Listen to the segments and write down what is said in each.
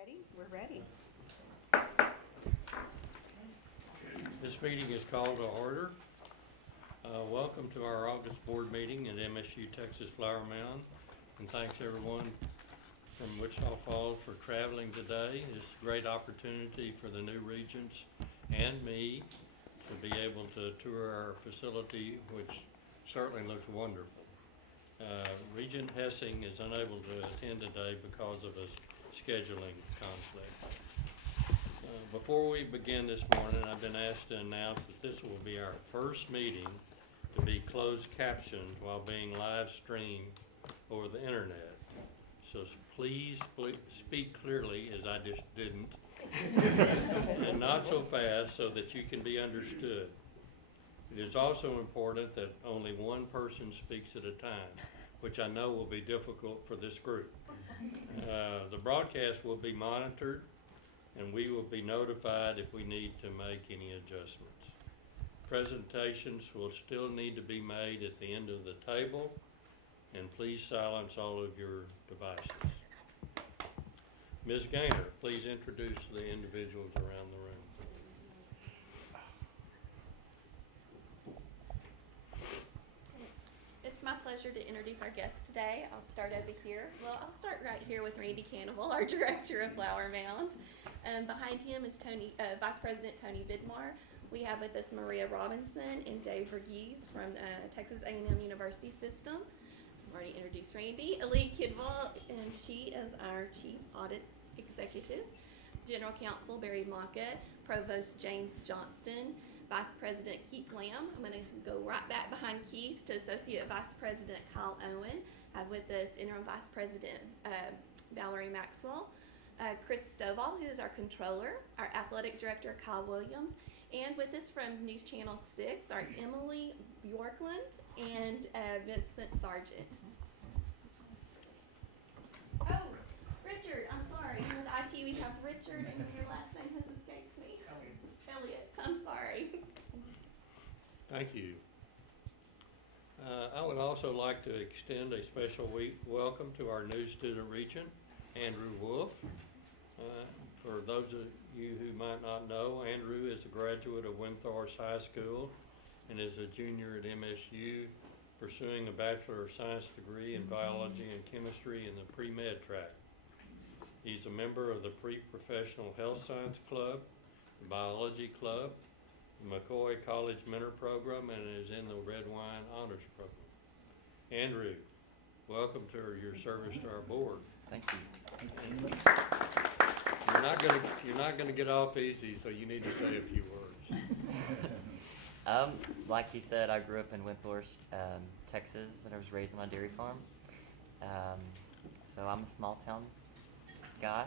Ready? We're ready. This meeting is called to order. Welcome to our August board meeting at MSU Texas Flower Mound. And thanks everyone from Wichita Falls for traveling today. It's a great opportunity for the new Regents and me to be able to tour our facility, which certainly looks wonderful. Regent Hessing is unable to attend today because of a scheduling conflict. Before we begin this morning, I've been asked to announce that this will be our first meeting to be closed captioned while being live streamed over the internet. So please speak clearly, as I just didn't, and not so fast so that you can be understood. It is also important that only one person speaks at a time, which I know will be difficult for this group. The broadcast will be monitored, and we will be notified if we need to make any adjustments. Presentations will still need to be made at the end of the table, and please silence all of your devices. Ms. Gaynor, please introduce the individuals around the room. It's my pleasure to introduce our guest today. I'll start over here. Well, I'll start right here with Randy Cannibal, our Director of Flower Mound. Behind him is Vice President Tony Vidmar. We have with us Maria Robinson and Dave Verghese from Texas A&M University System. I've already introduced Randy. Ali Kidwell, and she is our Chief Audit Executive. General Counsel Barry Maka, Provost James Johnston, Vice President Keith Lamb. I'm going to go right back behind Keith to Associate Vice President Kyle Owen. I have with us Interim Vice President Valerie Maxwell, Chris Stovall, who is our Controller, our Athletic Director Kyle Williams, and with us from News Channel 6 are Emily Bjorklund and Vincent Sargent. Oh, Richard, I'm sorry. With IT we have Richard and your last name has escaped me. Elliott, I'm sorry. Thank you. I would also like to extend a special welcome to our new student regent, Andrew Wolf. For those of you who might not know, Andrew is a graduate of Windthorst High School and is a junior at MSU, pursuing a Bachelor of Science degree in Biology and Chemistry in the pre-med track. He's a member of the Pre-Professional Health Science Club, the Biology Club, the McCoy College Mentor Program, and is in the Red Wine Honors Program. Andrew, welcome to your service to our board. Thank you. You're not gonna get off easy, so you need to say a few words. Like he said, I grew up in Windthorst, Texas, and I was raised on a dairy farm. So I'm a small town guy,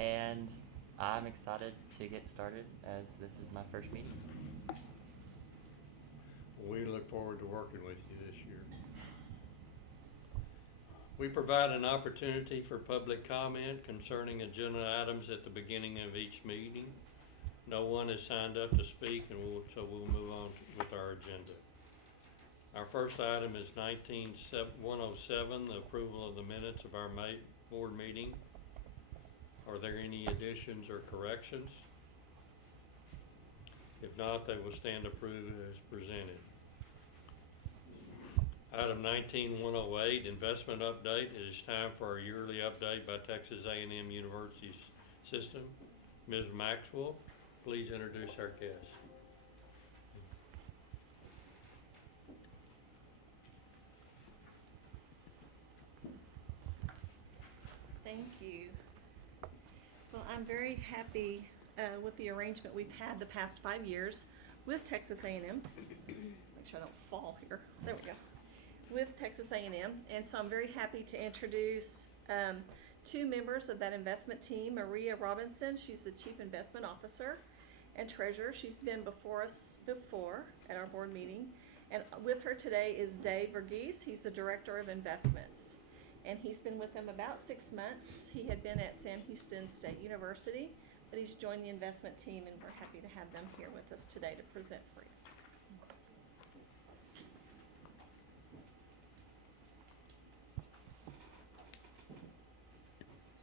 and I'm excited to get started as this is my first meeting. We look forward to working with you this year. We provide an opportunity for public comment concerning agenda items at the beginning of each meeting. No one has signed up to speak, and so we'll move on with our agenda. Our first item is 107, the approval of the minutes of our board meeting. Are there any additions or corrections? If not, they will stand approved as presented. Item 19108, investment update. It is time for our yearly update by Texas A&M University System. Ms. Maxwell, please introduce our guest. Thank you. Well, I'm very happy with the arrangement we've had the past 5 years with Texas A&M. Make sure I don't fall here. There we go. With Texas A&M, and so I'm very happy to introduce two members of that investment team. Maria Robinson, she's the Chief Investment Officer and Treasurer. She's been before us at our board meeting. And with her today is Dave Verghese. He's the Director of Investments. And he's been with them about 6 months. He had been at Sam Houston State University, but he's joined the investment team, and we're happy to have them here with us today to present for us.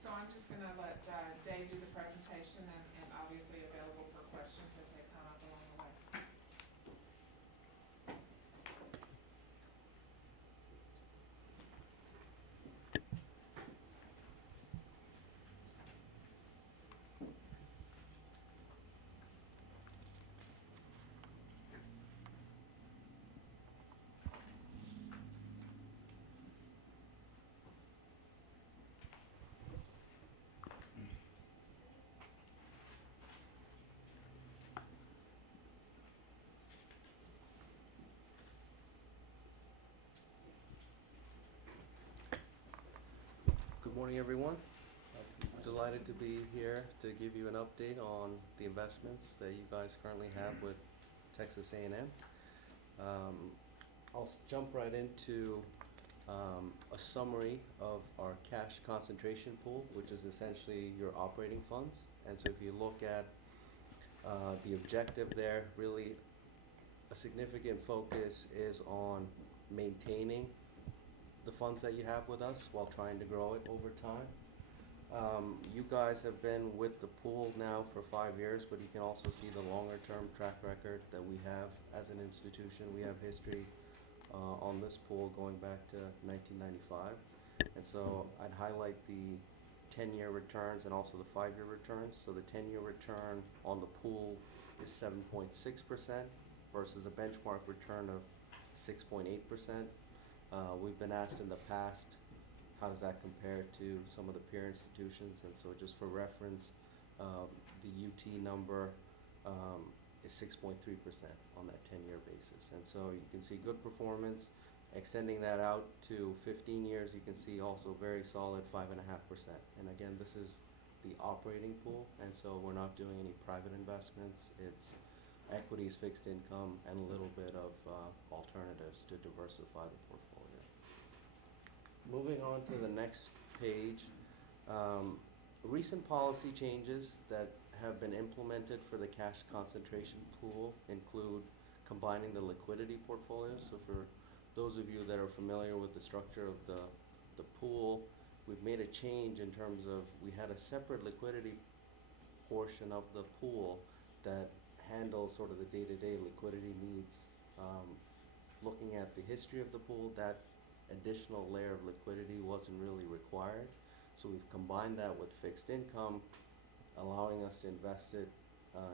So I'm just gonna let Dave do the presentation and obviously available for questions if they come up along the way. Good morning, everyone. I'm delighted to be here to give you an update on the investments that you guys currently have with Texas A&M. I'll jump right into a summary of our cash concentration pool, which is essentially your operating funds. And so if you look at the objective there, really a significant focus is on maintaining the funds that you have with us while trying to grow it over time. You guys have been with the pool now for 5 years, but you can also see the longer term track record that we have as an institution. We have history on this pool going back to 1995. And so I'd highlight the 10-year returns and also the 5-year returns. So the 10-year return on the pool is 7.6% versus a benchmark return of 6.8%. We've been asked in the past, how does that compare to some of the peer institutions? And so just for reference, the UT number is 6.3% on that 10-year basis. And so you can see good performance. Extending that out to 15 years, you can see also very solid 5.5%. And again, this is the operating pool, and so we're not doing any private investments. It's equities, fixed income, and a little bit of alternatives to diversify the portfolio. Moving on to the next page, recent policy changes that have been implemented for the cash concentration pool include combining the liquidity portfolio. So for those of you that are familiar with the structure of the pool, we've made a change in terms of we had a separate liquidity portion of the pool that handles sort of the day-to-day liquidity needs. Looking at the history of the pool, that additional layer of liquidity wasn't really required. So we've combined that with fixed income, allowing us to invest it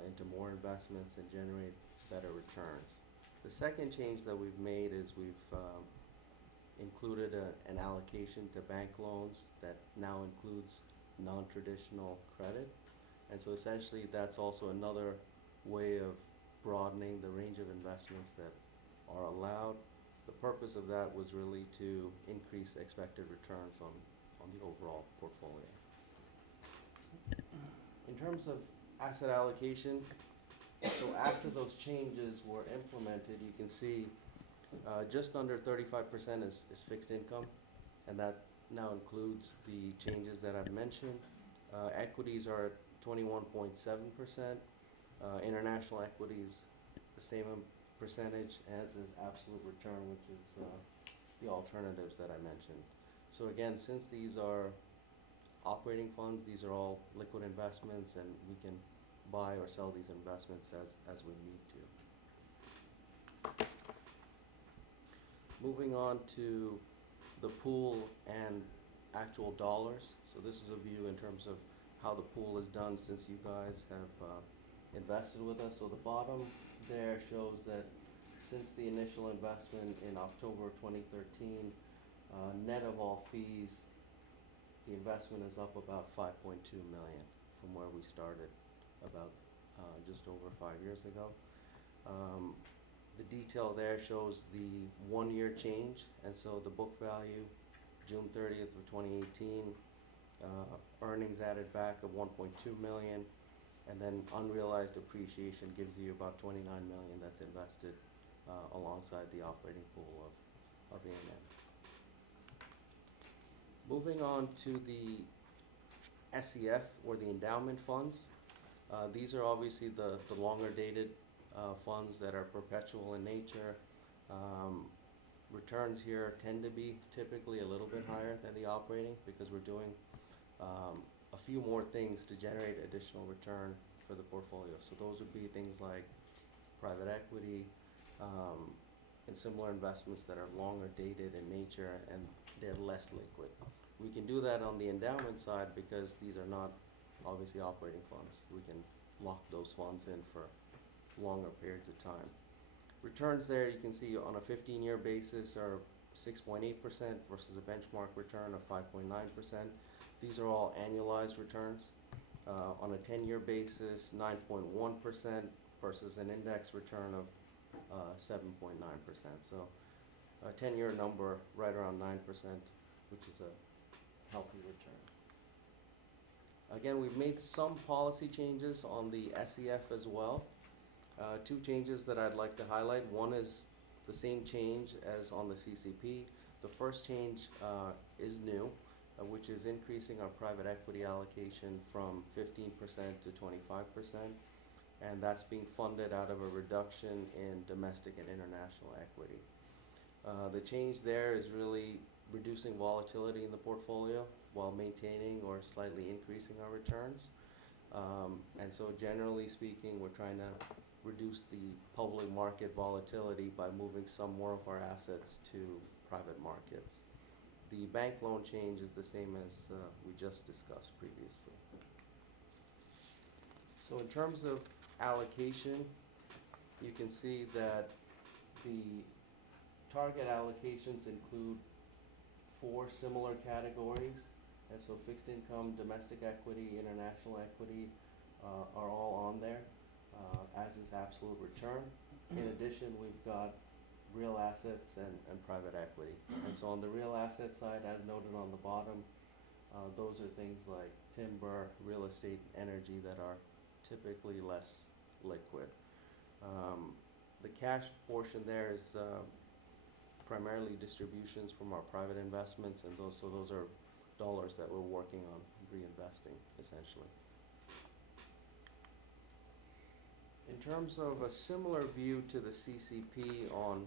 into more investments and generate better returns. The second change that we've made is we've included an allocation to bank loans that now includes non-traditional credit. And so essentially that's also another way of broadening the range of investments that are allowed. The purpose of that was really to increase expected returns on the overall portfolio. In terms of asset allocation, so after those changes were implemented, you can see just under 35% is fixed income, and that now includes the changes that I've mentioned. Equities are at 21.7%. International equities, the same percentage as is absolute return, which is the alternatives that I mentioned. So again, since these are operating funds, these are all liquid investments, and we can buy or sell these investments as we need to. Moving on to the pool and actual dollars. So this is a view in terms of how the pool is done since you guys have invested with us. So the bottom there shows that since the initial investment in October 2013, net of all fees, the investment is up about $5.2 million from where we started about just over 5 years ago. The detail there shows the 1-year change, and so the book value, June 30th of 2018, earnings added back of $1.2 million, and then unrealized appreciation gives you about $29 million that's invested alongside the operating pool of A&M. Moving on to the SEF, or the endowment funds. These are obviously the longer dated funds that are perpetual in nature. Returns here tend to be typically a little bit higher than the operating because we're doing a few more things to generate additional return for the portfolio. So those would be things like private equity, and similar investments that are longer dated in nature and they're less liquid. We can do that on the endowment side because these are not obviously operating funds. We can lock those funds in for longer periods of time. Returns there, you can see on a 15-year basis are 6.8% versus a benchmark return of 5.9%. These are all annualized returns. On a 10-year basis, 9.1% versus an index return of 7.9%. So a 10-year number right around 9%, which is a healthy return. Again, we've made some policy changes on the SEF as well. Two changes that I'd like to highlight. One is the same change as on the CCP. The first change is new, which is increasing our private equity allocation from 15% to 25%. And that's being funded out of a reduction in domestic and international equity. The change there is really reducing volatility in the portfolio while maintaining or slightly increasing our returns. And so generally speaking, we're trying to reduce the public market volatility by moving some more of our assets to private markets. The bank loan change is the same as we just discussed previously. So in terms of allocation, you can see that the target allocations include 4 similar categories. And so fixed income, domestic equity, international equity are all on there, as is absolute return. In addition, we've got real assets and private equity. And so on the real asset side, as noted on the bottom, those are things like timber, real estate, energy that are typically less liquid. The cash portion there is primarily distributions from our private investments, and those are dollars that we're working on reinvesting, essentially. In terms of a similar view to the CCP on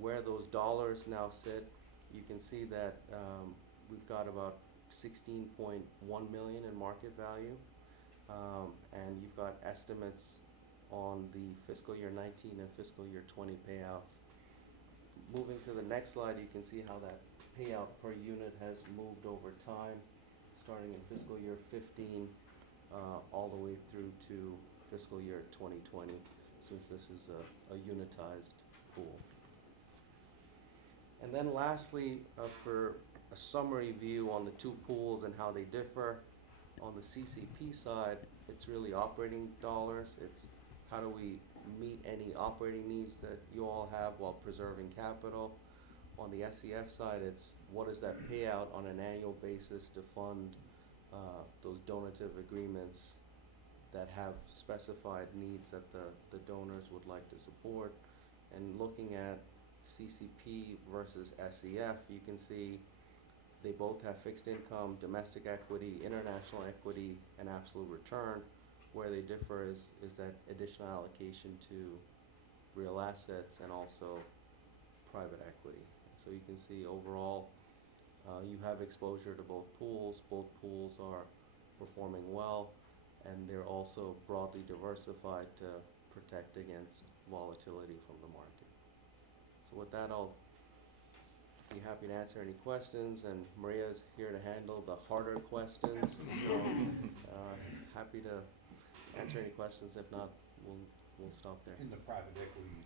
where those dollars now sit, you can see that we've got about 16.1 million in market value. And you've got estimates on the fiscal year 19 and fiscal year 20 payouts. Moving to the next slide, you can see how that payout per unit has moved over time, starting in fiscal year 15 all the way through to fiscal year 2020, since this is a unitized pool. And then lastly, for a summary view on the two pools and how they differ, on the CCP side, it's really operating dollars. It's how do we meet any operating needs that you all have while preserving capital. On the SEF side, it's what is that payout on an annual basis to fund those donative agreements that have specified needs that the donors would like to support. And looking at CCP versus SEF, you can see they both have fixed income, domestic equity, international equity, and absolute return. Where they differ is that additional allocation to real assets and also private equity. So you can see overall, you have exposure to both pools. Both pools are performing well, and they're also broadly diversified to protect against volatility from the market. So with that, I'll be happy to answer any questions, and Maria's here to handle the harder questions. So happy to answer any questions. If not, we'll stop there. In the private equity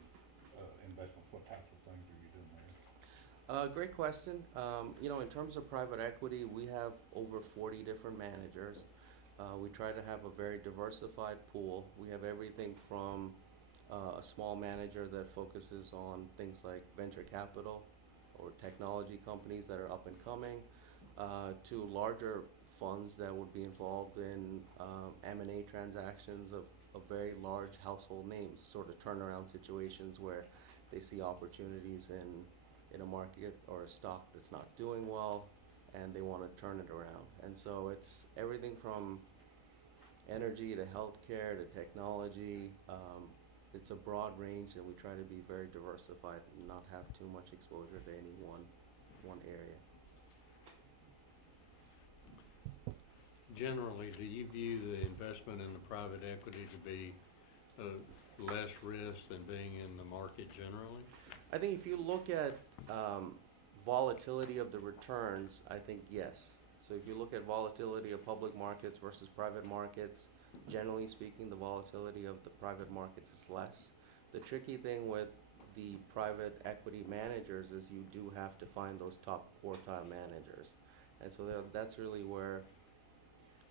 investments, what types of things are you doing there? Great question. In terms of private equity, we have over 40 different managers. We try to have a very diversified pool. We have everything from a small manager that focuses on things like venture capital or technology companies that are up and coming, to larger funds that would be involved in M&A transactions of very large household names, sort of turnaround situations where they see opportunities in a market or a stock that's not doing well and they want to turn it around. And so it's everything from energy to healthcare to technology. It's a broad range, and we try to be very diversified and not have too much exposure to any one area. generally, do you view the investment in the private equity to be less risk than being in the market generally? I think if you look at volatility of the returns, I think yes. So if you look at volatility of public markets versus private markets, generally speaking, the volatility of the private markets is less. The tricky thing with the private equity managers is you do have to find those top quartile managers. And so that's really where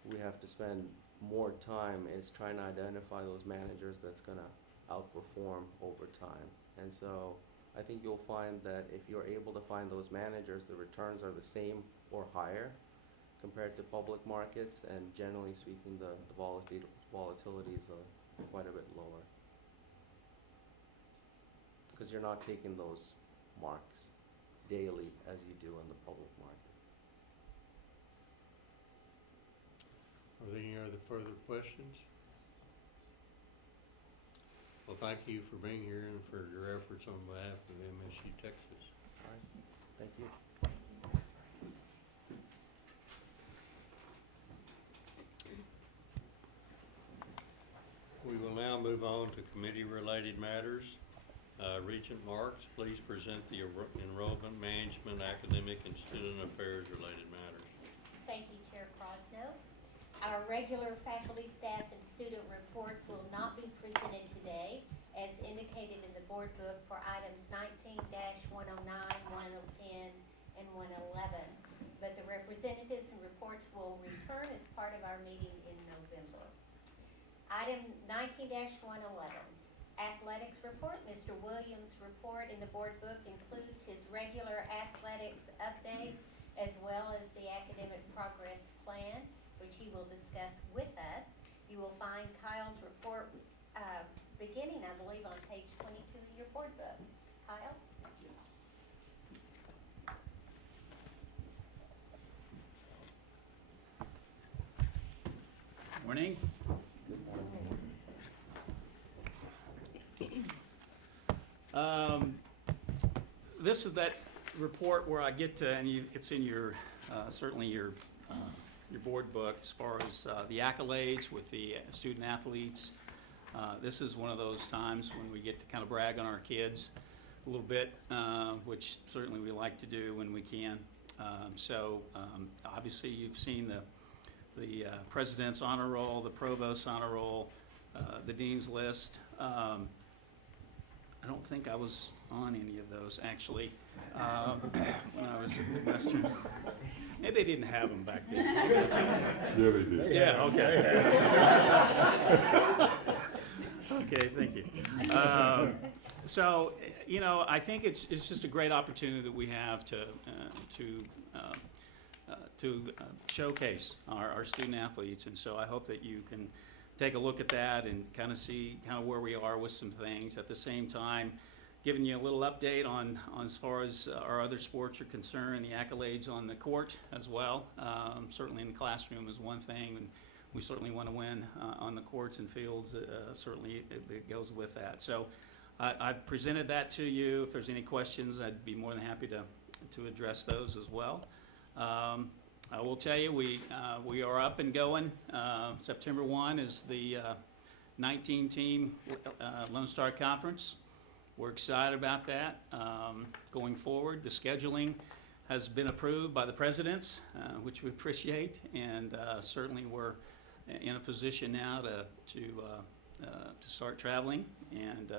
we have to spend more time, is trying to identify those managers that's gonna outperform over time. And so I think you'll find that if you're able to find those managers, the returns are the same or higher compared to public markets, and generally speaking, the volatility is quite a bit lower. Because you're not taking those marks daily as you do in the public markets. Are there any other further questions? Well, thank you for being here and for your efforts on behalf of MSU Texas. All right, thank you. We will now move on to committee-related matters. Regent Marks, please present the enrollment management, academic, and student affairs-related matters. Thank you, Chair Crosno. Our regular faculty, staff, and student reports will not be presented today, as indicated in the board book for items 19-109, 110, and 111. But the representatives and reports will return as part of our meeting in November. Item 19-111, athletics report. Mr. Williams' report in the board book includes his regular athletics update as well as the academic progress plan, which he will discuss with us. You will find Kyle's report beginning, I believe, on page 22 in your board book. Kyle? Morning. This is that report where I get to, and it's in your, certainly your board book as far as the accolades with the student athletes. This is one of those times when we get to kind of brag on our kids a little bit, which certainly we like to do when we can. Obviously you've seen the President's Honor Roll, the Provost's Honor Roll, the Dean's List. I don't think I was on any of those, actually, when I was at Midwestern. Maybe they didn't have them back then. Yeah, they did. Yeah, okay. Okay, thank you. I think it's just a great opportunity that we have to showcase our student athletes, and so I hope that you can take a look at that and kind of see where we are with some things. At the same time, giving you a little update on as far as our other sports are concerned, the accolades on the court as well. Certainly in the classroom is one thing, and we certainly want to win on the courts and fields. Certainly it goes with that. So I've presented that to you. If there's any questions, I'd be more than happy to address those as well. I will tell you, we are up and going. September 1 is the 19-team Lone Star Conference. We're excited about that. Going forward, the scheduling has been approved by the presidents, which we appreciate, and certainly we're in a position now to start traveling and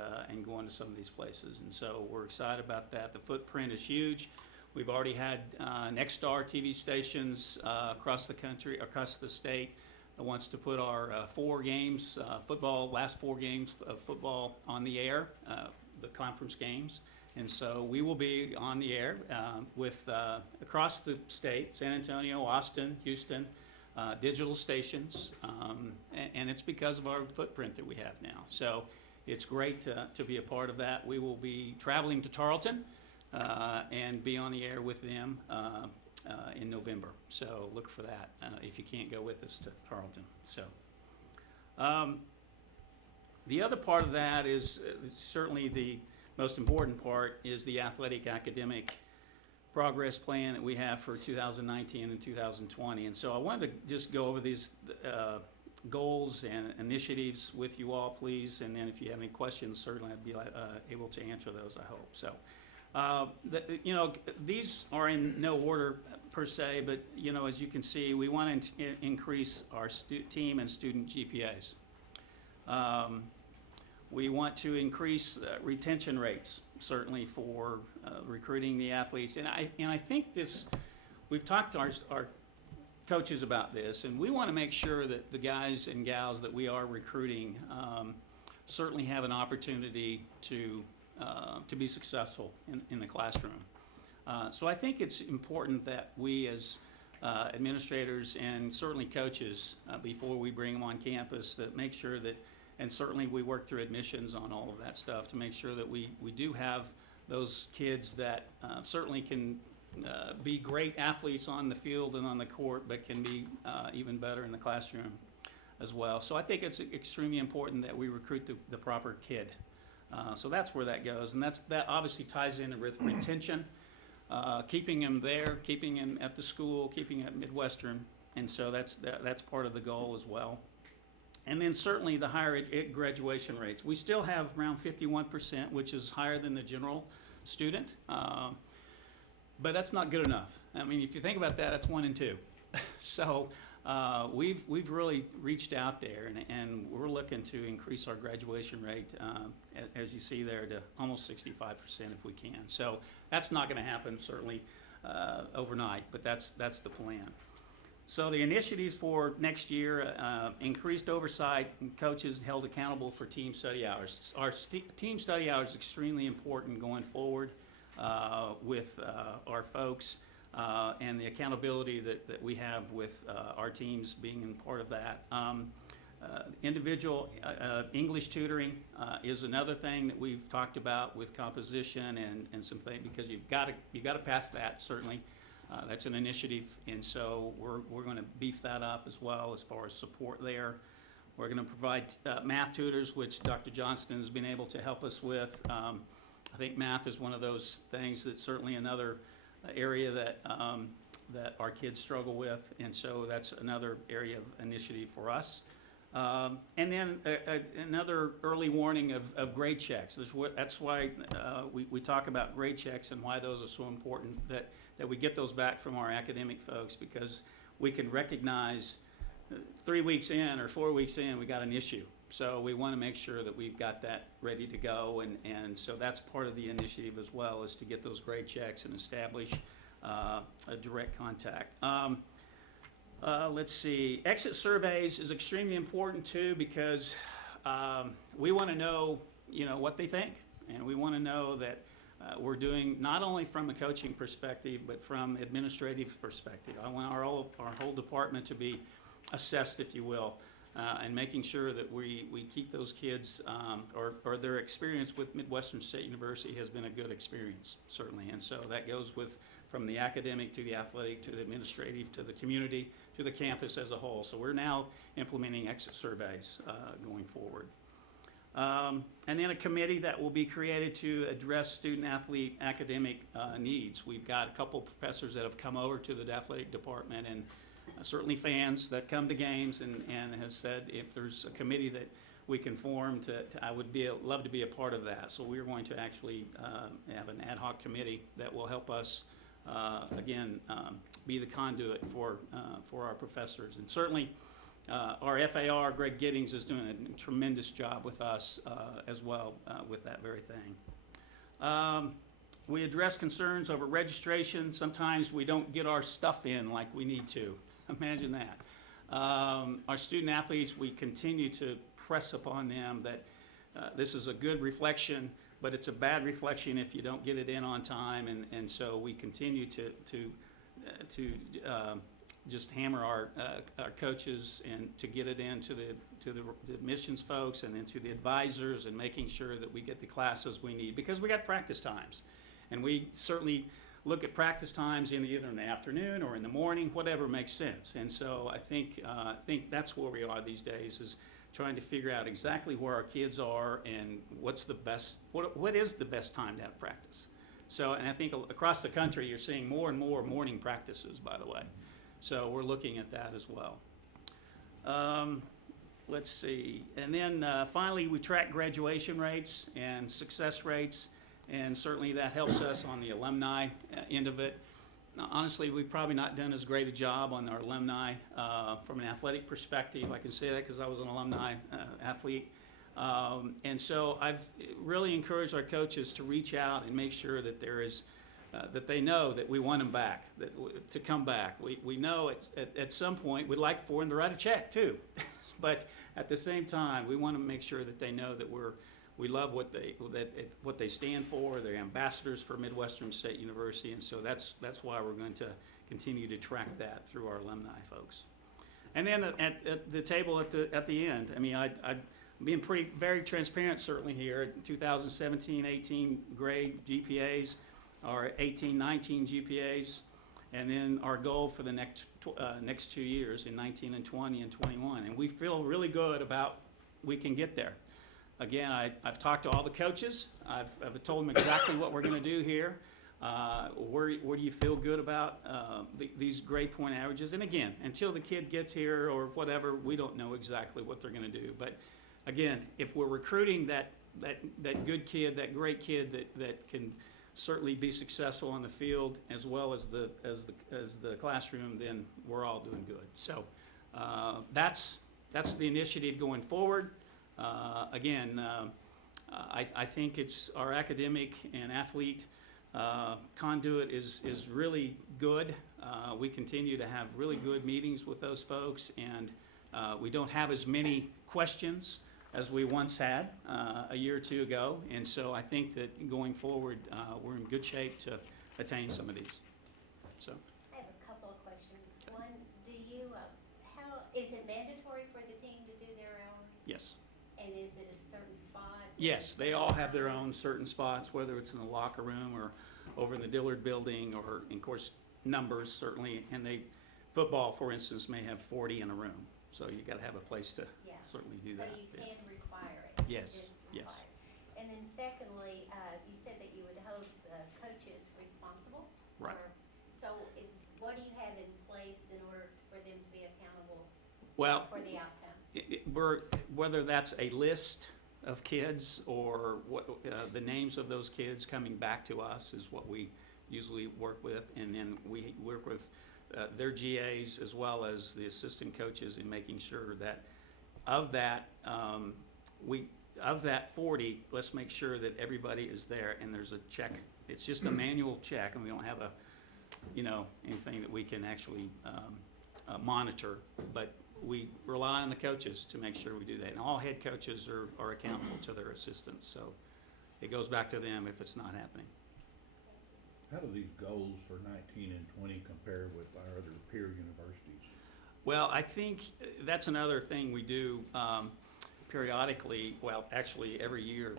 going to some of these places. And so we're excited about that. The footprint is huge. We've already had Nexstar TV stations across the country, across the state, that wants to put our last 4 games of football on the air, the conference games. And so we will be on the air with across the state, San Antonio, Austin, Houston, digital stations, and it's because of our footprint that we have now. So it's great to be a part of that. We will be traveling to Tarleton and be on the air with them in November. So look for that if you can't go with us to Tarleton. So the other part of that is certainly the most important part is the athletic academic progress plan that we have for 2019 and 2020. And so I wanted to just go over these goals and initiatives with you all, please. And then if you have any questions, certainly I'd be able to answer those, I hope. So, these are in no order per se, but, as you can see, we want to increase our team and student GPAs. We want to increase retention rates, certainly for recruiting the athletes. And I think this, we've talked to our coaches about this, and we want to make sure that the guys and gals that we are recruiting certainly have an opportunity to be successful in the classroom. So I think it's important that we as administrators and certainly coaches, before we bring them on campus, that make sure that, and certainly we work through admissions on all of that stuff to make sure that we do have those kids that certainly can be great athletes on the field and on the court, but can be even better in the classroom as well. So I think it's extremely important that we recruit the proper kid. So that's where that goes, and that obviously ties in with retention, keeping them there, keeping them at the school, keeping them at Midwestern, and so that's part of the goal as well. And then certainly the higher graduation rates. We still have around 51%, which is higher than the general student, but that's not good enough. I mean, if you think about that, that's 1 in 2. So we've really reached out there, and we're looking to increase our graduation rate, as you see there, to almost 65% if we can. So that's not going to happen certainly overnight, but that's the plan. So the initiatives for next year, increased oversight and coaches held accountable for team study hours. Our team study hours is extremely important going forward with our folks and the accountability that we have with our teams being in part of that. Individual English tutoring is another thing that we've talked about with composition and some things, because you've got to pass that, certainly. That's an initiative, and so we're going to beef that up as well as far as support there. We're going to provide math tutors, which Dr. Johnston has been able to help us with. I think math is one of those things that's certainly another area that our kids struggle with, and so that's another area of initiative for us. And then another early warning of grade checks. That's why we talk about grade checks and why those are so important, that we get those back from our academic folks, because we can recognize 3 weeks in or 4 weeks in we got an issue. So we want to make sure that we've got that ready to go, and so that's part of the initiative as well, is to get those grade checks and establish a direct contact. Let's see, exit surveys is extremely important too, because we want to know, what they think, and we want to know that we're doing not only from a coaching perspective, but from administrative perspective. I want our whole department to be assessed, if you will, and making sure that we keep those kids, or their experience with Midwestern State University has been a good experience, certainly. And so that goes from the academic to the athletic to the administrative to the community to the campus as a whole. So we're now implementing exit surveys going forward. And then a committee that will be created to address student-athlete academic needs. We've got a couple professors that have come over to the athletic department, and certainly fans that come to games, and has said if there's a committee that we can form, I would love to be a part of that. So we're going to actually have an ad hoc committee that will help us, be the conduit for our professors. And certainly our FAR, Greg Giddings, is doing a tremendous job with us as well with that very thing. We address concerns over registration. Sometimes we don't get our stuff in like we need to. Imagine that. Our student athletes, we continue to press upon them that this is a good reflection, but it's a bad reflection if you don't get it in on time, and so we continue to just hammer our coaches and to get it into the admissions folks and into the advisors, and making sure that we get the classes we need, because we got practice times, and we certainly look at practice times either in the afternoon or in the morning, whatever makes sense. And so I think that's where we are these days, is trying to figure out exactly where our kids are and what's the best, what is the best time to have practice. So, and I think across the country, you're seeing more and more morning practices, by the way. So we're looking at that as well. Let's see, and then finally, we track graduation rates and success rates, and certainly that helps us on the alumni end of it. Now, honestly, we've probably not done as great a job on our alumni from an athletic perspective. I can say that because I was an alumni athlete. And so I've really encouraged our coaches to reach out and make sure that there is, that they know that we want them back, to come back. We know at some point we'd like for them to write a check too. But at the same time, we want to make sure that they know that we love what they stand for. They're ambassadors for Midwestern State University, and so that's why we're going to continue to track that through our alumni folks. And then at the table at the end, I mean, I'm being very transparent certainly here. 2017-18 grade GPAs are 18-19 GPAs, and then our goal for the next 2 years in 19 and 20 and 21, and we feel really good about we can get there. Again, I've talked to all the coaches. I've told them exactly what we're going to do here. Where do you feel good about these grade point averages? And again, until the kid gets here or whatever, we don't know exactly what they're going to do. But again, if we're recruiting that good kid, that great kid that can certainly be successful on the field as well as the classroom, then we're all doing good. So that's the initiative going forward. Again, I think it's our academic and athlete conduit is really good. We continue to have really good meetings with those folks, and we don't have as many questions as we once had a year or two ago. And so I think that going forward, we're in good shape to attain some of these. So. I have a couple of questions. One, is it mandatory for the team to do their hours? Yes. And is it a certain spot? Yes, they all have their own certain spots, whether it's in the locker room or over in the Dillard building, or, of course, numbers certainly. And football, for instance, may have 40 in a room. So you got to have a place to Yeah. certainly do that. So you Yes. can require it? Yes, It's yes. required. And then secondly, you said that you would hold the coaches responsible? Right. So what do you have in place in order for them to be accountable Well, for the outcome? whether that's a list of kids or what the names of those kids coming back to us is what we usually work with, and then we work with their GAs as well as the assistant coaches in making sure that of that 40, let's make sure that everybody is there and there's a check. It's just a manual check, and we don't have anything that we can actually monitor, but we rely on the coaches to make sure we do that. And all head coaches are accountable to their assistants, so it goes back to them if it's not happening. How do these goals for 19 and 20 compare with our other peer universities? Well, I think that's another thing we do periodically, well, actually every year,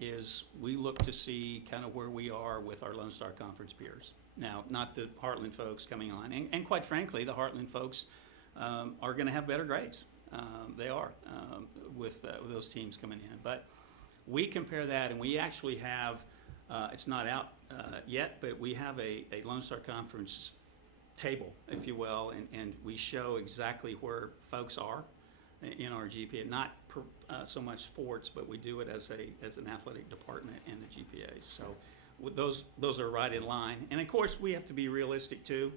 is we look to see kind of where we are with our Lone Star Conference peers. Now, not the Heartland folks coming on, and quite frankly, the Heartland folks are going to have better grades. They are with those teams coming in. But we compare that, and we actually have, it's not out yet, but we have a Lone Star Conference table, if you will, and we show exactly where folks are in our GPA. Not so much sports, but we do it as an athletic department in the GPAs. So with those are right in line. And of course, we have to be realistic too.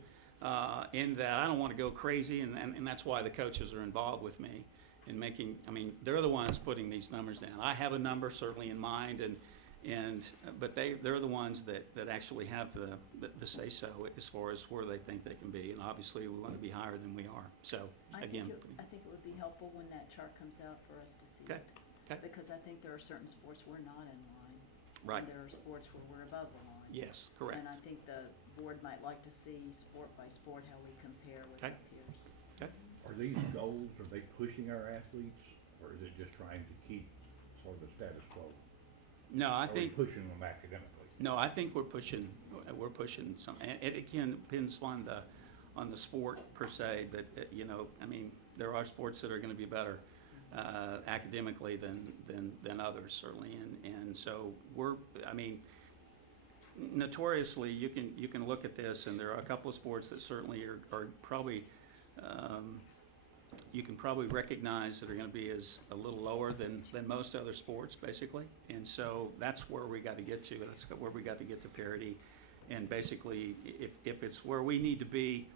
In that I don't want to go crazy, and that's why the coaches are involved with me in making, they're the ones putting these numbers down. I have a number certainly in mind, but they're the ones that actually have the say-so as far as where they think they can be, and obviously we want to be higher than we are. So again, I think it would be helpful when that chart comes out for us to see Okay. it. Okay. Because I think there are certain sports we're not in line. Right. And there are sports where we're above the line. Yes, correct. And I think the board might like to see sport by sport how we compare with Okay. our peers. Are these goals, are they pushing our athletes, or is it just trying to keep sort of the status quo? No, I Are we think. pushing them academically? No, I think we're pushing some, and it again depends on the sport per se, but there are sports that are going to be better academically than others certainly, and so notoriously, you can look at this, and there are a couple of sports that certainly are probably, you can probably recognize that are gonna be as a little lower than most other sports, basically. And so that's where we gotta get to, that's where we got to get to parity. And basically, if it's where we need to be,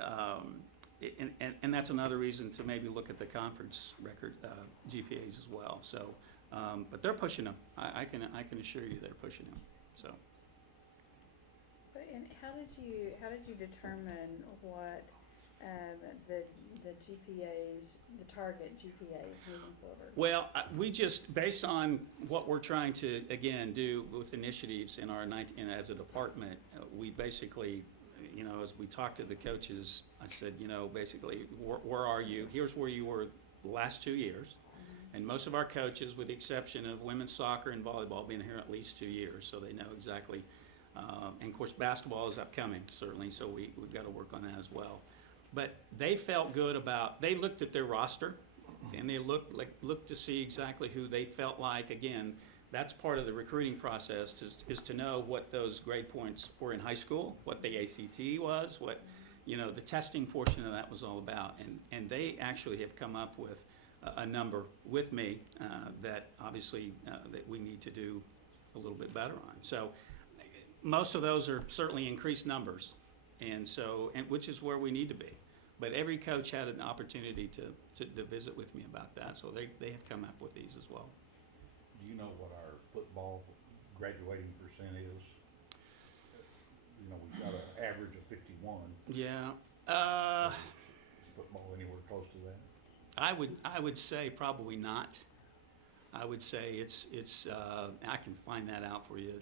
and that's another reason to maybe look at the conference record, GPAs as well, so. But they're pushing them, I can assure you they're pushing them, so. So, and how did you determine what, the GPAs, the target GPAs moving forward? Well, we just, based on what we're trying to, again, do with initiatives in our as a department, we basically, you know, as we talked to the coaches, I said, you know, basically, where are you? Here's where you were the last 2 years. And most of our coaches, with the exception of women's soccer and volleyball, been here at least 2 years, so they know exactly. And of course, basketball is upcoming, certainly, so we've got to work on that as well. But they felt good about, they looked at their roster, and they looked to see exactly who they felt like, again, that's part of the recruiting process, is to know what those grade points were in high school, what the ACT was, what, you know, the testing portion of that was all about. And they actually have come up with a number with me that obviously that we need to do a little bit better on. So most of those are certainly increased numbers, and so, and which is where we need to be. But every coach had an opportunity to visit with me about that, so they have come up with these as well. Do you know what our football graduating percent is? You know, we've got an average of 51. Yeah. Is football anywhere close to that? I would say probably not. I would say it's I can find that out for you,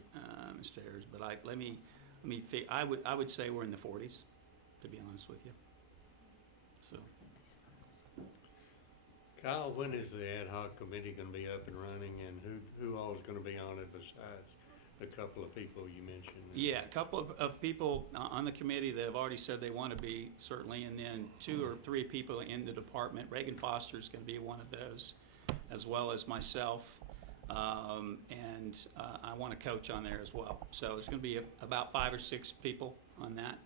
Mr. Ayers, but I would say we're in the 40s, to be honest with you. So. Kyle, when is the ad hoc committee gonna be up and running, and who all is gonna be on it besides the couple of people you mentioned? Yeah, a couple of people on the committee that have already said they want to be, certainly, and then 2 or 3 people in the department. Reagan Foster's going to be one of those, as well as myself, and I want to coach on there as well. So it's going to be about 5 or 6 people on that.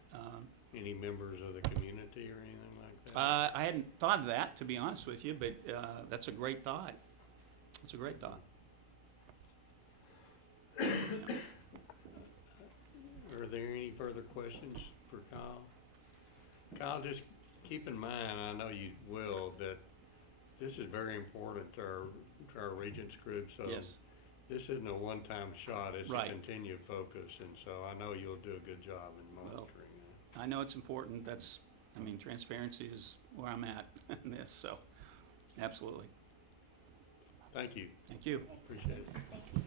Any members of the community or anything like that? I hadn't thought of that, to be honest with you, but that's a great thought. It's a great thought. Are there any further questions for Kyle? Kyle, just keep in mind, I know you will, that this is very important to our Regents group, so Yes. this isn't a one-time shot, it's Right. a continued focus, and so I know you'll do a good job in monitoring I know it's important. Transparency is where I'm at in this, so absolutely. Thank you, Thank you. appreciate it. Thank you.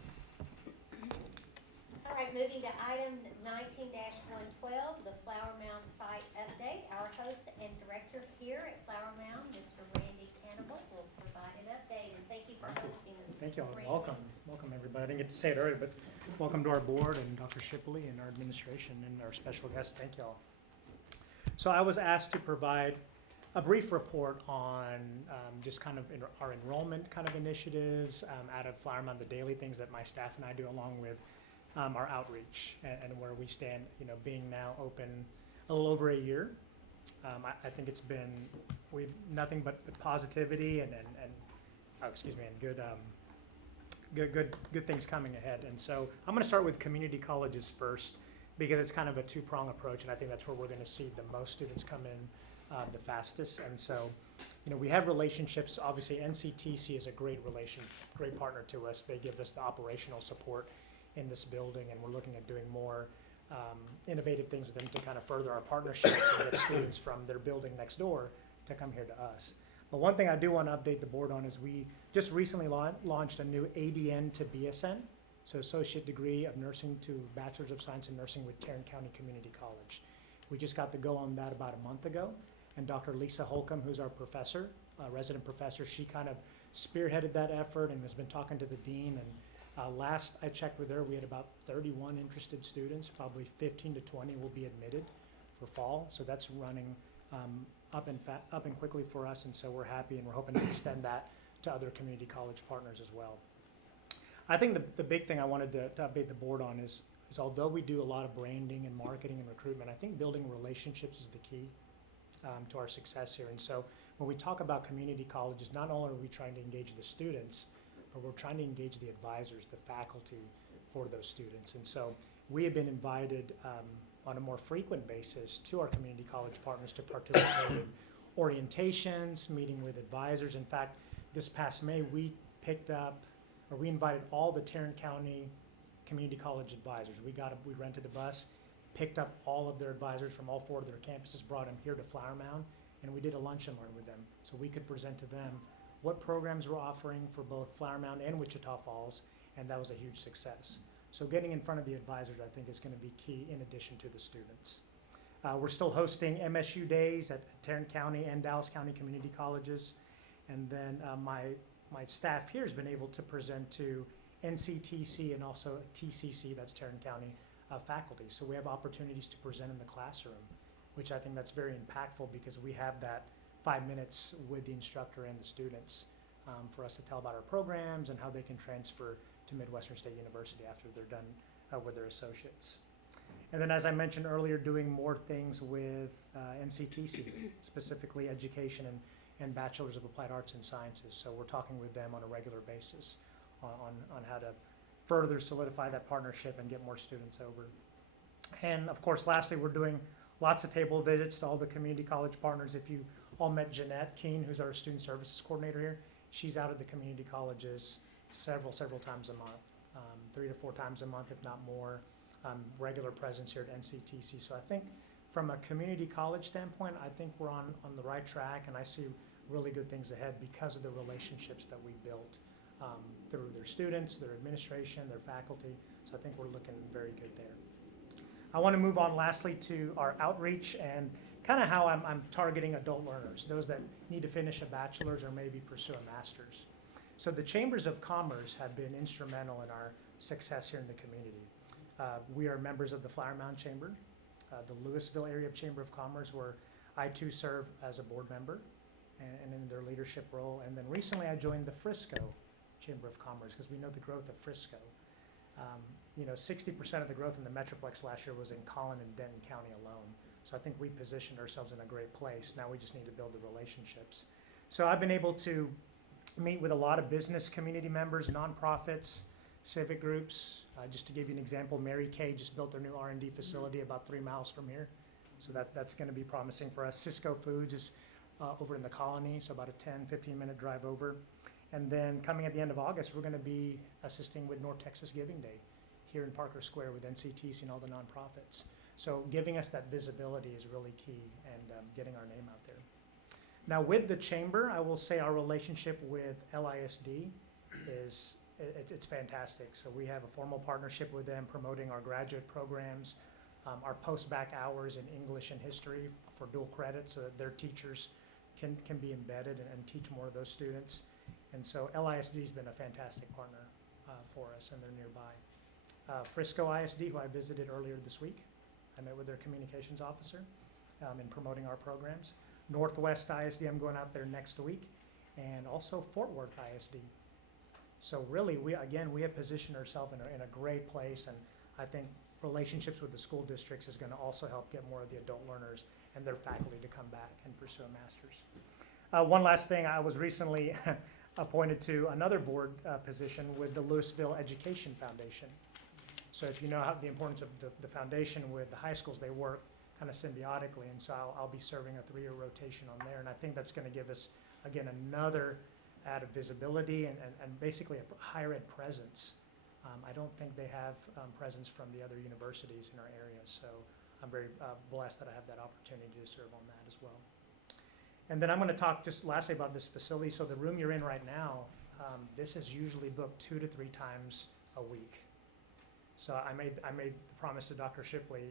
All right, moving to item 19-112, the Flower Mound site update. Our host and director here at Flower Mound, Mr. Randy Cannibal, will provide an update, and thank you for hosting us. Thank you all. Randy. Welcome everybody. I didn't get to say it earlier, but welcome to our board and Dr. Shipley and our administration and our special guests. Thank you all. So I was asked to provide a brief report on just kind of our enrollment kind of initiatives out of Flower Mound, the daily things that my staff and I do, along with our outreach and where we stand, you know, being now open a little over a year. I think it's been, we've nothing but positivity and good things coming ahead. And so I'm gonna start with community colleges first, because it's kind of a two-prong approach, and I think that's where we're gonna see the most students come in the fastest. And so, you know, we have relationships. Obviously, NCTC is a great partner to us. They give us the operational support in this building, and we're looking at doing more innovative things with them to kind of further our partnerships and get students from their building next door to come here to us. But one thing I do want to update the board on is we just recently launched a new ADN to BSN, so Associate Degree of Nursing to Bachelor's of Science in Nursing with Tarrant County Community College. We just got the go on that about a month ago, and Dr. Lisa Holcomb, who's our professor, resident professor, she kind of spearheaded that effort and has been talking to the dean. And last I checked with her, we had about 31 interested students, probably 15 to 20 will be admitted for fall. So that's running up and quickly for us, and so we're happy, and we're hoping to extend that to other community college partners as well. I think the big thing I wanted to update the board on is is although we do a lot of branding and marketing and recruitment, I think building relationships is the key to our success here. And so when we talk about community colleges, not only are we trying to engage the students, but we're trying to engage the advisors, the faculty for those students. And so we have been invited on a more frequent basis to our community college partners to participate in orientations, meeting with advisors. In fact, this past May, we invited all the Tarrant County community college advisors. We rented a bus, picked up all of their advisors from all 4 of their campuses, brought them here to Flower Mound, and we did a lunch and learn with them. So we could present to them what programs we're offering for both Flower Mound and Wichita Falls, and that was a huge success. So getting in front of the advisors, I think, is going to be key in addition to the students. We're still hosting MSU days at Tarrant County and Dallas County community colleges. And then my staff here has been able to present to NCTC and also TCC, that's Tarrant County faculty. So we have opportunities to present in the classroom, which I think that's very impactful because we have that 5 minutes with the instructor and the students for us to tell about our programs and how they can transfer to Midwestern State University after they're done with their associates. And then, as I mentioned earlier, doing more things with NCTC, specifically education and Bachelors of Applied Arts and Sciences. So we're talking with them on a regular basis on how to further solidify that partnership and get more students over. And of course, lastly, we're doing lots of table visits to all the community college partners. If you all met Jeanette Keene, who's our student services coordinator here, she's out at the community colleges several times a month, 3 to 4 times a month, if not more. Regular presence here at NCTC. So I think from a community college standpoint, I think we're on the right track, and I see really good things ahead because of the relationships that we built through their students, their administration, their faculty. So I think we're looking very good there. I want to move on lastly to our outreach and kind of how I'm targeting adult learners, those that need to finish a bachelor's or maybe pursue a master's. So the Chambers of Commerce have been instrumental in our success here in the community. We are members of the Flower Mound Chamber, the Louisville Area Chamber of Commerce, where I too serve as a board member and in their leadership role. And then recently I joined the Frisco Chamber of Commerce because we know the growth of Frisco. 60% of the growth in the Metroplex last year was in Collin and Denton County alone. So I think we positioned ourselves in a great place. Now we just need to build the relationships. So I've been able to meet with a lot of business community members, nonprofits, civic groups. Just to give you an example, Mary Kay just built their new R&D facility about 3 miles from here. So that's going to be promising for us. Cisco Foods is over in the Colony, so about a 10-15 minute drive over. And then coming at the end of August, we're going to be assisting with North Texas Giving Day here in Parker Square with NCTC and all the nonprofits. So giving us that visibility is really key, and getting our name out there. Now with the Chamber, I will say our relationship with LISD is it's fantastic. So we have a formal partnership with them promoting our graduate programs, our post-bac hours in English and history for dual credit so that their teachers can be embedded and teach more of those students. And so LISD has been a fantastic partner for us, and they're nearby. Frisco ISD, who I visited earlier this week, I met with their communications officer in promoting our programs. Northwest ISD, I'm going out there next week, and also Fort Worth ISD. So really, we have positioned ourselves in a great place, and I think relationships with the school districts is going to also help get more of the adult learners and their faculty to come back and pursue a master's. One last thing, I was recently appointed to another board position with the Louisville Education Foundation. So if you know how the importance of the foundation with the high schools, they work kind of symbiotically, and so I'll be serving a 3-year rotation on there, and I think that's going to give us, again, another added visibility and basically a higher ed presence. I don't think they have presence from the other universities in our area, so I'm very blessed that I have that opportunity to serve on that as well. And then I'm going to talk just lastly about this facility. So the room you're in right now, this is usually booked 2 to 3 times a week. So I made the promise to Dr. Shipley,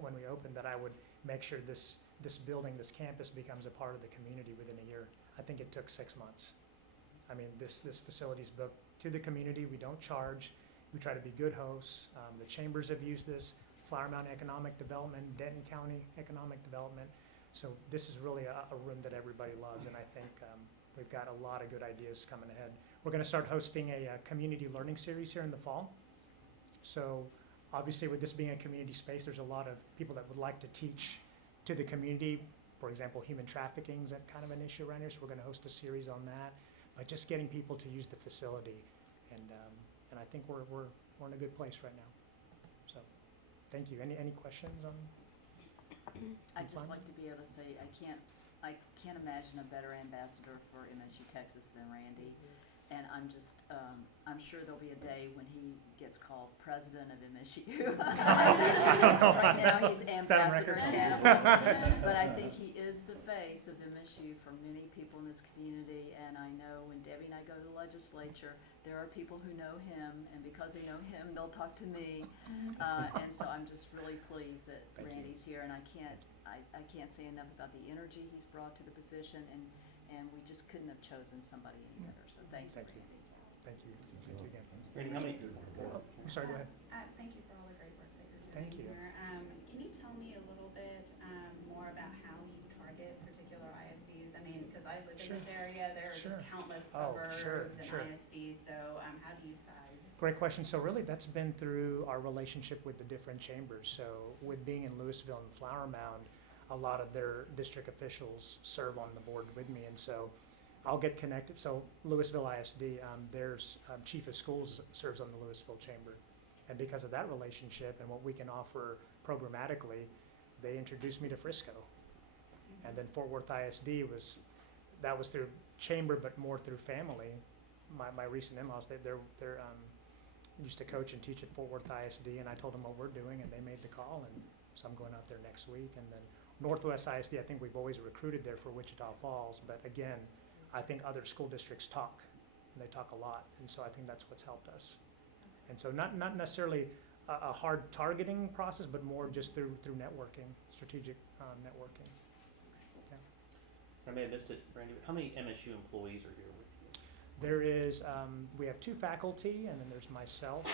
when we opened, that I would make sure this building, this campus, becomes a part of the community within a year. I think it took 6 months. I mean, this facility is booked to the community. We don't charge. We try to be good hosts. The chambers have used this, Flower Mound Economic Development, Denton County Economic Development. So this is really a room that everybody loves, and I think we've got a lot of good ideas coming ahead. We're going to start hosting a community learning series here in the fall. So obviously with this being a community space, there's a lot of people that would like to teach to the community. For example, human trafficking is kind of an issue around here, so we're gonna host a series on that. But just getting people to use the facility, and I think we're in a good place right now. So, thank you. Any questions on? I'd just Fine. like to be able to say, I can't imagine a better ambassador for MSU Texas than Randy. And I'm sure there'll be a day when he gets called president of MSU. Right now, he's Is that on ambassador record? Campbell. But I think he is the face of MSU for many people in this community. And I know when Debbie and I go to the legislature, there are people who know him, and because they know him, they'll talk to me. And so I'm just really pleased that Thank you. Randy's here, and I can't say enough about the energy he's brought to the position, and we just couldn't have chosen somebody any better, so thank you, Thank you. Randy. Thank you. Thank you again. Randy, how many, I'm sorry, go ahead. Thank you for all the great work that you're doing Thank you. here. Can you tell me a little bit more about how you target particular ISDs? I mean, because I live Sure. in this area, there are Sure. just countless Oh, suburbs sure, and sure. ISDs, so how do you decide? Great question. So really, that's been through our relationship with the different chambers. So with being in Louisville and Flower Mound, a lot of their district officials serve on the board with me, and so I'll get connected. So Louisville ISD, there's chief of schools serves on the Louisville chamber, and because of that relationship and what we can offer programmatically, they introduced me to Frisco, and then Fort Worth ISD was through chamber, but more through family. My recent in-laws, they're used to coach and teach at Fort Worth ISD, and I told them what we're doing, and they made the call, and so I'm going out there next week. And then Northwest ISD, I think we've always recruited there for Wichita Falls, but again, I think other school districts talk, and they talk a lot, and so I think that's what's helped us. And so not necessarily a hard targeting process, but more just through networking, strategic networking. I may have missed it, Randy, but how many MSU employees are here with you? There is, we have 2 faculty, and then there's myself,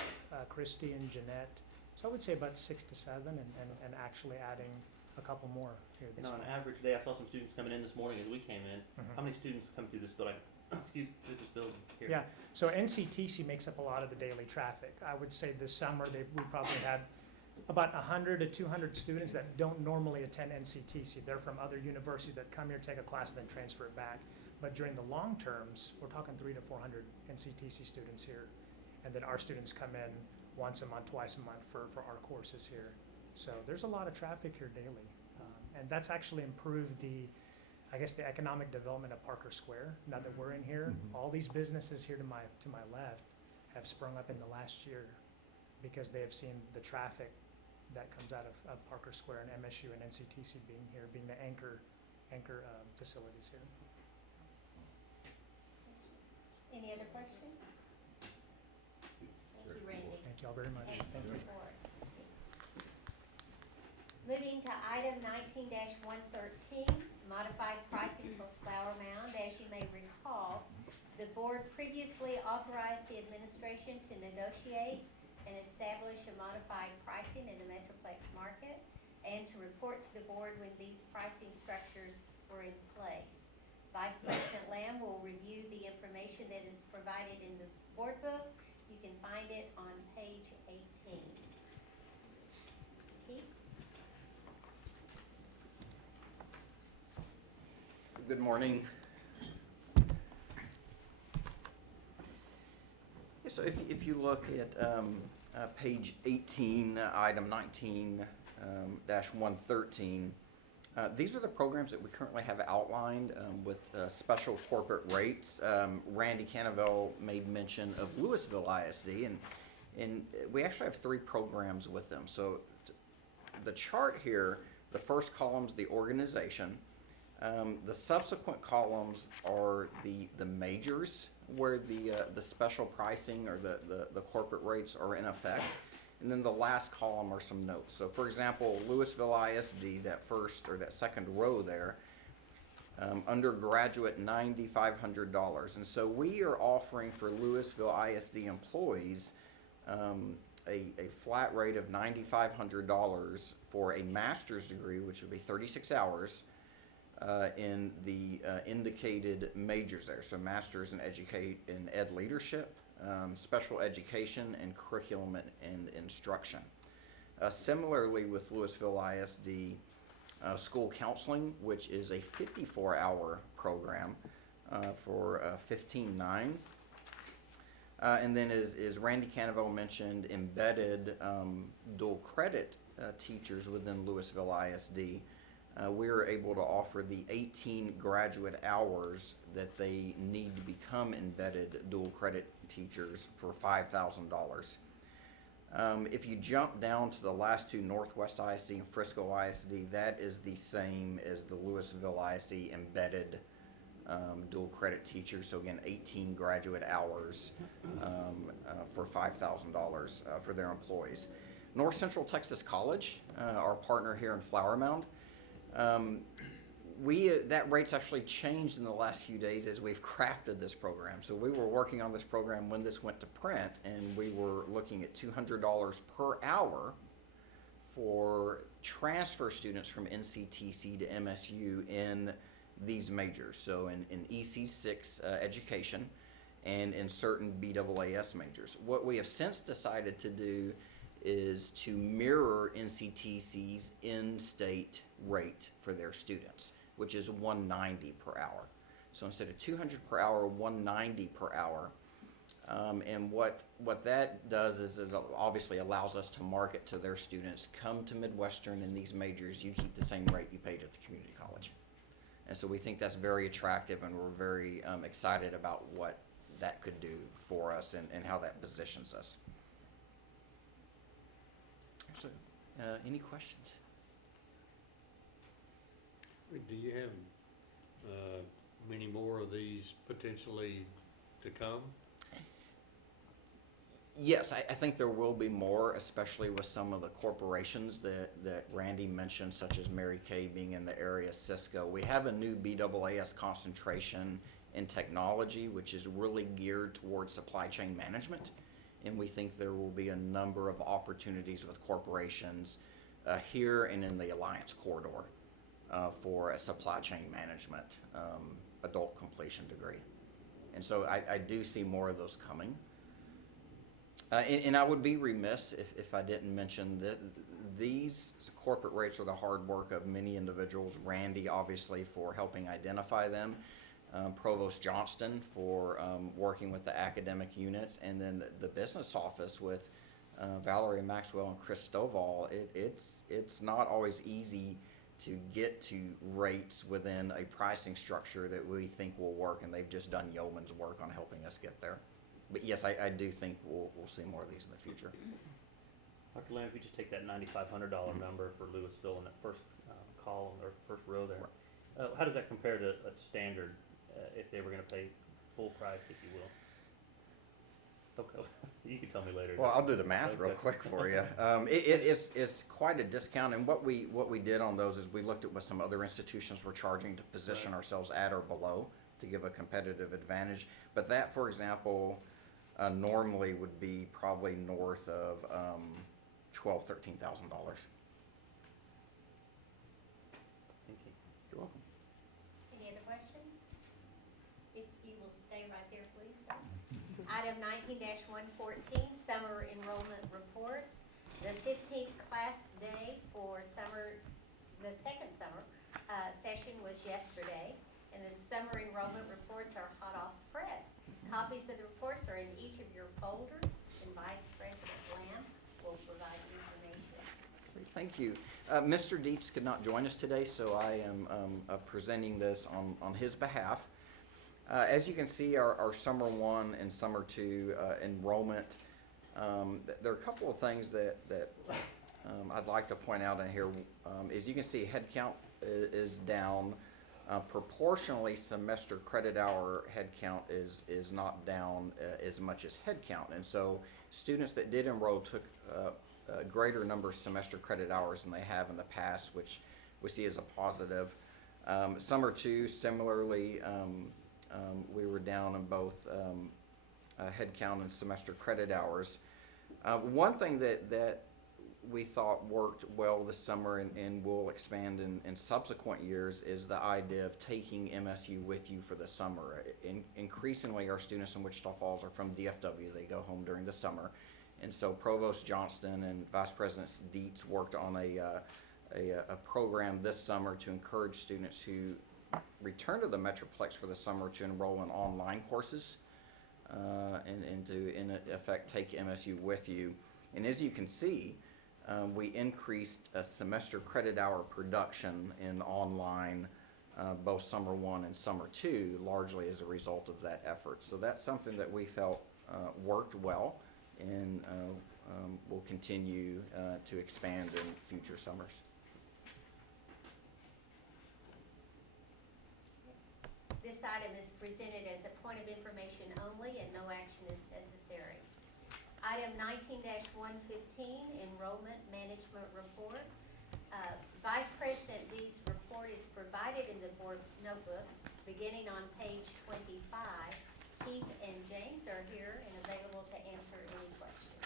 Christy and Jeanette. So I would say about 6 to 7, and actually adding a couple more here this And on year. an average day, I saw some students coming in this morning as we came in. Mhm. How many students come through this building, through this building here? Yeah, so NCTC makes up a lot of the daily traffic. I would say this summer, we probably had about 100 to 200 students that don't normally attend NCTC. They're from other universities that come here, take a class, and then transfer it back. But during the long terms, we're talking 300 to 400 NCTC students here. And then our students come in once a month, twice a month for our courses here. So there's a lot of traffic here daily. And that's actually improved the economic development of Parker Square. Now that we're in here, all these businesses here to my left have sprung up in the last year because they have seen the traffic that comes out of Parker Square and MSU and NCTC being here, being the anchor facilities here. Any other questions? Thank you, Randy. Thank you all very much. Thank Thank you you. for it. Moving to item 19-113, modified pricing for Flower Mound. As you may recall, the board previously authorized the administration to negotiate and establish a modified pricing in the Metroplex market and to report to the board when these pricing structures were in place. Vice President Lamb will review the information that is provided in the board book. You can find it on page 18. Keith? Good morning. So if you look at page 18, item 19-113, these are the programs that we currently have outlined with special corporate rates. Randy Canavell made mention of Louisville ISD, and we actually have 3 programs with them. So the chart here, the first column's the organization. The subsequent columns are the majors where the special pricing or the corporate rates are in effect. And then the last column are some notes. So for example, Louisville ISD, that second row there, undergraduate $9,500. And so we are offering for Louisville ISD employees a flat rate of $9,500 for a master's degree, which would be 36 hours, in the indicated majors there. So masters in ed leadership, special education, and curriculum and instruction. Similarly with Louisville ISD, school counseling, which is a 54-hour program for $15,900. And then as Randy Canavell mentioned, embedded dual credit teachers within Louisville ISD. We are able to offer the 18 graduate hours that they need to become embedded dual credit teachers for $5,000. If you jump down to the last two, Northwest ISD and Frisco ISD, that is the same as the Louisville ISD embedded dual credit teachers. So again, 18 graduate hours for $5,000 for their employees. North Central Texas College, our partner here in Flower Mound, that rate's actually changed in the last few days as we've crafted this program. So we were working on this program when this went to print, and we were looking at $200 per hour for transfer students from NCTC to MSU in these majors. So in EC6 education and in certain BAAS majors. What we have since decided to do is to mirror NCTC's in-state rate for their students, which is $190 per hour. So instead of $200 per hour, $190 per hour. And what that does is it obviously allows us to market to their students, come to Midwestern in these majors, you keep the same rate you paid at the community college. And so we think that's very attractive, and we're very excited about what that could do for us and how that positions us. So, any questions? Do you have many more of these potentially to come? Yes, I think there will be more, especially with some of the corporations that Randy mentioned, such as Mary Kay being in the area, Cisco. We have a new BAAS concentration in technology, which is really geared towards supply chain management. And we think there will be a number of opportunities with corporations here and in the Alliance Corridor for a supply chain management adult completion degree. And so I do see more of those coming. And I would be remiss if I didn't mention that these corporate rates are the hard work of many individuals. Randy, obviously, for helping identify them. Provost Johnston for working with the academic units, and then the business office with Valerie Maxwell and Chris Stovall. It's not always easy to get to rates within a pricing structure that we think will work, and they've just done yeoman's work on helping us get there. But yes, I do think we'll see more of these in the future. Dr. Lamb, if you just take that $9,500 number for Louisville in that first column or first row there, how does that compare to a standard if they were going to pay full price, if you will? Okay, you can tell me later. Well, I'll do the math real quick for you. It's quite a discount, and what we did on those is we looked at what some other institutions were charging to position ourselves at or below to give a competitive advantage. But that, for example, normally would be probably north of $12,000, $13,000. Thank you. You're welcome. Any other questions? If you will stay right there, please, sir. Item 19-114, summer enrollment reports. The 15th class day for the second summer session was yesterday, and the summer enrollment reports are hot off the press. Copies of the reports are in each of your folders, and Vice President Lamb will provide information. Great, thank you. Mr. Dietz could not join us today, so I am presenting this on his behalf. As you can see, our Summer 1 and Summer 2 enrollment, there are a couple of things that I'd like to point out in here. As you can see, head count is down. Proportionally, semester credit hour head count is not down as much as head count. And so students that did enroll took a greater number of semester credit hours than they have in the past, which we see as a positive. Summer 2, similarly, we were down in both head count and semester credit hours. One thing that we thought worked well this summer and will expand in subsequent years is the idea of taking MSU with you for the summer. Increasingly, our students in Wichita Falls are from DFW. They go home during the summer. And so Provost Johnston and Vice President Dietz worked on a program this summer to encourage students who return to the Metroplex for the summer to enroll in online courses and to, in effect, take MSU with you. And as you can see, we increased a semester credit hour production in online both summer 1 and summer 2, largely as a result of that effort. So that's something that we felt worked well, and will continue to expand in future summers. This item is presented as a point of information only and no action is necessary. Item 19-115, Enrollment Management Report. Vice President Lee's report is provided in the board notebook beginning on page 25. Keith and James are here and available to answer any questions.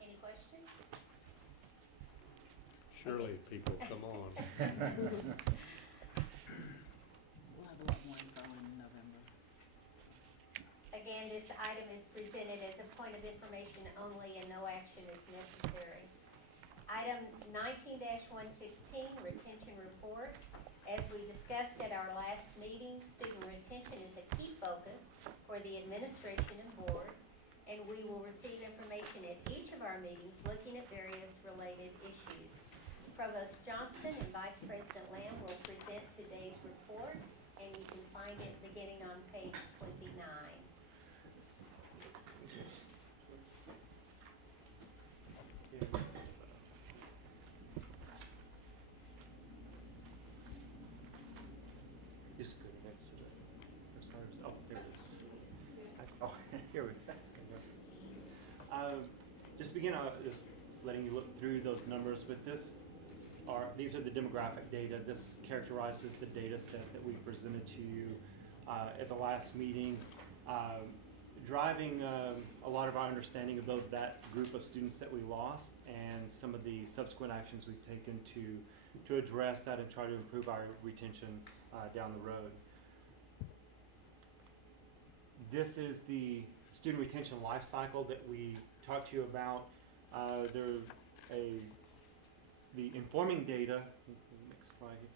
Any questions? Surely, people, come on. We'll have a lot more info in November. Again, this item is presented as a point of information only and no action is necessary. Item 19-116, Retention Report. As we discussed at our last meeting, student retention is a key focus for the administration and board, and we will receive information at each of our meetings looking at various related issues. Provost Johnston and Vice President Lamb will present today's report, and you can find it beginning on page 29. Just go next to the, oh, there it is. Oh. Here we go. Just begin, just letting you look through those numbers, but these are the demographic data. This characterizes the data set that we presented to you at the last meeting, driving a lot of our understanding of both that group of students that we lost and some of the subsequent actions we've taken to address that and try to improve our retention down the road. This is the student retention life cycle that we talked to you about. The informing data, next slide,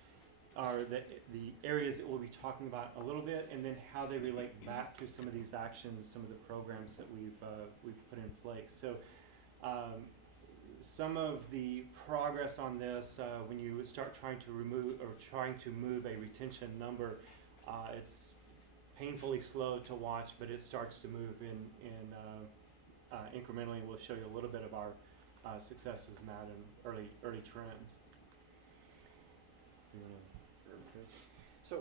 are the areas that we'll be talking about a little bit, and then how they relate back to some of these actions, some of the programs that we've put in place. So some of the progress on this, when you start trying to move a retention number, it's painfully slow to watch, but it starts to move in incrementally. We'll show you a little bit of our successes in that and early trends. So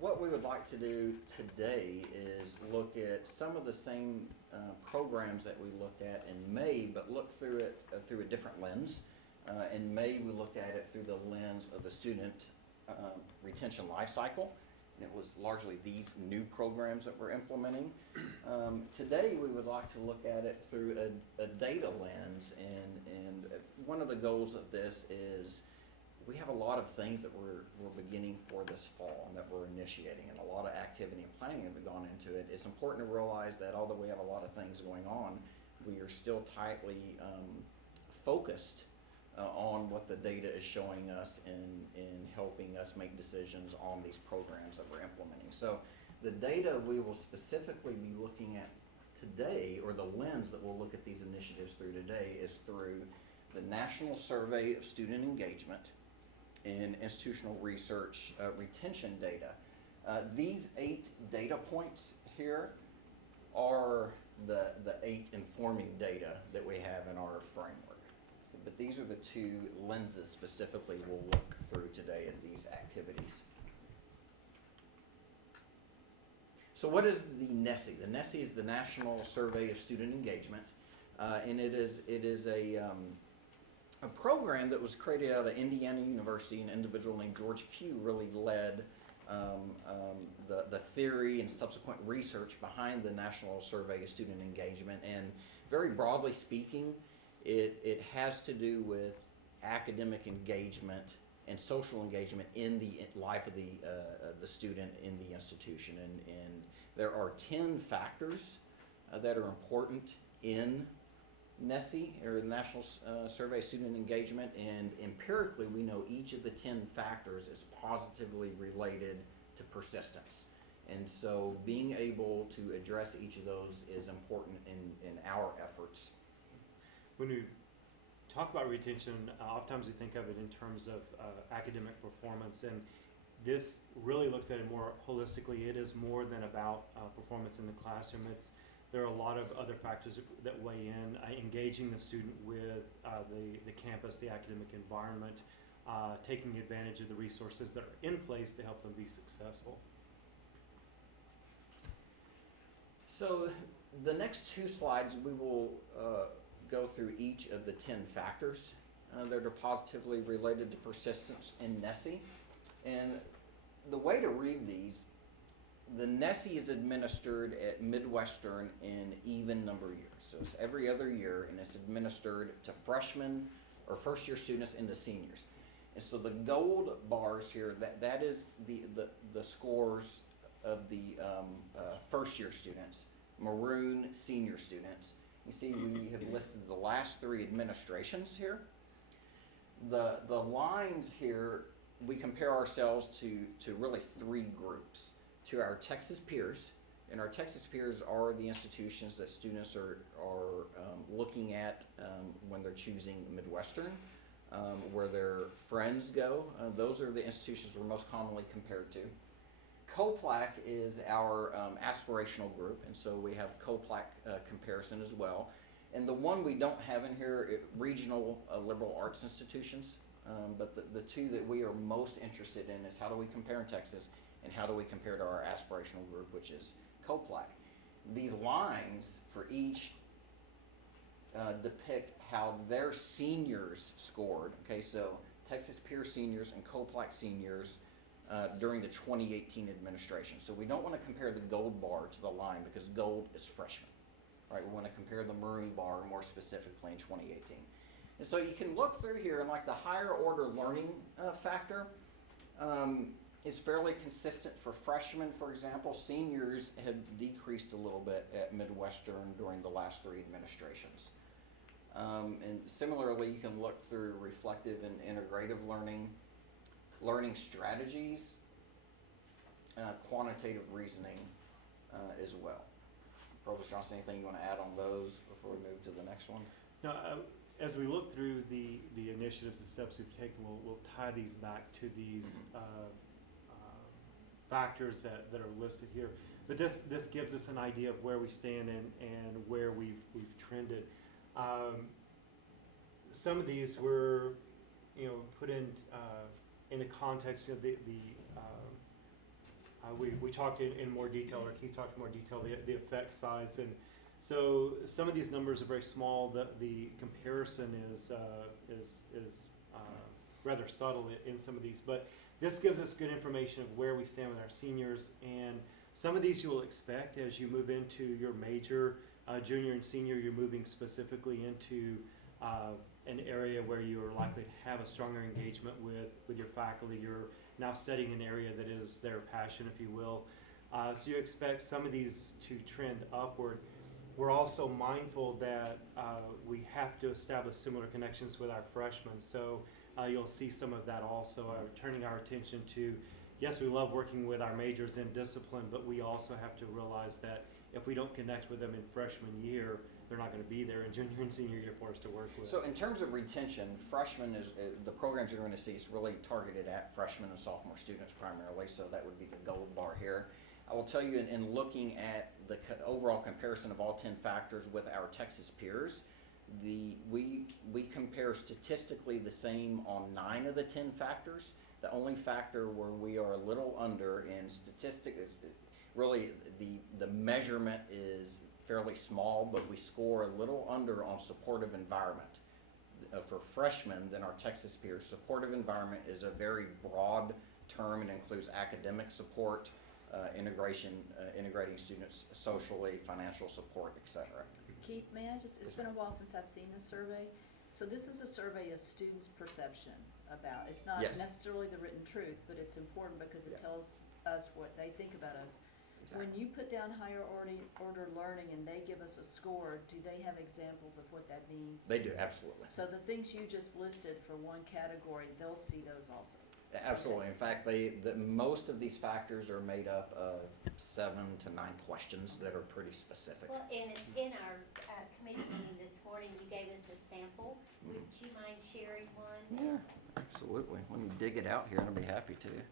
what we would like to do today is look at some of the same programs that we looked at in May, but look through it through a different lens. In May, we looked at it through the lens of the student retention life cycle, and it was largely these new programs that we're implementing. Today, we would like to look at it through a data lens, and one of the goals of this is we have a lot of things that we're beginning for this fall and that we're initiating, and a lot of activity and planning have gone into it. It's important to realize that although we have a lot of things going on, we are still tightly focused on what the data is showing us in helping us make decisions on these programs that we're implementing. So the data we will specifically be looking at today, or the lens that we'll look at these initiatives through today, is through the National Survey of Student Engagement and Institutional Research retention data. These 8 data points here are the 8 informing data that we have in our framework. But these are the 2 lenses specifically we'll look through today in these activities. So what is the NSSE? The NSSE is the National Survey of Student Engagement, and it is a program that was created out of Indiana University. An individual named George Q really led the theory and subsequent research behind the National Survey of Student Engagement. And very broadly speaking, it has to do with academic engagement and social engagement in the life of the student in the institution. And there are 10 factors that are important in NSSE, or the National Survey of Student Engagement, and empirically we know each of the 10 factors is positively related to persistence. And so being able to address each of those is important in our efforts. When we talk about retention, oftentimes we think of it in terms of academic performance, and this really looks at it more holistically. It is more than about performance in the classroom. There are a lot of other factors that weigh in, engaging the student with the campus, the academic environment, taking advantage of the resources that are in place to help them be successful. So the next 2 slides, we will go through each of the 10 factors that are positively related to persistence in NSSE. And the way to read these, the NSSE is administered at Midwestern in even number years. So it's every other year, and it's administered to freshmen or first-year students and to seniors. And so the gold bars here, that is the scores of the first-year students. Maroon, senior students. You see we have listed the last 3 administrations here. The lines here, we compare ourselves to really 3 groups. To our Texas peers, and our Texas peers are the institutions that students are looking at when they're choosing Midwestern, where their friends go. Those are the institutions we're most commonly compared to. COPLAC is our aspirational group, and so we have COPLAC comparison as well. And the one we don't have in here, regional liberal arts institutions, but the 2 that we are most interested in is how do we compare in Texas, and how do we compare to our aspirational group, which is COPLAC. These lines for each depict how their seniors scored. Okay, so Texas peer seniors and COPLAC seniors during the 2018 administration. So we don't want to compare the gold bar to the line because gold is freshmen. Right? We want to compare the maroon bar more specifically in 2018. And so you can look through here, and like the higher order learning factor is fairly consistent for freshmen, for example. Seniors have decreased a little bit at Midwestern during the last 3 administrations. And similarly, you can look through reflective and integrative learning strategies, quantitative reasoning as well. Provost Johnson, anything you want to add on those before we move to the next one? Now, as we look through the initiatives, the steps we've taken, we'll tie these back to these factors that are listed here. But this gives us an idea of where we stand and where we've trended. Some of these were, put in the context of we talked in more detail, or Keith talked in more detail, the effect size, and so some of these numbers are very small. The comparison is rather subtle in some of these, but this gives us good information of where we stand with our seniors, and some of these you will expect as you move into your major, junior and senior. You're moving specifically into an area where you are likely to have a stronger engagement with your faculty. You're now studying an area that is their passion, if you will. So you expect some of these to trend upward. We're also mindful that we have to establish similar connections with our freshmen. So you'll see some of that also, turning our attention to, yes, we love working with our majors in discipline, but we also have to realize that if we don't connect with them in freshman year, they're not going to be there in junior and senior year for us to work with. So in terms of retention, freshmen is the programs you're going to see is really targeted at freshmen and sophomore students primarily. So that would be the gold bar here. I will tell you, in looking at the overall comparison of all 10 factors with our Texas peers, we compare statistically the same on 9 of the 10 factors. The only factor where we are a little under in statistics, really the measurement is fairly small, but we score a little under on supportive environment. For freshmen than our Texas peers, supportive environment is a very broad term and includes academic support, integrating students socially, financial support, etc. Keith, may I just, it's been a while since I've seen this survey. So this is a survey of students' perception about. It's not Yes. necessarily the written truth, but it's important because it Yeah. tells us what they think about us. When you put down higher order learning and they give us a score, do they have examples of what that means? They do, absolutely. So the things you just listed for one category, they'll see those also. Absolutely. In fact, most of these factors are made up of 7 to 9 questions that are pretty specific. Well, in our committee meeting this morning, you gave us a sample. Would you mind sharing one? Yeah, absolutely. Let me dig it out here and I'll be happy to.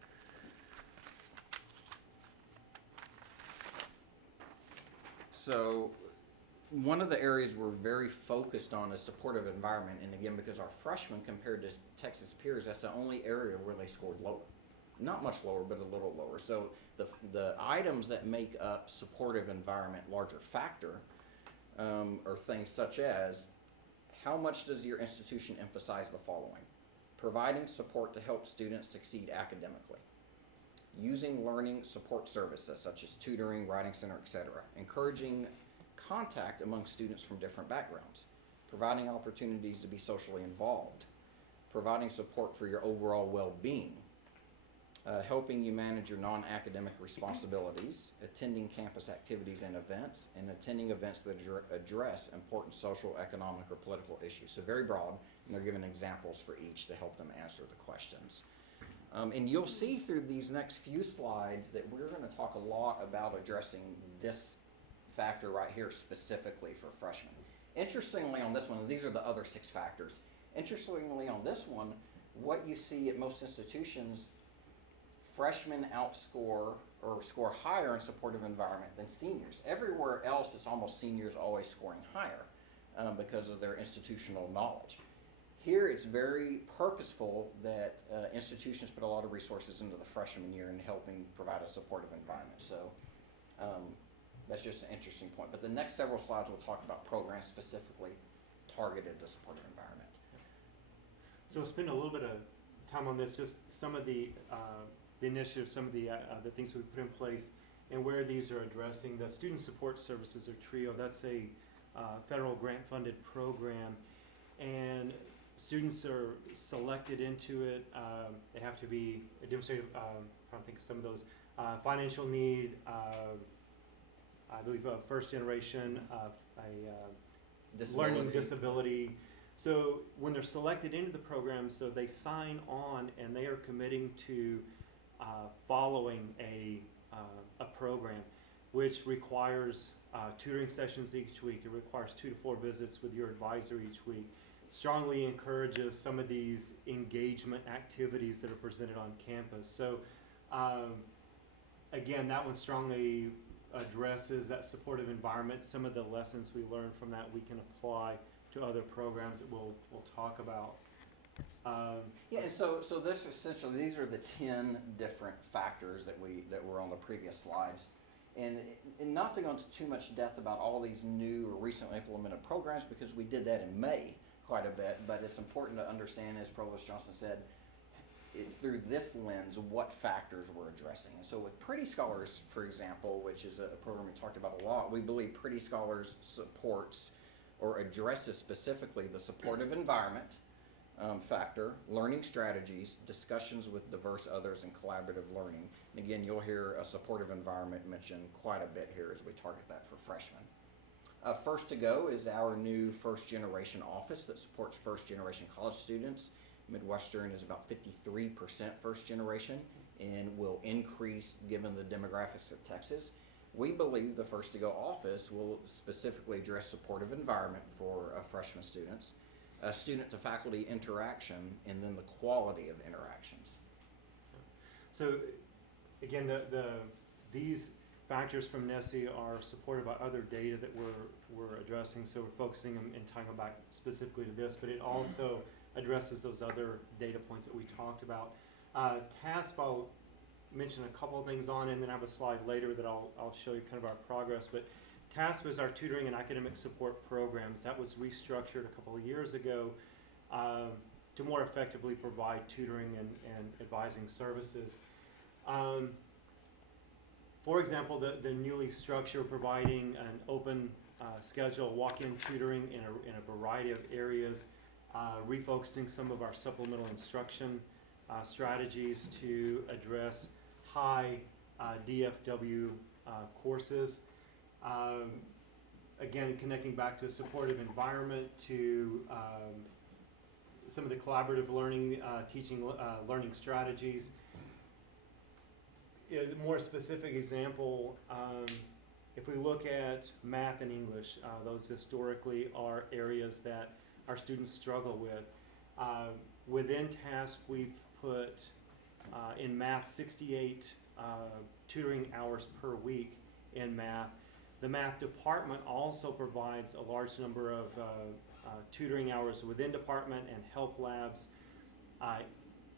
So one of the areas we're very focused on is supportive environment. And again, because our freshmen compared to Texas peers, that's the only area where they scored lower. Not much lower, but a little lower. So the items that make up supportive environment larger factor are things such as, how much does your institution emphasize the following? Providing support to help students succeed academically. Using learning support services such as tutoring, writing center, etc. Encouraging contact among students from different backgrounds. Providing opportunities to be socially involved. Providing support for your overall well-being. Helping you manage your non-academic responsibilities. Attending campus activities and events. And attending events that address important social, economic, or political issues. So very broad, and they're given examples for each to help them answer the questions. And you'll see through these next few slides that we're going to talk a lot about addressing this factor right here specifically for freshmen. Interestingly on this one, and these are the other 6 factors, interestingly on this one, what you see at most institutions, freshmen outscore or score higher in supportive environment than seniors. Everywhere else, it's almost seniors always scoring higher because of their institutional knowledge. Here, it's very purposeful that institutions put a lot of resources into the freshman year in helping provide a supportive environment. So that's just an interesting point. But the next several slides will talk about programs specifically targeted to supportive environment. So we'll spend a little bit of time on this, just some of the initiatives, some of the things we put in place, and where these are addressing. The Student Support Services, or TRIO, that's a federal grant-funded program, and students are selected into it. They have to be demonstrated, I'm trying to think of some of those, financial need, I believe first generation, learning disability. So when they're selected into the program, so they sign on and they are committing to following a program, which requires tutoring sessions each week. It requires 2 to 4 visits with your advisor each week. Strongly encourages some of these engagement activities that are presented on campus. So again, that one strongly addresses that supportive environment. Some of the lessons we learned from that we can apply to other programs that we'll talk about. Yeah, and so this essentially, these are the 10 different factors that were on the previous slides. And not to go into too much depth about all these new or recently implemented programs, because we did that in May quite a bit, but it's important to understand, as Provost Johnson said, through this lens, what factors we're addressing. And so with Pretty Scholars, for example, which is a program we talked about a lot, we believe Pretty Scholars supports or addresses specifically the supportive environment factor, learning strategies, discussions with diverse others, and collaborative learning. And again, you'll hear a supportive environment mentioned quite a bit here as we target that for freshmen. First to Go is our new first generation office that supports first generation college students. Midwestern is about 53% first generation and will increase given the demographics of Texas. We believe the First to Go office will specifically address supportive environment for freshman students, student to faculty interaction, and then the quality of interactions. So again, these factors from NESE are supported by other data that we're addressing, so we're focusing and tying them back specifically to this, but it also addresses those other data points that we talked about. TASP, I'll mention a couple of things on, and then I have a slide later that I'll show you kind of our progress, but TASP is our tutoring and academic support programs. That was restructured a couple of years ago to more effectively provide tutoring and advising services. For example, the newly structured providing an open schedule walk-in tutoring in a variety of areas refocusing some of our supplemental instruction strategies to address high DFW courses. Again, connecting back to a supportive environment, to some of the collaborative learning, learning strategies. A more specific example, if we look at math and English, those historically are areas that our students struggle with. Within TASP, we've put in math 68 tutoring hours per week in math. The math department also provides a large number of tutoring hours within department and help labs.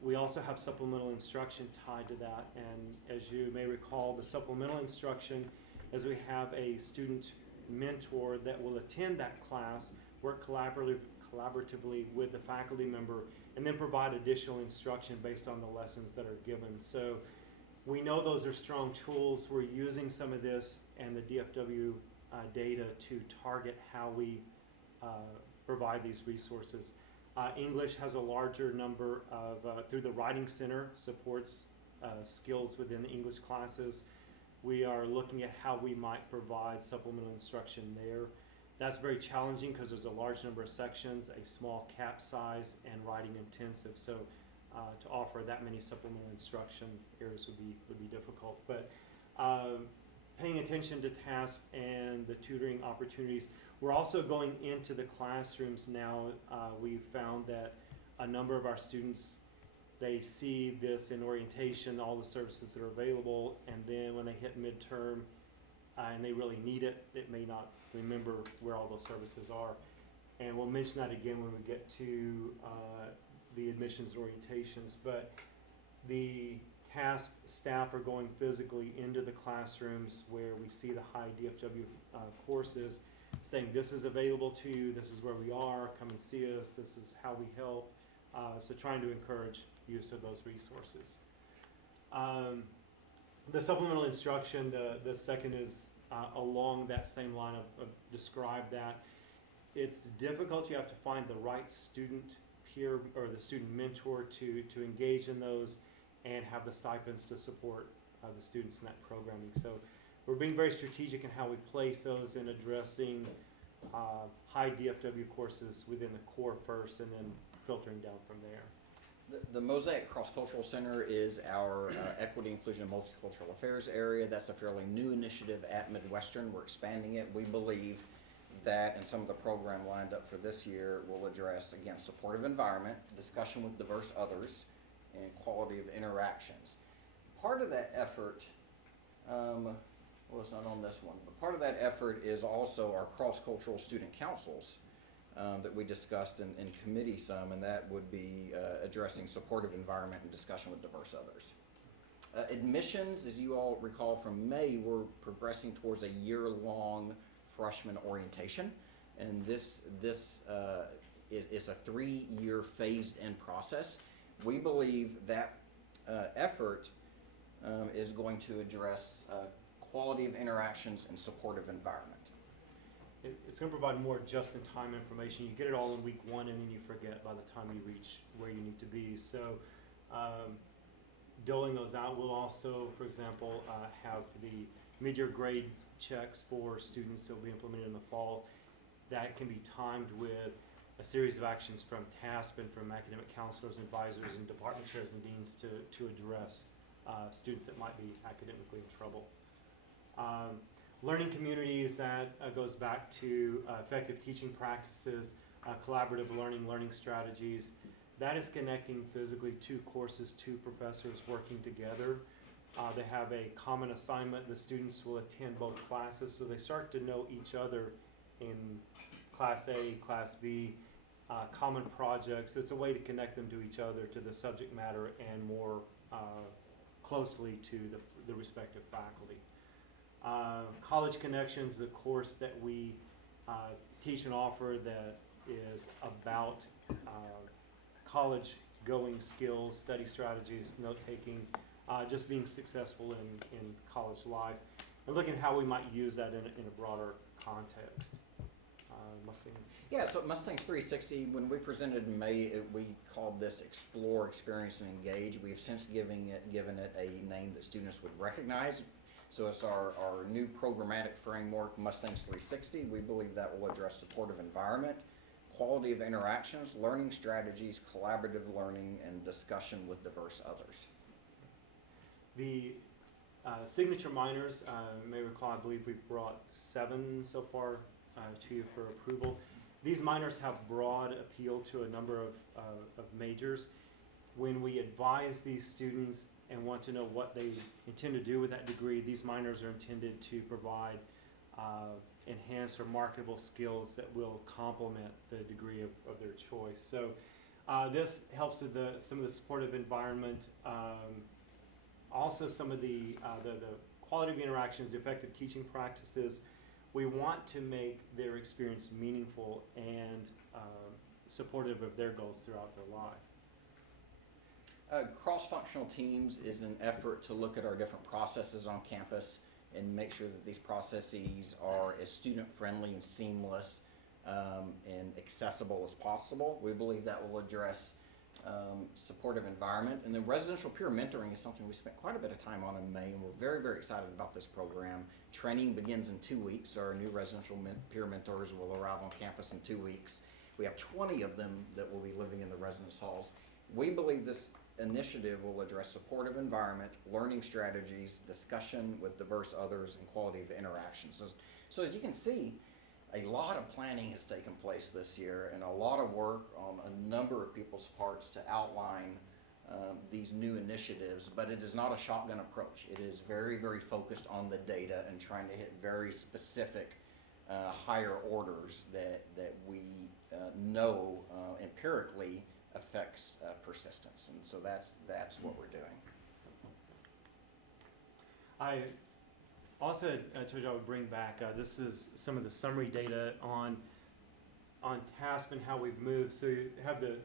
We also have supplemental instruction tied to that, and as you may recall, the supplemental instruction is we have a student mentor that will attend that class, work collaboratively with the faculty member, and then provide additional instruction based on the lessons that are given. So we know those are strong tools. We're using some of this and the DFW data to target how we provide these resources. English has a larger number of, through the Writing Center, supports skills within the English classes. We are looking at how we might provide supplemental instruction there. That's very challenging because there's a large number of sections, a small cap size, and writing intensive. So to offer that many supplemental instruction areas would be difficult. But paying attention to TASP and the tutoring opportunities. We're also going into the classrooms now. We've found that a number of our students, they see this in orientation, all the services that are available, and then when they hit midterm and they really need it, it may not remember where all those services are. And we'll mention that again when we get to the admissions orientations. But the TASP staff are going physically into the classrooms where we see the high DFW courses, saying this is available to you, this is where we are, come and see us, this is how we help. So trying to encourage use of those resources. The supplemental instruction, the second is along that same line of describe that. It's difficult. You have to find the right student peer or the student mentor to engage in those and have the stipends to support the students in that programming. So we're being very strategic in how we place those in addressing high DFW courses within the core first and then filtering down from there. The Mosaic Cross-Cultural Center is our Equity, Inclusion, and Multicultural Affairs area. That's a fairly new initiative at Midwestern. We're expanding it. We believe that, and some of the program lined up for this year will address, again, supportive environment, discussion with diverse others, and quality of interactions. Part of that effort, well, it's not on this one, but part of that effort is also our cross-cultural student councils that we discussed in committee some, and that would be addressing supportive environment and discussion with diverse others. Admissions, as you all recall from May, we're progressing towards a year-long freshman orientation, and this is a 3-year phased-in process. We believe that effort is going to address quality of interactions and supportive environment. It's going to provide more just-in-time information. You get it all in week 1, and then you forget by the time you reach where you need to be. So doling those out, we'll also, for example, have the mid-year grade checks for students that will be implemented in the fall. That can be timed with a series of actions from TASP and from academic counselors, advisors, and department chairs and deans to address students that might be academically in trouble. Learning communities, that goes back to effective teaching practices, collaborative learning strategies. That is connecting physically 2 courses, 2 professors working together. They have a common assignment. The students will attend both classes, so they start to know each other in Class A, Class B, common projects. It's a way to connect them to each other, to the subject matter, and more closely to the respective faculty. College Connections, the course that we teach and offer that is about college-going skills, study strategies, note-taking, just being successful in college life, and looking at how we might use that in a broader context. Mustangs? Yeah, so Mustangs 360, when we presented in May, we called this Explore, Experience, and Engage. We have since given it a name that students would recognize. So it's our new programmatic framework, Mustangs 360. We believe that will address supportive environment, quality of interactions, learning strategies, collaborative learning, and discussion with diverse others. The signature minors, you may recall, I believe we've brought 7 so far to you for approval. These minors have broad appeal to a number of majors. When we advise these students and want to know what they intend to do with that degree, these minors are intended to provide enhanced or marketable skills that will complement the degree of their choice. So this helps with some of the supportive environment, also some of the quality of interactions, the effective teaching practices. We want to make their experience meaningful and supportive of their goals throughout their life. Cross-functional teams is an effort to look at our different processes on campus and make sure that these processes are as student-friendly and seamless and accessible as possible. We believe that will address supportive environment. And then residential peer mentoring is something we spent quite a bit of time on in May, and we're very, very excited about this program. Training begins in 2 weeks. So our new residential peer mentors will arrive on campus in 2 weeks. We have 20 of them that will be living in the residence halls. We believe this initiative will address supportive environment, learning strategies, discussion with diverse others, and quality of interactions. So as you can see, a lot of planning has taken place this year and a lot of work on a number of people's parts to outline these new initiatives, but it is not a shotgun approach. It is very, very focused on the data and trying to hit very specific higher orders that we know empirically affects persistence, and so that's what we're doing. I also told you I would bring back, this is some of the summary data on TASP and how we've moved. So you have the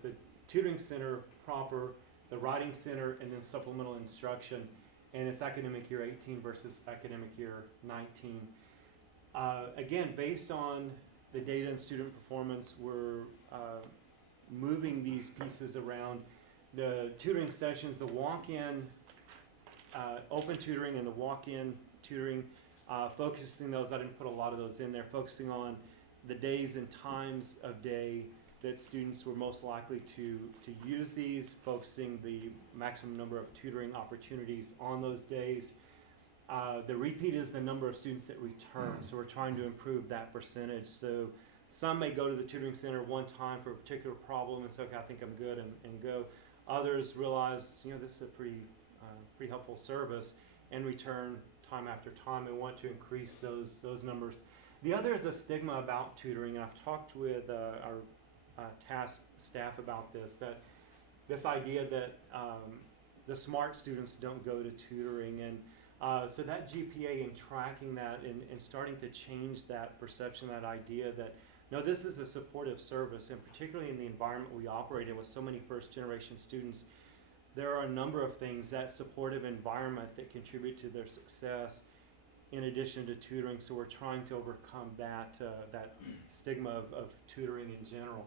tutoring center proper, the writing center, and then supplemental instruction, and it's academic year 18 versus academic year 19. Again, based on the data and student performance, we're moving these pieces around. The tutoring sessions, the walk-in open tutoring and the walk-in tutoring, focusing those, I didn't put a lot of those in there, focusing on the days and times of day that students were most likely to use these, focusing the maximum number of tutoring opportunities on those days. The repeat is the number of students that return, so we're trying to improve that percentage. So some may go to the tutoring center one time for a particular problem and say, okay, I think I'm good, and go. Others realize, this is a pretty helpful service, and return time after time, and want to increase those numbers. The other is a stigma about tutoring, and I've talked with our TASP staff about this idea that the smart students don't go to tutoring, and so that GPA and tracking that and starting to change that perception, that idea that no, this is a supportive service, and particularly in the environment we operate in with so many first-generation students, there are a number of things, that supportive environment, that contribute to their success in addition to tutoring. So we're trying to overcome that stigma of tutoring in general.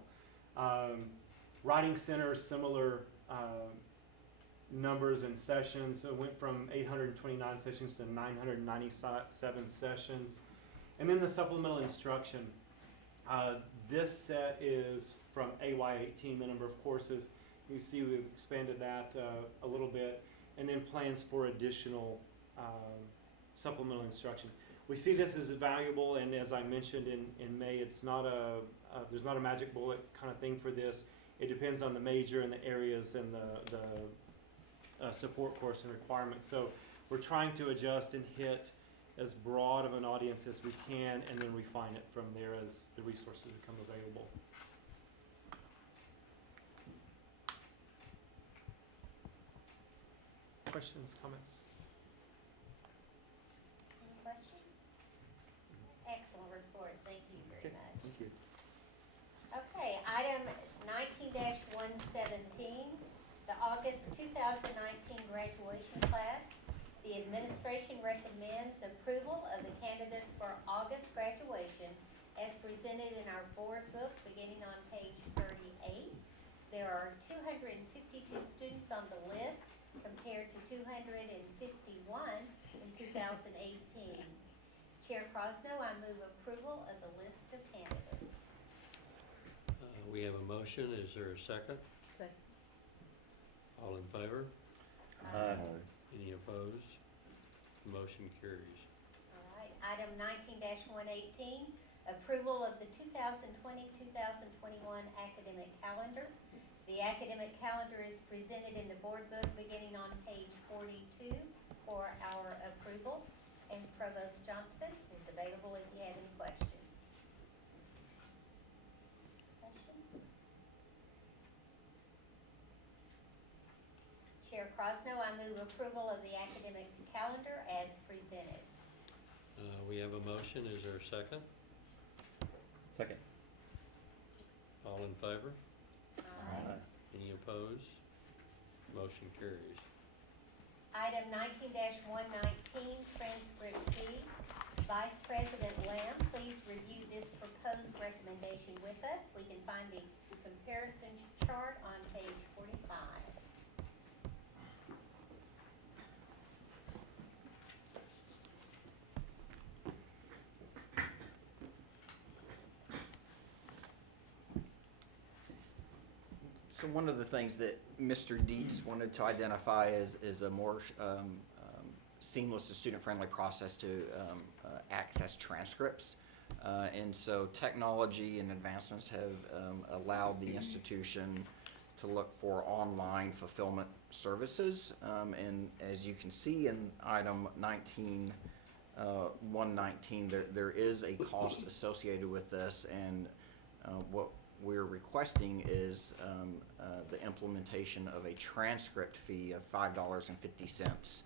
Writing Center, similar numbers and sessions. So it went from 829 sessions to 997 sessions. And then the supplemental instruction. This set is from AY18, the number of courses. You see we've expanded that a little bit, and then plans for additional supplemental instruction. We see this as valuable, and as I mentioned in May, it's not there's not a magic bullet kind of thing for this. It depends on the major and the areas and the support course and requirements. So we're trying to adjust and hit as broad of an audience as we can, and then refine it from there as the resources become available. Questions, comments? Any questions? Excellent report, thank you very much. Thank you. Okay, item 19-117, the August 2019 graduation class. The administration recommends approval of the candidates for August graduation as presented in our board book beginning on page 38. There are 252 students on the list compared to 251 in 2018. Chair Crosno, I move approval of the list of candidates. We have a motion. Is there a second? Second. All in favor? Aye. Any opposed? Motion carries. All right, item 19-118, approval of the 2020-2021 academic calendar. The academic calendar is presented in the board book beginning on page 42 for our approval. And Provost Johnston is available if you have any questions. Questions? Chair Crosno, I move approval of the academic calendar as presented. We have a motion. Is there a second? Second. All in favor? Aye. Any opposed? Motion carries. Item 19-119, transcript fee. Vice President Lamb, please review this proposed recommendation with us. We can find the comparison chart on page 45. So one of the things that Mr. Dietz wanted to identify is a more seamless and student-friendly process to access transcripts. And so technology and advancements have allowed the institution to look for online fulfillment services. And as you can see in item 119, there is a cost associated with this, and what we're requesting is the implementation of a transcript fee of $5.50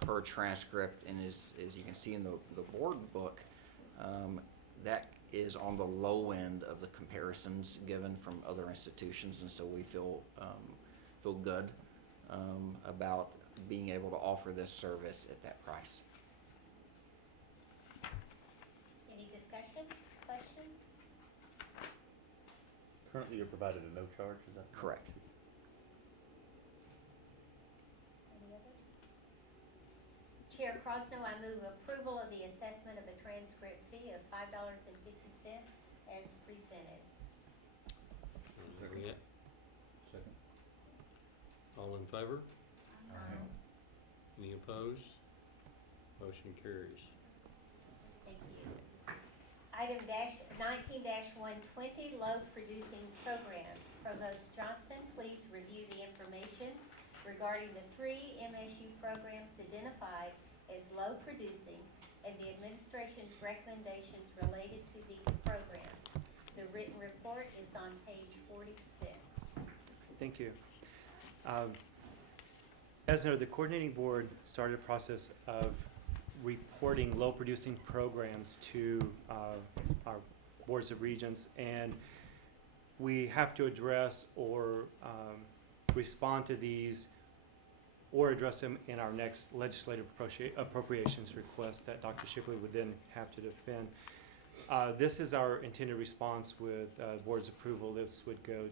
per transcript. And as you can see in the board book, that is on the low end of the comparisons given from other institutions, and so we feel good about being able to offer this service at that price. Any discussion, questions? Currently, you're provided at no charge, is that Correct. Any others? Chair Crosno, I move approval of the assessment of a transcript fee of $5.50 as presented. Yeah. Second. All in favor? Aye. Any opposed? Motion carries. Thank you. Item 19-120, low producing programs. Provost Johnston, please review the information regarding the 3 MSU programs identified as low producing and the administration's recommendations related to these programs. The written report is on page 46. Thank you. As noted, the coordinating board started a process of reporting low-producing programs to our boards of regents, and we have to address or respond to these or address them in our next legislative appropriations request that Dr. Shipley would then have to defend. This is our intended response with board's approval. This would go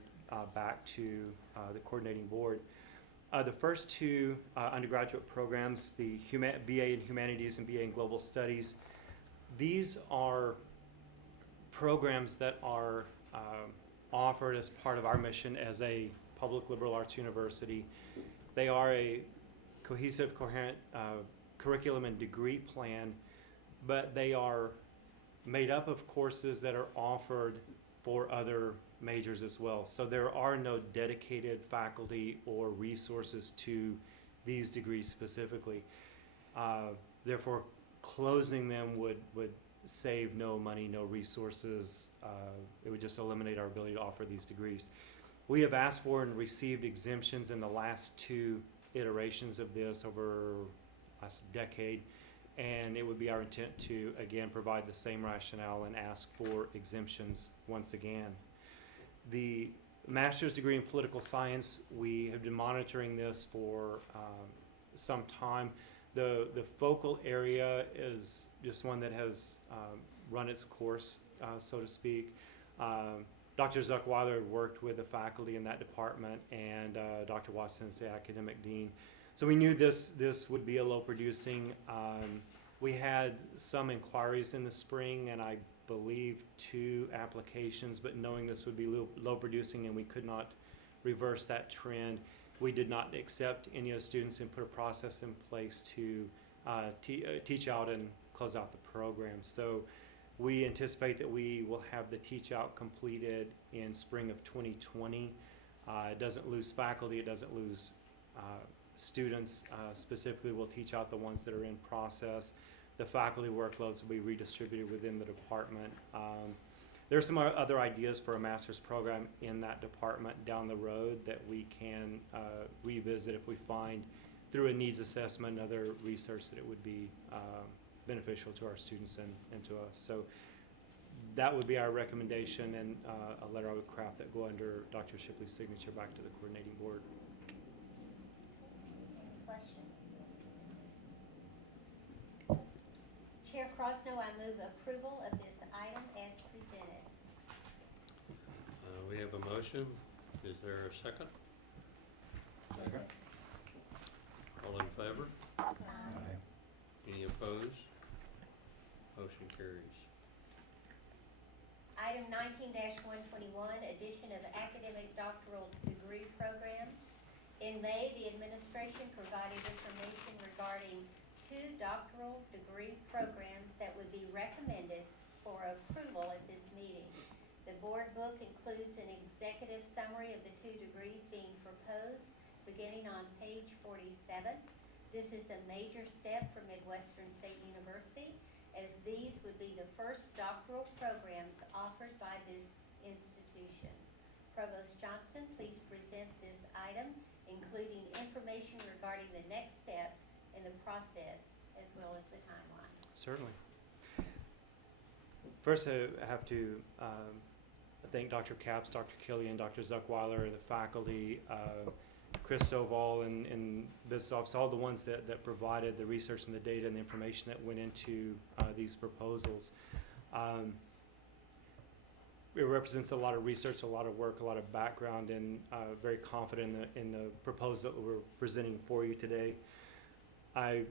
back to the coordinating board. The first 2 undergraduate programs, the BA in Humanities and BA in Global Studies, these are programs that are offered as part of our mission as a public liberal arts university. They are a cohesive, coherent curriculum and degree plan, but they are made up of courses that are offered for other majors as well. So there are no dedicated faculty or resources to these degrees specifically. Therefore, closing them would save no money, no resources. It would just eliminate our ability to offer these degrees. We have asked for and received exemptions in the last 2 iterations of this over the last decade, and it would be our intent to again provide the same rationale and ask for exemptions once again. The master's degree in political science, we have been monitoring this for some time. The focal area is just one that has run its course, so to speak. Dr. Zuckweiler had worked with the faculty in that department, and Dr. Watson is the academic dean. So we knew this would be a low producing. We had some inquiries in the spring, and I believe 2 applications, but knowing this would be low producing and we could not reverse that trend, we did not accept any of the students and put a process in place to teach out and close out the program. So we anticipate that we will have the teach out completed in spring of 2020. It doesn't lose faculty, it doesn't lose students. Specifically, we'll teach out the ones that are in process. The faculty workloads will be redistributed within the department. There are some other ideas for a master's program in that department down the road that we can revisit if we find through a needs assessment and other research that it would be beneficial to our students and to us. So that would be our recommendation, and a letter I would craft that go under Dr. Shipley's signature back to the coordinating board. Any questions? Chair Crosno, I move approval of this item as presented. We have a motion. Is there a second? Second. All in favor? Aye. Any opposed? Motion carries. Item 19-121, addition of academic doctoral degree programs. In May, the administration provided information regarding 2 doctoral degree programs that would be recommended for approval at this meeting. The board book includes an executive summary of the 2 degrees being proposed, beginning on page 47. This is a major step for Midwestern State University, as these would be the first doctoral programs offered by this institution. Provost Johnston, please present this item, including information regarding the next steps in the process, as well as the timeline. Certainly. First, I have to thank Dr. Capps, Dr. Killian, Dr. Zuckweiler, the faculty, Chris Stovall, and business office, all the ones that provided the research and the data and the information that went into these proposals. It represents a lot of research, a lot of work, a lot of background, and very confident in the proposal that we're presenting for you today. I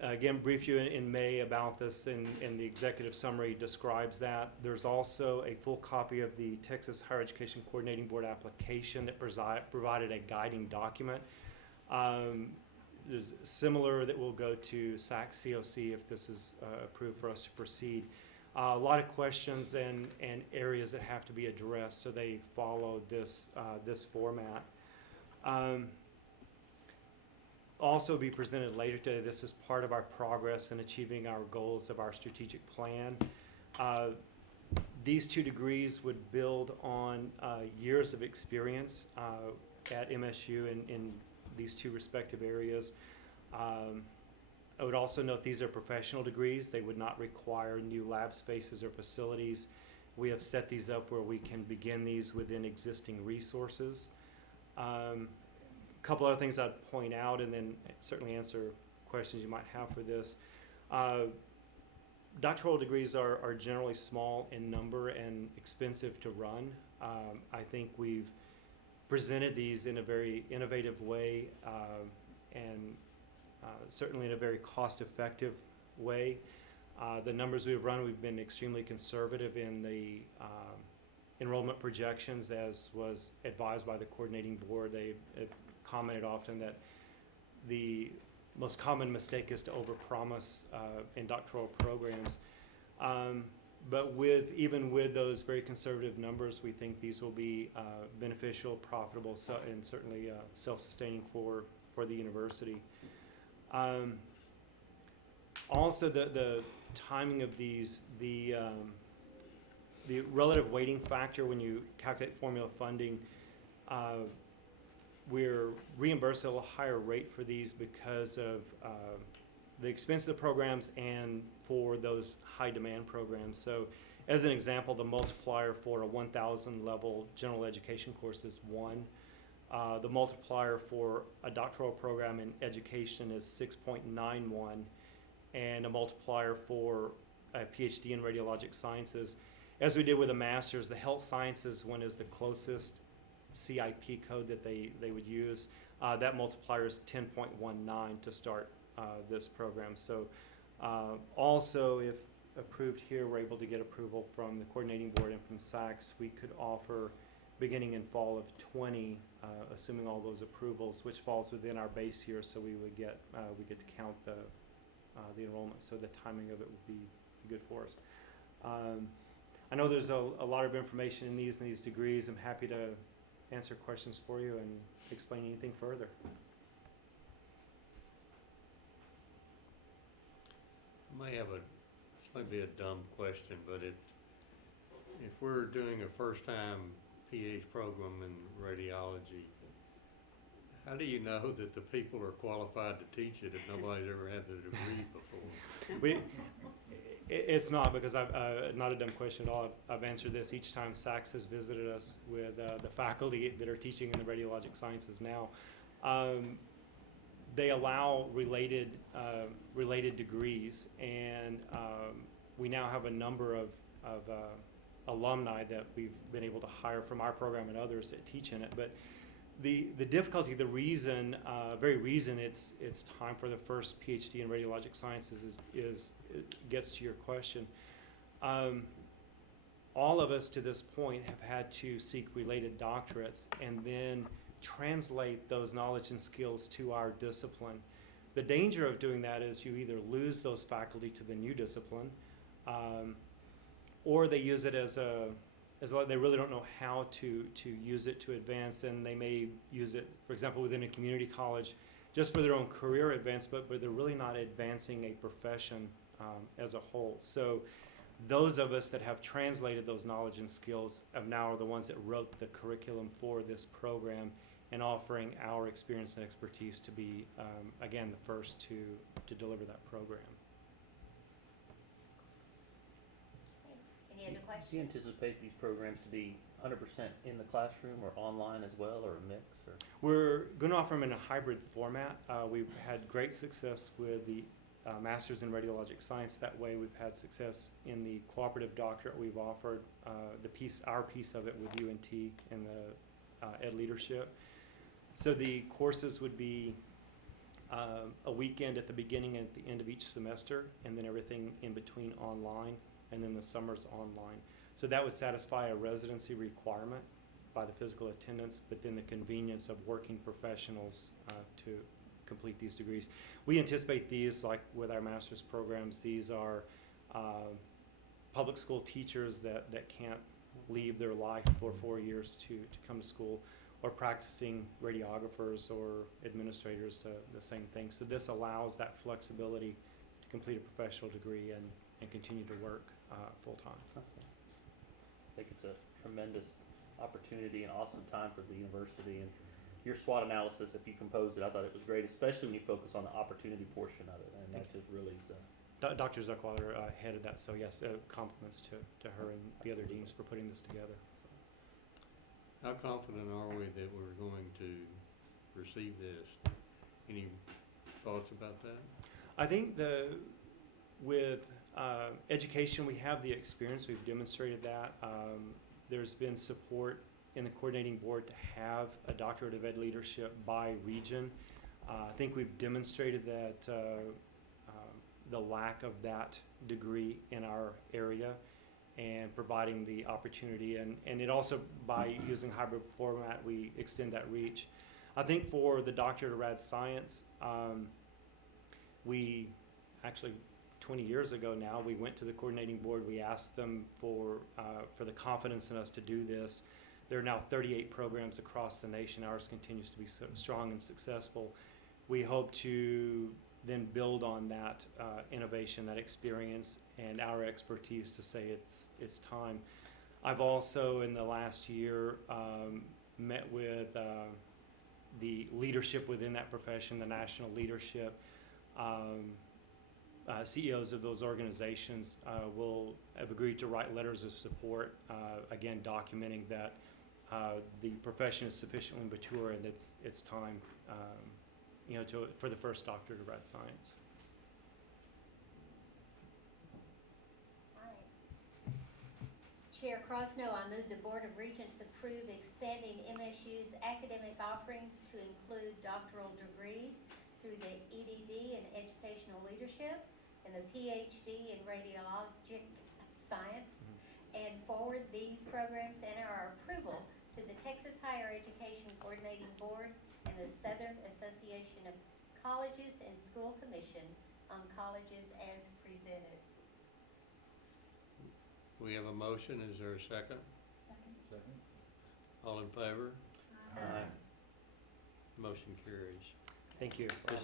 again briefed you in May about this, and the executive summary describes that. There's also a full copy of the Texas Higher Education Coordinating Board application that provided a guiding document. There's similar that will go to SAC COC if this is approved for us to proceed. A lot of questions and areas that have to be addressed, so they follow this format. Also be presented later today. This is part of our progress in achieving our goals of our strategic plan. These 2 degrees would build on years of experience at MSU in these 2 respective areas. I would also note these are professional degrees. They would not require new lab spaces or facilities. We have set these up where we can begin these within existing resources. Couple other things I'd point out, and then certainly answer questions you might have for this. Doctoral degrees are generally small in number and expensive to run. I think we've presented these in a very innovative way, and certainly in a very cost-effective way. The numbers we've run, we've been extremely conservative in the enrollment projections, as was advised by the coordinating board. They commented often that the most common mistake is to overpromise in doctoral programs. But even with those very conservative numbers, we think these will be beneficial, profitable, and certainly self-sustaining for the university. Also, the timing of these, the relative weighting factor when you calculate formula funding, we're reimbursed at a little higher rate for these because of the expense of the programs and for those high demand programs. So as an example, the multiplier for a 1,000 level general education course is 1. The multiplier for a doctoral program in education is 6.91, and a multiplier for a PhD in radiologic sciences. As we did with a master's, the health sciences one is the closest CIP code that they would use. That multiplier is 10.19 to start this program. So also, if approved here, we're able to get approval from the coordinating board and from SACS. We could offer, beginning in fall of 20, assuming all those approvals, which falls within our base year, so we get to count the enrollment, so the timing of it would be good for us. I know there's a lot of information in these degrees. I'm happy to answer questions for you and explain anything further. I may have this may be a dumb question, but if we're doing a first-time PH program in radiology, how do you know that the people are qualified to teach it if nobody's ever had the degree before? It's not, because not a dumb question at all. I've answered this each time SACS has visited us with the faculty that are teaching in the radiologic sciences now. They allow related degrees, and we now have a number of alumni that we've been able to hire from our program and others that teach in it. But the difficulty, the reason, very reason it's time for the first PhD in radiologic sciences is it gets to your question. All of us to this point have had to seek related doctorates and then translate those knowledge and skills to our discipline. The danger of doing that is you either lose those faculty to the new discipline, or they use it as they really don't know how to use it to advance, and they may use it, for example, within a community college just for their own career advancement, but they're really not advancing a profession as a whole. So those of us that have translated those knowledge and skills now are the ones that wrote the curriculum for this program and offering our experience and expertise to be, again, the first to deliver that program. Any other questions? Do you anticipate these programs to be 100% in the classroom or online as well, or a mix? Or? We're going to offer them in a hybrid format. We've had great success with the Masters in Radiologic Science. That way we've had success in the cooperative doctorate we've offered, our piece of it with UNT and the Ed Leadership. So the courses would be a weekend at the beginning and at the end of each semester, and then everything in between online, and then the summer's online. So that would satisfy a residency requirement by the physical attendance, but then the convenience of working professionals to complete these degrees. We anticipate these, like with our master's programs, these are public school teachers that can't leave their life for 4 years to come to school, or practicing radiographers or administrators, the same thing. So this allows that flexibility to complete a professional degree and continue to work full-time. Awesome. I think it's a tremendous opportunity and awesome time for the university. And your SWOT analysis, if you composed it, I thought it was great, especially when you focus on the opportunity portion of it. And that just really is Dr. Zuckwater headed that, so yes, compliments to her and the other deans for putting this together. How confident are we that we're going to receive this? Any thoughts about that? I think with education, we have the experience. We've demonstrated that. There's been support in the coordinating board to have a doctorate of ed leadership by region. I think we've demonstrated that the lack of that degree in our area, and providing the opportunity, and it also, by using hybrid format, we extend that reach. I think for the doctorate of rad science, we actually 20 years ago now, we went to the coordinating board. We asked them for the confidence in us to do this. There are now 38 programs across the nation. Ours continues to be so strong and successful. We hope to then build on that innovation, that experience, and our expertise to say it's time. I've also, in the last year, met with the leadership within that profession, the national leadership. CEOs of those organizations will have agreed to write letters of support, again documenting that the profession is sufficiently mature and it's time, for the first doctorate of rad science. Chair Crosno, I move the Board of Regents approve expanding MSU's academic offerings to include doctoral degrees through the EDD in Educational Leadership and the PhD in Radiologic Science, and forward these programs and our approval to the Texas Higher Education Coordinating Board and the Southern Association of Colleges and School Commission on colleges as presented. We have a motion, is there a second? Second. All in favor? Aye. Motion carries. Thank you. So,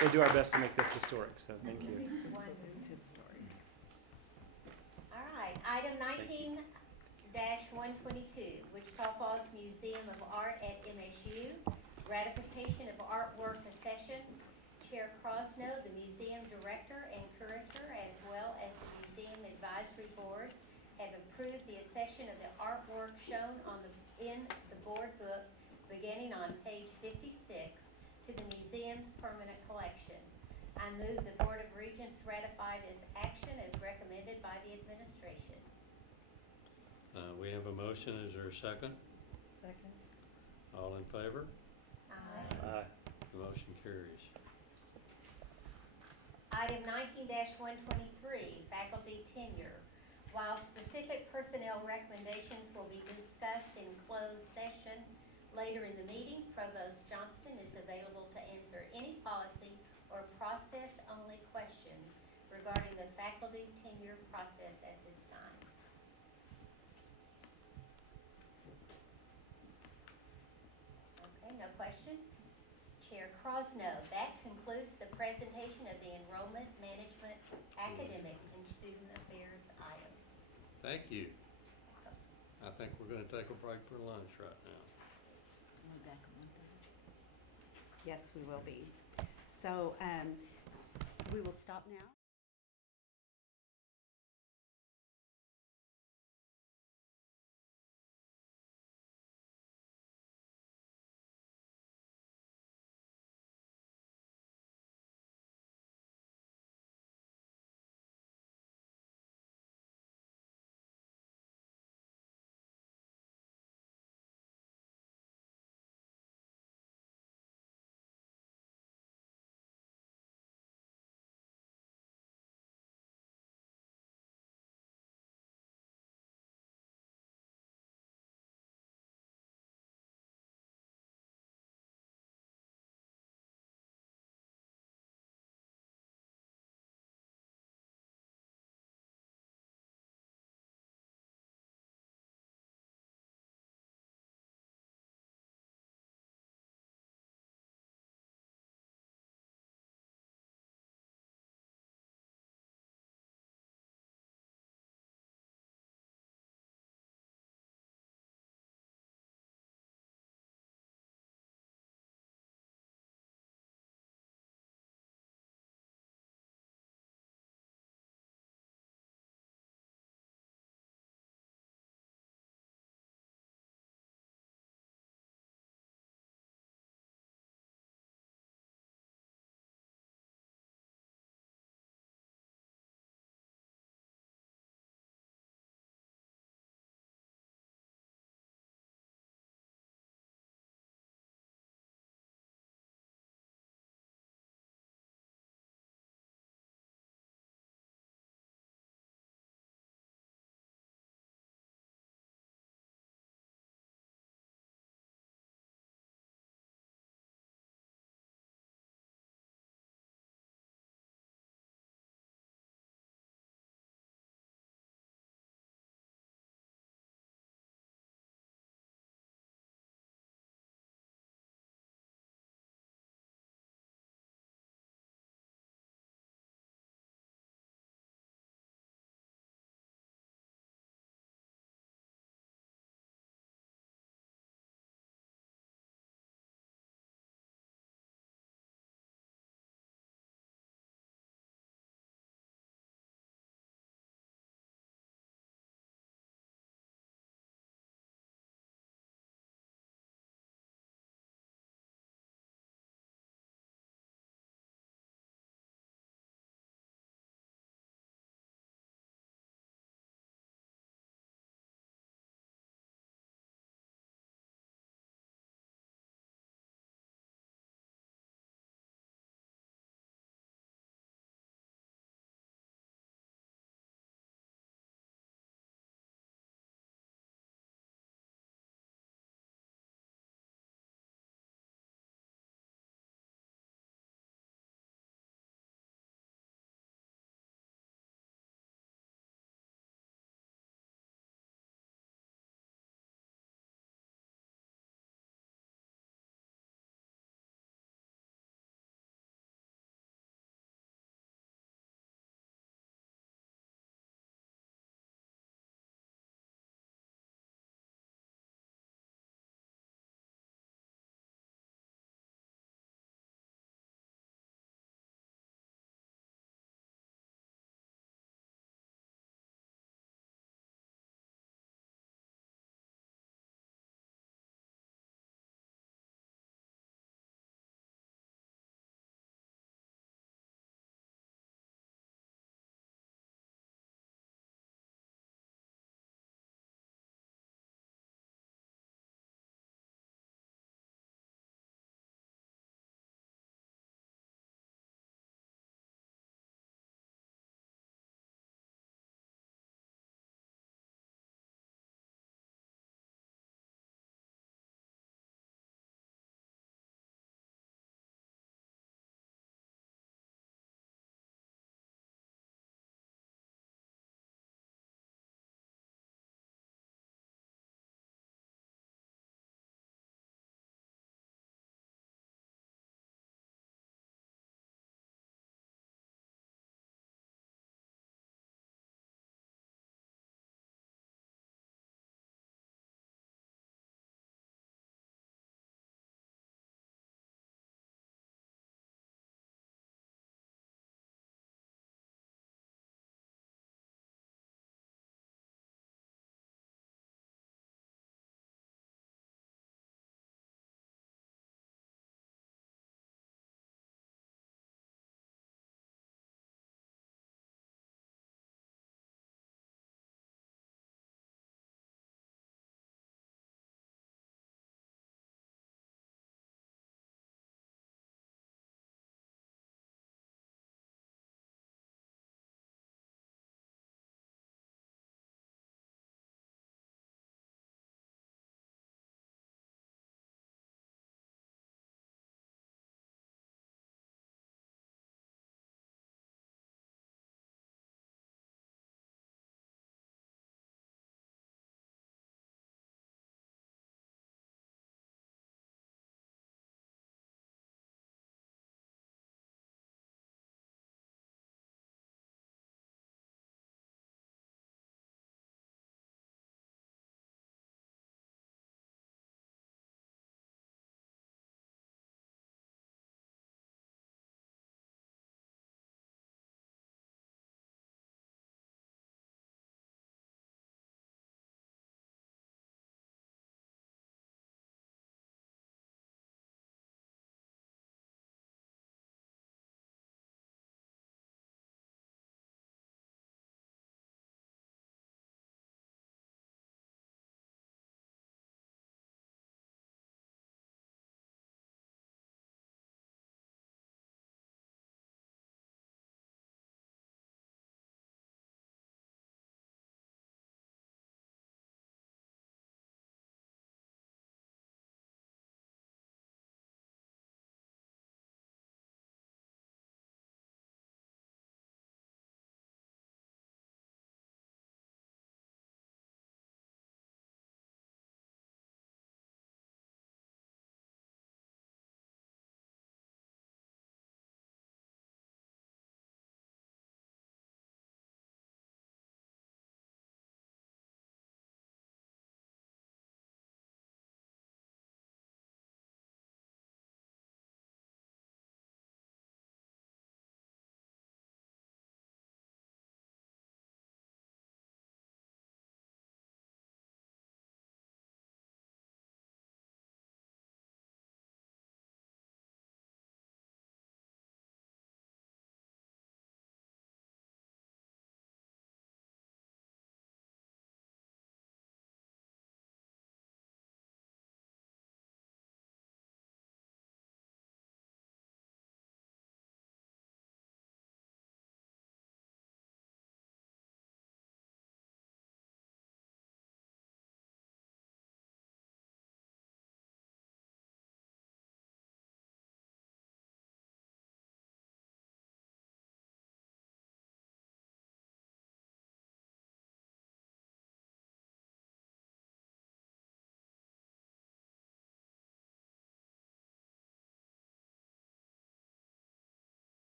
We'll do our best to make this historic, so thank you. all right, item 19-122, Wichita Falls Museum of Art at MSU, ratification of artwork accessions. Chair Crosno, the museum director and curator, as well as the museum advisory board, have approved the accession of the artwork shown in the board book beginning on page 56 to the museum's permanent collection. I move the Board of Regents ratify this action as recommended by the administration. We have a motion, is there a second? Second. All in favor? Aye. The motion carries. Item 19-123, faculty tenure. While specific personnel recommendations will be discussed in closed session later in the meeting, Provost Johnston is available to answer any policy or process-only questions regarding the faculty tenure process at this time. Okay, no questions? Chair Crosno, that concludes the presentation of the enrollment management, academic, and student affairs item. Thank you. I think we're gonna take a break for lunch right now. Yes, we will be. So we will stop now.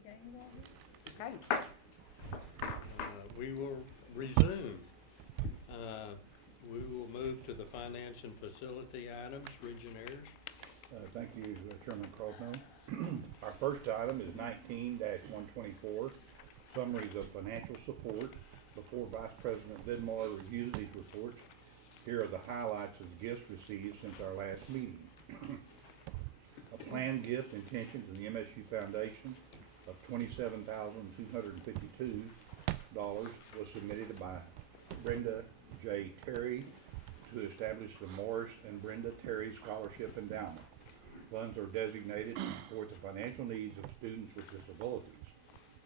Okay. We will resume. We will move to the finance and facility items. Reginaires. Thank you, Chairman Crosno. Our first item is 19-124, summaries of financial support. Before Vice President Vidmar reviews these reports, here are the highlights of gifts received since our last meeting. A planned gift intention to the MSU Foundation of $27,252 was submitted by Brenda J. Terry to establish the Morris and Brenda Terry Scholarship Endowment. Funds are designated to support the financial needs of students with disabilities,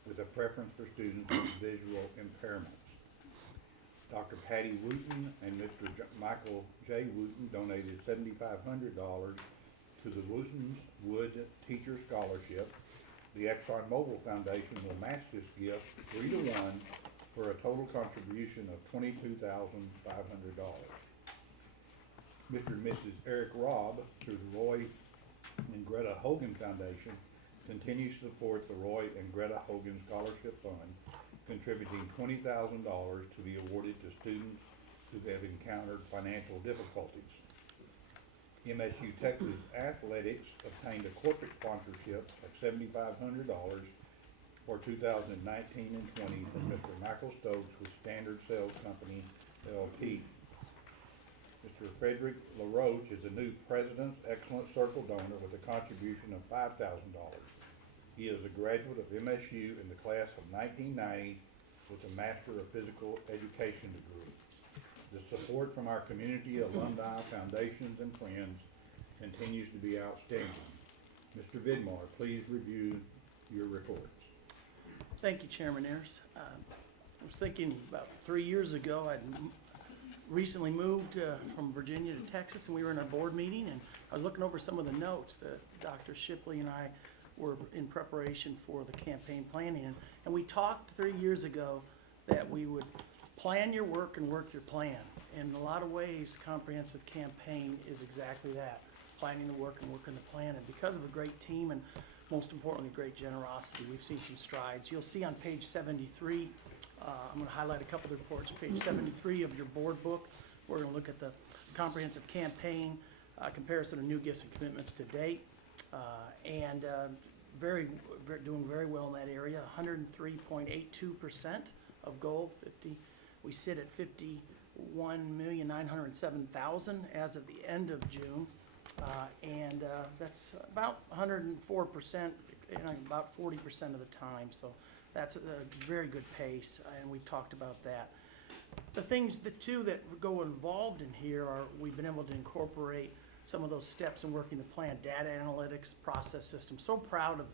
with a preference for students with visual impairments. Dr. Patty Wooten and Mr. Michael J. Wooten donated $7,500 to the Wooten's Wood Teacher Scholarship. The ExxonMobil Foundation will match this gift 3-1 for a total contribution of $22,500. Mr. and Mrs. Eric Robb, through the Roy and Greta Hogan Foundation, continues to support the Roy and Greta Hogan Scholarship Fund, contributing $20,000 to be awarded to students who have encountered financial difficulties. MSU Texas Athletics obtained a corporate sponsorship of $7,500 for 2019 and 20 from Mr. Michael Stokes with Standard Sales Company, LP. Mr. Frederick LaRoche is a new President's Excellent Circle donor with a contribution of $5,000. He is a graduate of MSU in the class of 1990 with a Master of Physical Education degree. The support from our community, alumni, foundations, and friends continues to be outstanding. Mr. Vidmar, please review your reports. Thank you, Chairman Ayers. I was thinking about 3 years ago, I'd recently moved from Virginia to Texas, and we were in our board meeting, and I was looking over some of the notes that Dr. Shipley and I were in preparation for the campaign planning. And we talked 3 years ago that we would plan your work and work your plan. In a lot of ways, comprehensive campaign is exactly that, planning the work and working the plan. And because of a great team and most importantly, great generosity, we've seen some strides. You'll see on page 73, I'm going to highlight a couple of the reports. Page 73 of your board book, we're going to look at the comprehensive campaign, comparison of new gifts and commitments to date, and doing very well in that area. 103.82% of goal. We sit at 51,907,000 as of the end of June, and that's about 104%, about 40% of the time. So that's a very good pace, and we've talked about that. The things, the two that go involved in here are we've been able to incorporate some of those steps in working the plan, data analytics, process systems. So proud of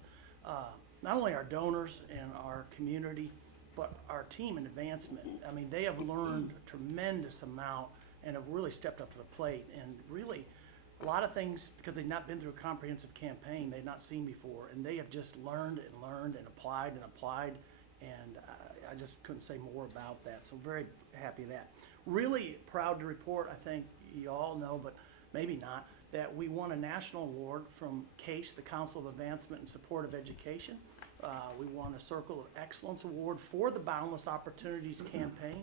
not only our donors and our community, but our team in advancement. I mean, they have learned a tremendous amount and have really stepped up to the plate, and really a lot of things, because they've not been through a comprehensive campaign they've not seen before, and they have just learned and applied, and I just couldn't say more about that. So very happy with that. Really proud to report, I think you all know, but maybe not, that we won a national award from CASE, the Council of Advancement and Support of Education. We won a Circle of Excellence Award for the Boundless Opportunities campaign,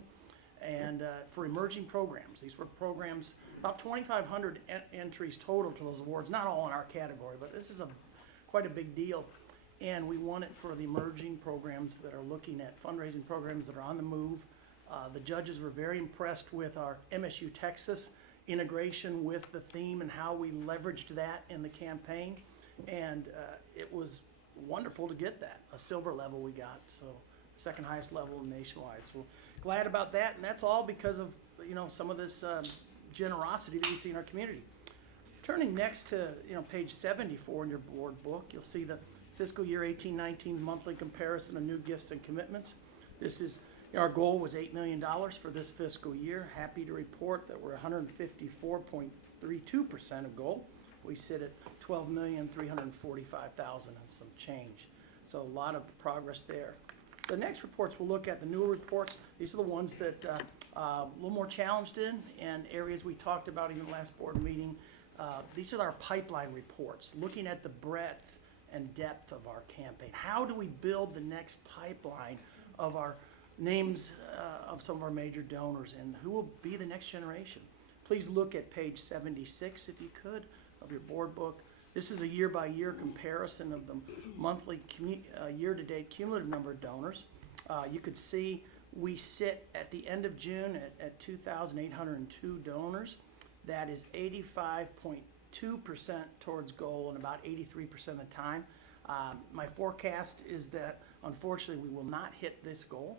and for emerging programs. These were programs, about 2,500 entries total to those awards, not all in our category, but this is quite a big deal. And we won it for the emerging programs that are looking at fundraising programs that are on the move. The judges were very impressed with our MSU Texas integration with the theme and how we leveraged that in the campaign. And it was wonderful to get that, a silver level we got, so second highest level nationwide. So glad about that, and that's all because of some of this generosity that we see in our community. Turning next to page 74 in your board book, you'll see the fiscal year 18-19 monthly comparison of new gifts and commitments. This is our goal was $8 million for this fiscal year. Happy to report that we're 154.32% of goal. We sit at $12,345,000 and some change. So a lot of progress there. The next reports we'll look at, the newer reports, these are the ones that a little more challenged in, and areas we talked about in the last board meeting. These are our pipeline reports, looking at the breadth and depth of our campaign. How do we build the next pipeline of our names of some of our major donors, and who will be the next generation? Please look at page 76, if you could, of your board book. This is a year-by-year comparison of the monthly year-to-date cumulative number of donors. You could see we sit at the end of June at 2,802 donors. That is 85.2% towards goal and about 83% of the time. My forecast is that unfortunately we will not hit this goal.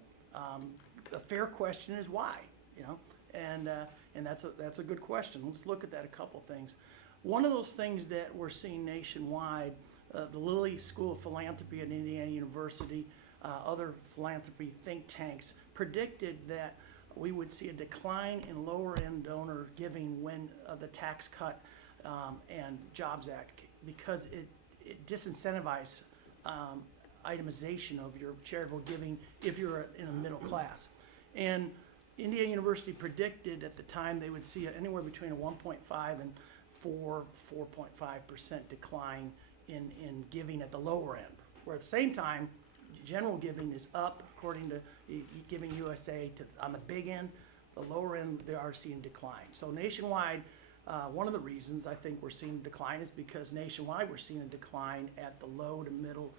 The fair question is why, you know, and that's a good question. Let's look at that a couple things. One of those things that we're seeing nationwide, the Lilly School of Philanthropy at Indiana University, other philanthropy think tanks predicted that we would see a decline in lower end donor giving when the Tax Cut and Jobs Act, because it disincentivized itemization of your charitable giving if you're in a middle class. And Indiana University predicted at the time they would see anywhere between a 1.5 and 4.5% decline in giving at the lower end, where at the same time general giving is up according to Giving USA on the big end. The lower end they are seeing decline. So nationwide, one of the reasons I think we're seeing a decline is because nationwide we're seeing a decline at the low to middle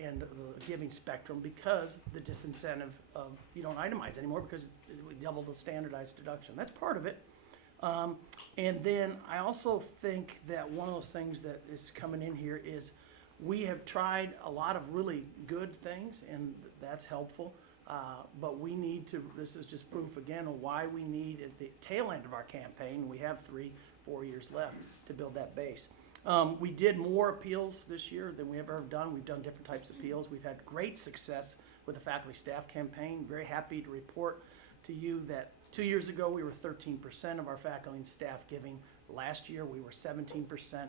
end of the giving spectrum, because the disincentive of you don't itemize anymore because we doubled the standardized deduction. That's part of it. And then I also think that one of those things that is coming in here is we have tried a lot of really good things, and that's helpful. But we need to, this is just proof again of why we need at the tail end of our campaign, we have 3-4 years left to build that base. We did more appeals this year than we have ever done. We've done different types of appeals. We've had great success with the faculty staff campaign. Very happy to report to you that 2 years ago we were 13% of our faculty and staff giving. Last year we were 17%.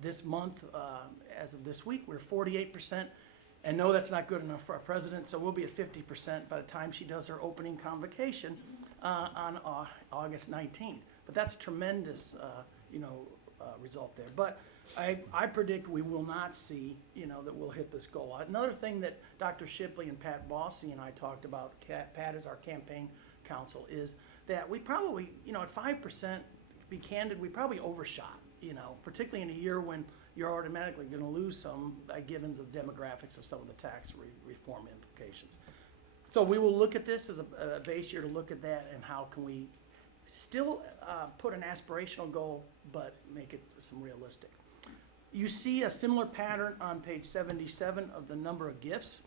This month, as of this week, we're 48%. And no, that's not good enough for our president, so we'll be at 50% by the time she does her opening convocation on August 19th. But that's a tremendous, result there. But I predict we will not see, that we'll hit this goal. Another thing that Dr. Shipley and Pat Bossy and I talked about, Pat is our campaign counsel, is that we probably, at 5%, to be candid, we probably overshot, particularly in a year when you're automatically going to lose some by givens of demographics of some of the tax reform implications. So we will look at this as a base year to look at that and how can we still put an aspirational goal but make it some realistic. You see a similar pattern on page 77 of the number of gifts.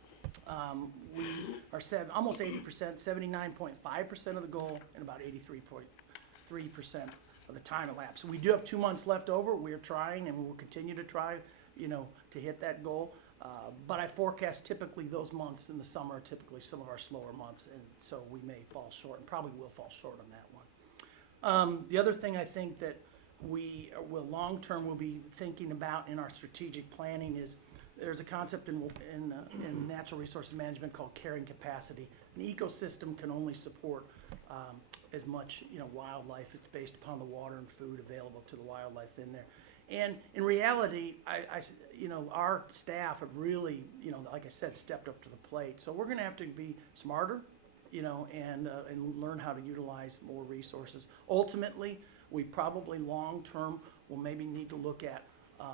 We are almost 80%, 79.5% of the goal, and about 83.3% of the time elapsed. So we do have 2 months left over. We are trying, and we will continue to try, to hit that goal. But I forecast typically those months in the summer are typically some of our slower months, and so we may fall short, and probably will fall short on that one. The other thing I think that we will long-term will be thinking about in our strategic planning is there's a concept in natural resources management called carrying capacity. An ecosystem can only support as much wildlife. It's based upon the water and food available to the wildlife in there. And in reality, our staff have really, like I said, stepped up to the plate. So we're going to have to be smarter, and learn how to utilize more resources. Ultimately, we probably long-term will maybe need to look at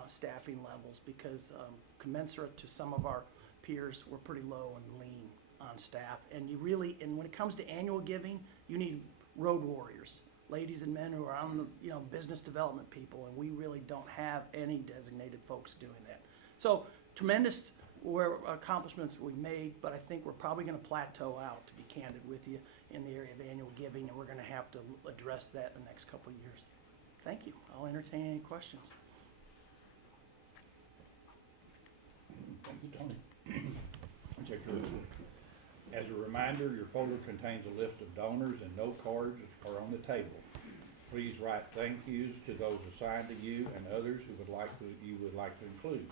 staffing levels, because commensurate to some of our peers, we're pretty low and lean on staff. And when it comes to annual giving, you need road warriors, ladies and men who are on the, business development people, and we really don't have any designated folks doing that. So tremendous accomplishments we made, but I think we're probably going to plateau out, to be candid with you, in the area of annual giving, and we're going to have to address that in the next couple of years. Thank you. I'll entertain any questions. Thank you, Tony. As a reminder, your folder contains a list of donors, and no cards are on the table. Please write thank yous to those assigned to you and others you would like to include.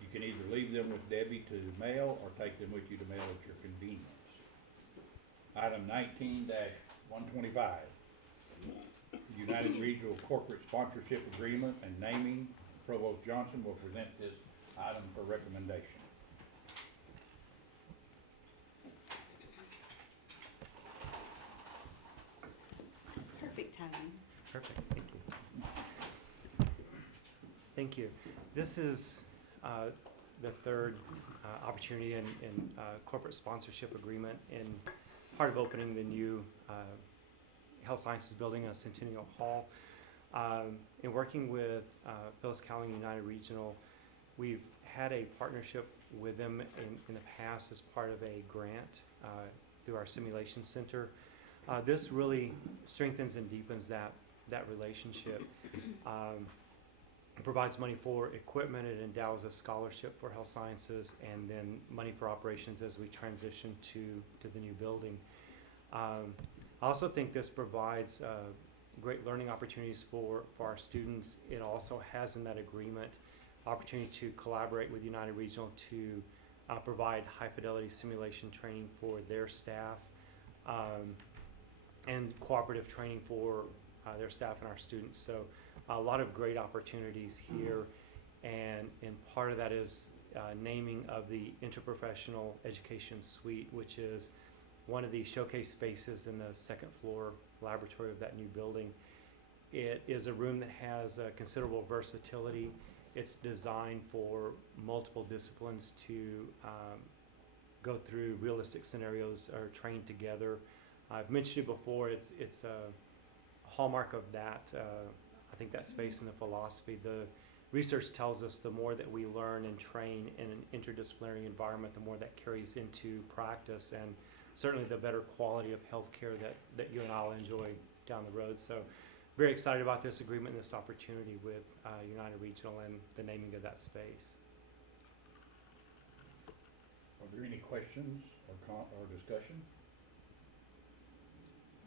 You can either leave them with Debbie to mail or take them with you to mail at your convenience. Item 19-125, United Regional Corporate Sponsorship Agreement and Naming. Provost Johnson will present this item for recommendation. Perfect timing. Perfect, thank you. Thank you. This is the third opportunity in corporate sponsorship agreement and part of opening the new Health Sciences Building at Centennial Hall. In working with Phyllis Cowling United Regional, we've had a partnership with them in the past as part of a grant through our simulation center. This really strengthens and deepens that relationship. It provides money for equipment, it endows a scholarship for health sciences, and then money for operations as we transition to the new building. I also think this provides great learning opportunities for our students. It also has in that agreement opportunity to collaborate with United Regional to provide high fidelity simulation training for their staff and cooperative training for their staff and our students. So a lot of great opportunities here, and part of that is naming of the interprofessional education suite, which is one of the showcase spaces in the second floor laboratory of that new building. It is a room that has considerable versatility. It's designed for multiple disciplines to go through realistic scenarios or train together. I've mentioned it before, it's a hallmark of that, I think that space in the philosophy. The research tells us the more that we learn and train in an interdisciplinary environment, the more that carries into practice, and certainly the better quality of healthcare that you and I'll enjoy down the road. So very excited about this agreement and this opportunity with United Regional and the naming of that space. Are there any questions or discussion?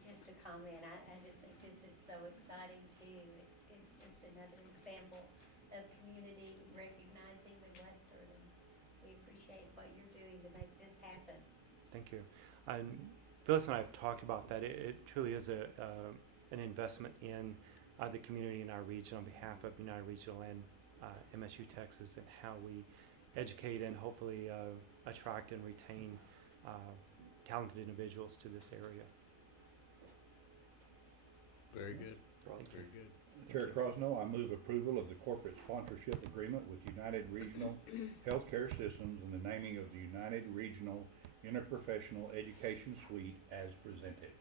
Just a comment, I just think this is so exciting too. It's just another example of community recognizing Midwestern, and we appreciate what you're doing to make this happen. Thank you. Phyllis and I have talked about that. It truly is an investment in the community in our region on behalf of United Regional and MSU Texas, and how we educate and hopefully attract and retain talented individuals to this area. Very good. Thank you. Very good. Chair Crosno, I move approval of the corporate sponsorship agreement with United Regional Healthcare Systems and the naming of the United Regional Interprofessional Education Suite as presented.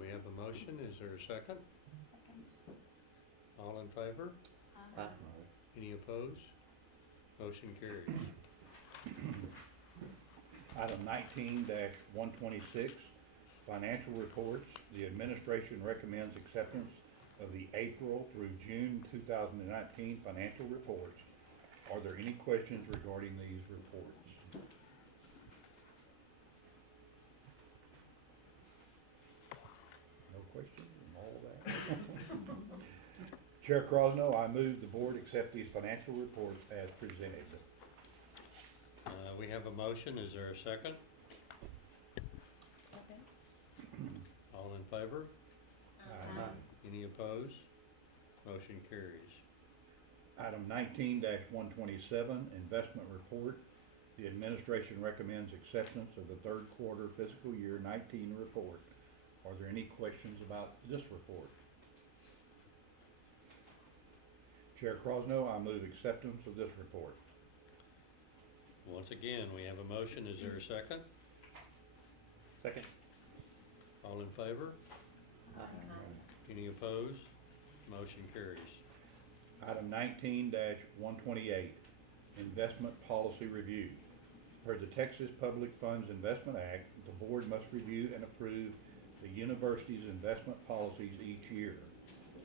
We have a motion. Is there a second? All in favor? Aye. Any opposed? Motion carries. Item 19-126, financial reports. The administration recommends acceptance of the April through June 2019 financial reports. Are there any questions regarding these reports? No questions and all that? Chair Crosno, I move the board accept these financial reports as presented. We have a motion. Is there a second? Second. All in favor? Aye. Any opposed? Motion carries. Item 19-127, investment report. The administration recommends acceptance of the third quarter fiscal year 19 report. Are there any questions about this report? Chair Crosno, I move acceptance of this report. Once again, we have a motion. Is there a second? Second. All in favor? Any opposed? Motion carries. Item 19-128, investment policy review. Per the Texas Public Funds Investment Act, the board must review and approve the university's investment policies each year.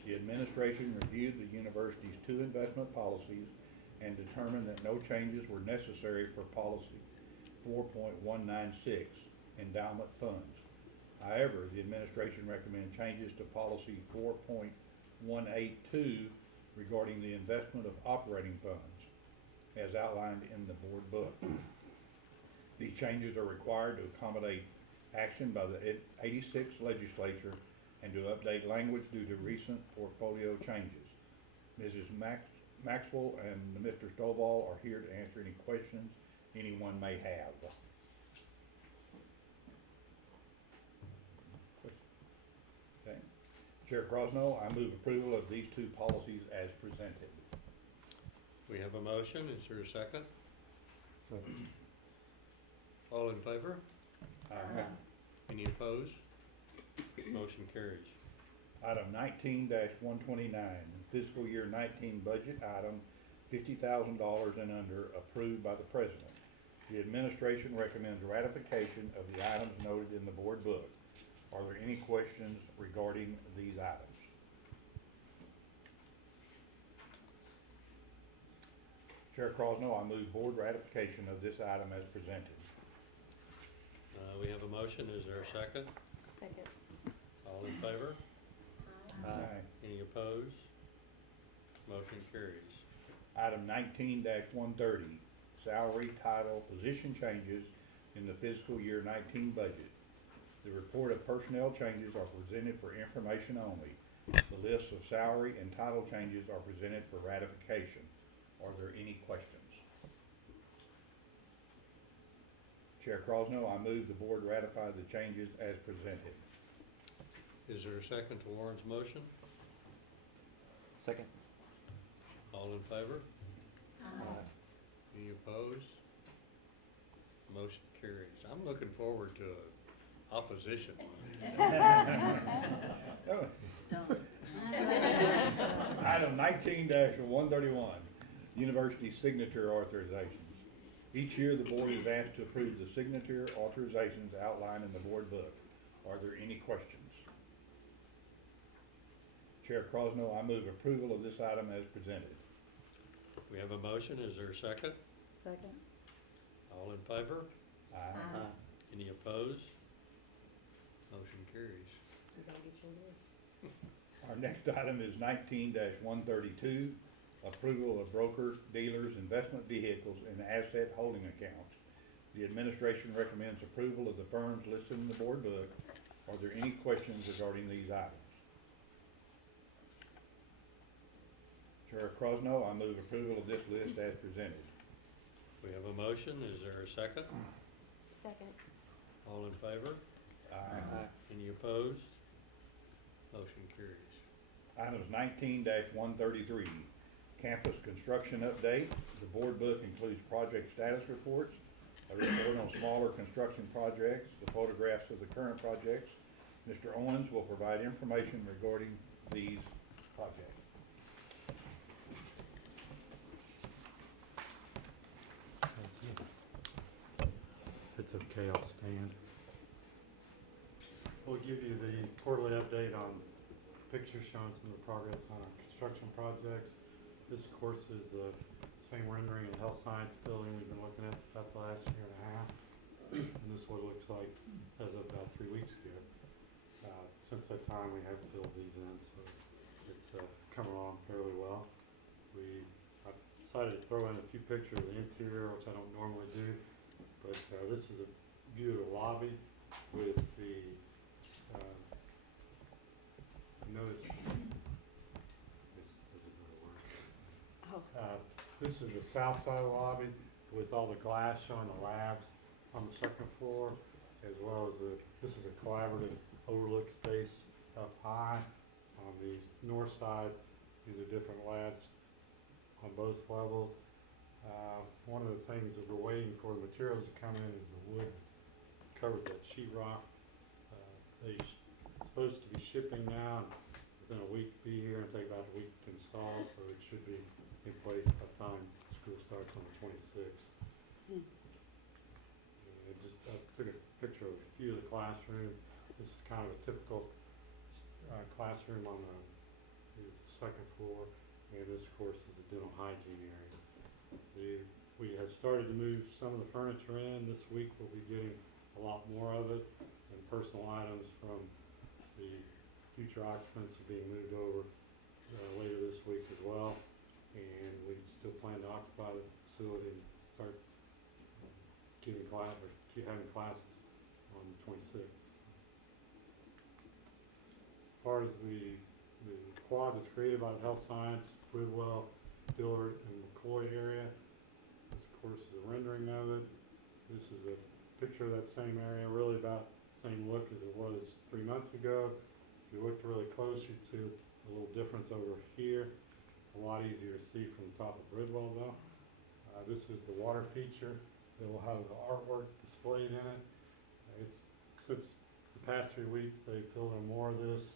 The administration reviewed the university's 2 investment policies and determined that no changes were necessary for policy 4.196, endowment funds. However, the administration recommends changes to policy 4.182 regarding the investment of operating funds, as outlined in the board book. These changes are required to accommodate action by the 86th legislature and to update language due to recent portfolio changes. Mrs. Maxwell and Mr. Stovall are here to answer any questions anyone may have. Okay. Chair Crosno, I move approval of these two policies as presented. We have a motion, is there a second? All in favor? Aye. Any opposed? Motion carries. Item 19-129, fiscal year 19 budget item, $50,000 and under, approved by the President. The administration recommends ratification of the items noted in the board book. Are there any questions regarding these items? Chair Crosno, I move board ratification of this item as presented. We have a motion, is there a second? Second. All in favor? Aye. Any opposed? Motion carries. Item 19-130, salary, title, position changes in the fiscal year 19 budget. The report of personnel changes are presented for information only. The lists of salary and title changes are presented for ratification. Are there any questions? Chair Crosno, I move the board ratify the changes as presented. Is there a second to Warren's motion? Second. All in favor? Any opposed? Motion carries. I'm looking forward to opposition. Item 19-131, university signature authorizations. Each year, the board is asked to approve the signature authorizations outlined in the board book. Are there any questions? Chair Crosno, I move approval of this item as presented. We have a motion, is there a second? Second. All in favor? Aye. Any opposed? Motion carries. Our next item is 19-132, approval of broker dealers, investment vehicles, and asset holding accounts. The administration recommends approval of the firms listed in the board book. Are there any questions regarding these items? Chair Crosno, I move approval of this list as presented. We have a motion, is there a second? Second. All in favor? Aye. Any opposed? Motion carries. Items 19-133, campus construction update. The board book includes project status reports, a report on smaller construction projects, the photographs of the current projects. Mr. Owens will provide information regarding these projects. If it's okay, I'll stand. We'll give you the quarterly update on pictures showing some of the progress on our construction projects. This, of course, is the same rendering of the health science building we've been looking at about the last year and a half. And this is what it looks like as of about 3 weeks ago. Since that time, we have filled these in, so it's coming along fairly well. I decided to throw in a few pictures of the interior, which I don't normally do, but this is a view of the lobby with the notice. This doesn't really work. This is the south side of the lobby with all the glass showing the labs on the second floor, as well as this is a collaborative overlook space up high. On the north side, these are different labs on both levels. One of the things that we're waiting for the materials to come in is the wood that covers that sheetrock. They're supposed to be shipping now, and within a week be here and take about a week to install, so it should be in place by the time school starts on the 26th. I took a picture of a few of the classrooms. This is kind of a typical classroom on the second floor, and this, of course, is the dental hygiene area. We have started to move some of the furniture in. This week we'll be getting a lot more of it, and personal items from the future occupants are being moved over later this week as well. And we still plan to occupy the facility and start having classes on the 26th. As far as the quad that's created by the health science, Whitwell, Dillard and McCoy area. This, of course, is a rendering of it. This is a picture of that same area, really about the same look as it was 3 months ago. If you looked really close, you'd see a little difference over here. It's a lot easier to see from the top of Bridwell, though. This is the water feature. It will have the artwork displayed in it. It's since the past 3 weeks, they filled in more of this,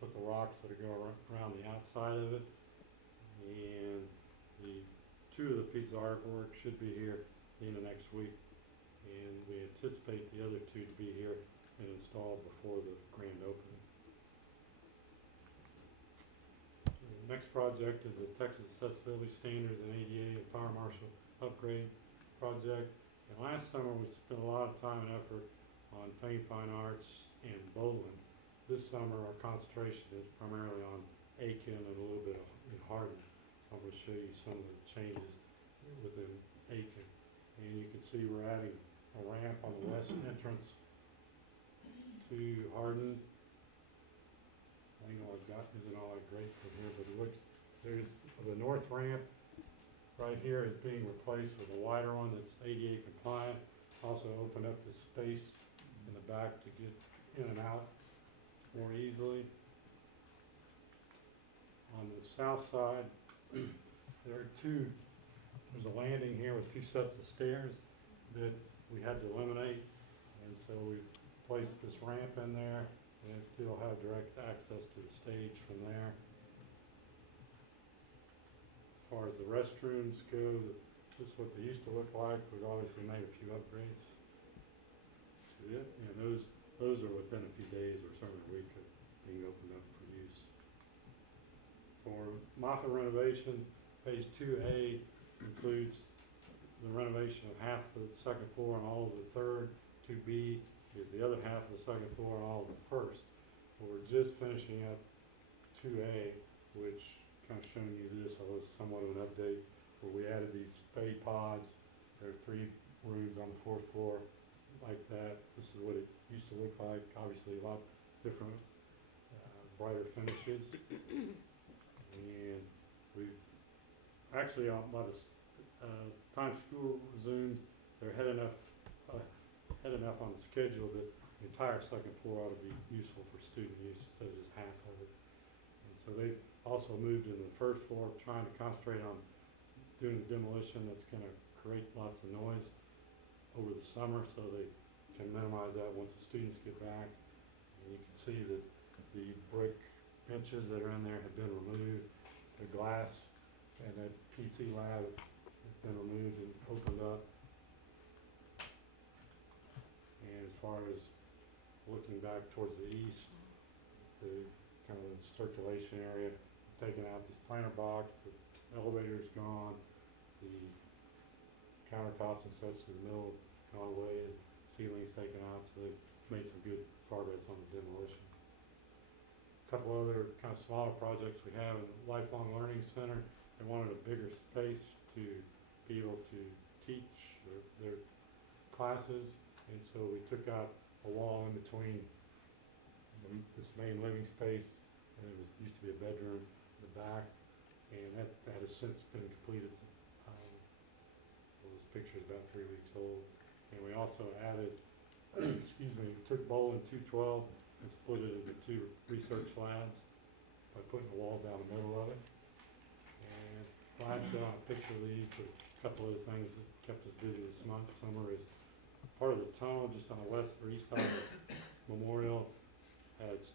put the rocks that go around the outside of it, and the 2 of the pieces of artwork should be here in the next week, and we anticipate the other 2 to be here and installed before the grand opening. The next project is the Texas Accessibility Standards and ADA and Fire Marshal Upgrade Project. And last summer we spent a lot of time and effort on Fine Arts and bowling. This summer our concentration is primarily on Aiken and a little bit in Hardin. So I'm going to show you some of the changes within Aiken. And you can see we're adding a ramp on the west entrance to Hardin. I know I've got isn't all that great from here, but it looks, there's the north ramp right here is being replaced with a wider one that's ADA compliant. Also open up the space in the back to get in and out more easily. On the south side, there's a landing here with 2 sets of stairs that we had to eliminate, and so we placed this ramp in there, and it'll have direct access to the stage from there. As far as the restrooms go, this is what they used to look like. We've obviously made a few upgrades to it, and those are within a few days or certainly a week of being opened up for use. For Moffett renovation, phase 2A includes the renovation of half the second floor and all of the third. 2B is the other half of the second floor and all of the first. But we're just finishing up 2A, which kind of showing you this, although it's somewhat of an update, where we added these spade pods. There are 3 rooms on the 4th floor like that. This is what it used to look like. Obviously a lot different, brighter finishes. And we've actually, by the time school resumes, they're ahead enough on the schedule that the entire second floor ought to be useful for student use instead of just half of it. And so they've also moved into the first floor, trying to concentrate on doing demolition that's going to create lots of noise over the summer, so they can minimize that once the students get back. And you can see that the brick benches that are in there have been removed. The glass and that PC lab has been removed and opened up. And as far as looking back towards the east, the kind of the circulation area, taking out this planter box, the elevator's gone, the countertops and such in the middle gone away, the ceiling's taken out, so they've made some good progress on the demolition. A couple other kind of smaller projects we have in the Lifelong Learning Center. They wanted a bigger space to be able to teach their classes, and so we took out a wall in between this main living space, and it used to be a bedroom in the back, and that has since been completed. Well, this picture is about 3 weeks old. And we also added, took bowling 212 and split it into 2 research labs by putting a wall down the middle of it. And last on a picture of these, but a couple other things that kept us busy this summer is part of the tunnel just on the west or east side of Memorial has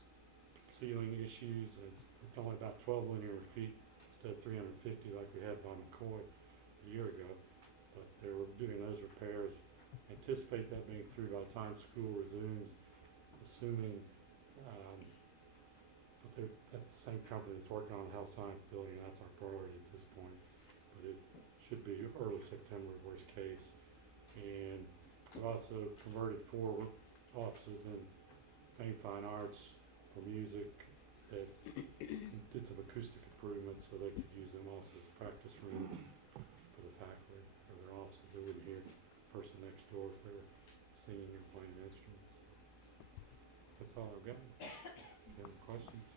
ceiling issues. It's only about 12 linear feet instead of 350 like we had by McCoy a year ago. But they were doing those repairs. Anticipate that being through by the time school resumes, assuming but that's the same company that's working on the health science building. That's our priority at this point, but it should be early September at worst case. And we've also converted 4 offices in Fine Arts for music that did some acoustic improvements so they could use them also as practice rooms for the faculty or their offices. They wouldn't hear the person next door if they were singing or playing instruments. That's all I've got. Any questions?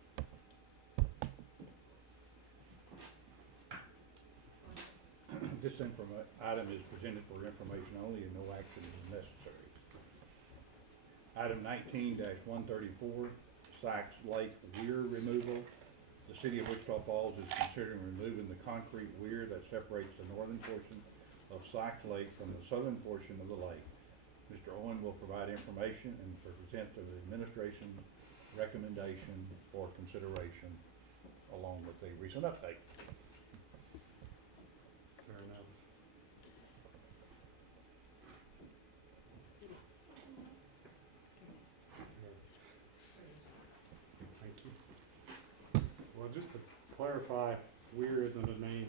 This item is presented for information only and no action is necessary. Item 19-134, Sykes Lake Weir removal. The city of Wichita Falls is considering removing the concrete weir that separates the northern portion of Sykes Lake from the southern portion of the lake. Mr. Owen will provide information and present the administration recommendation for consideration along with a recent update. Fair enough. Thank you. Well, just to clarify, weir isn't a name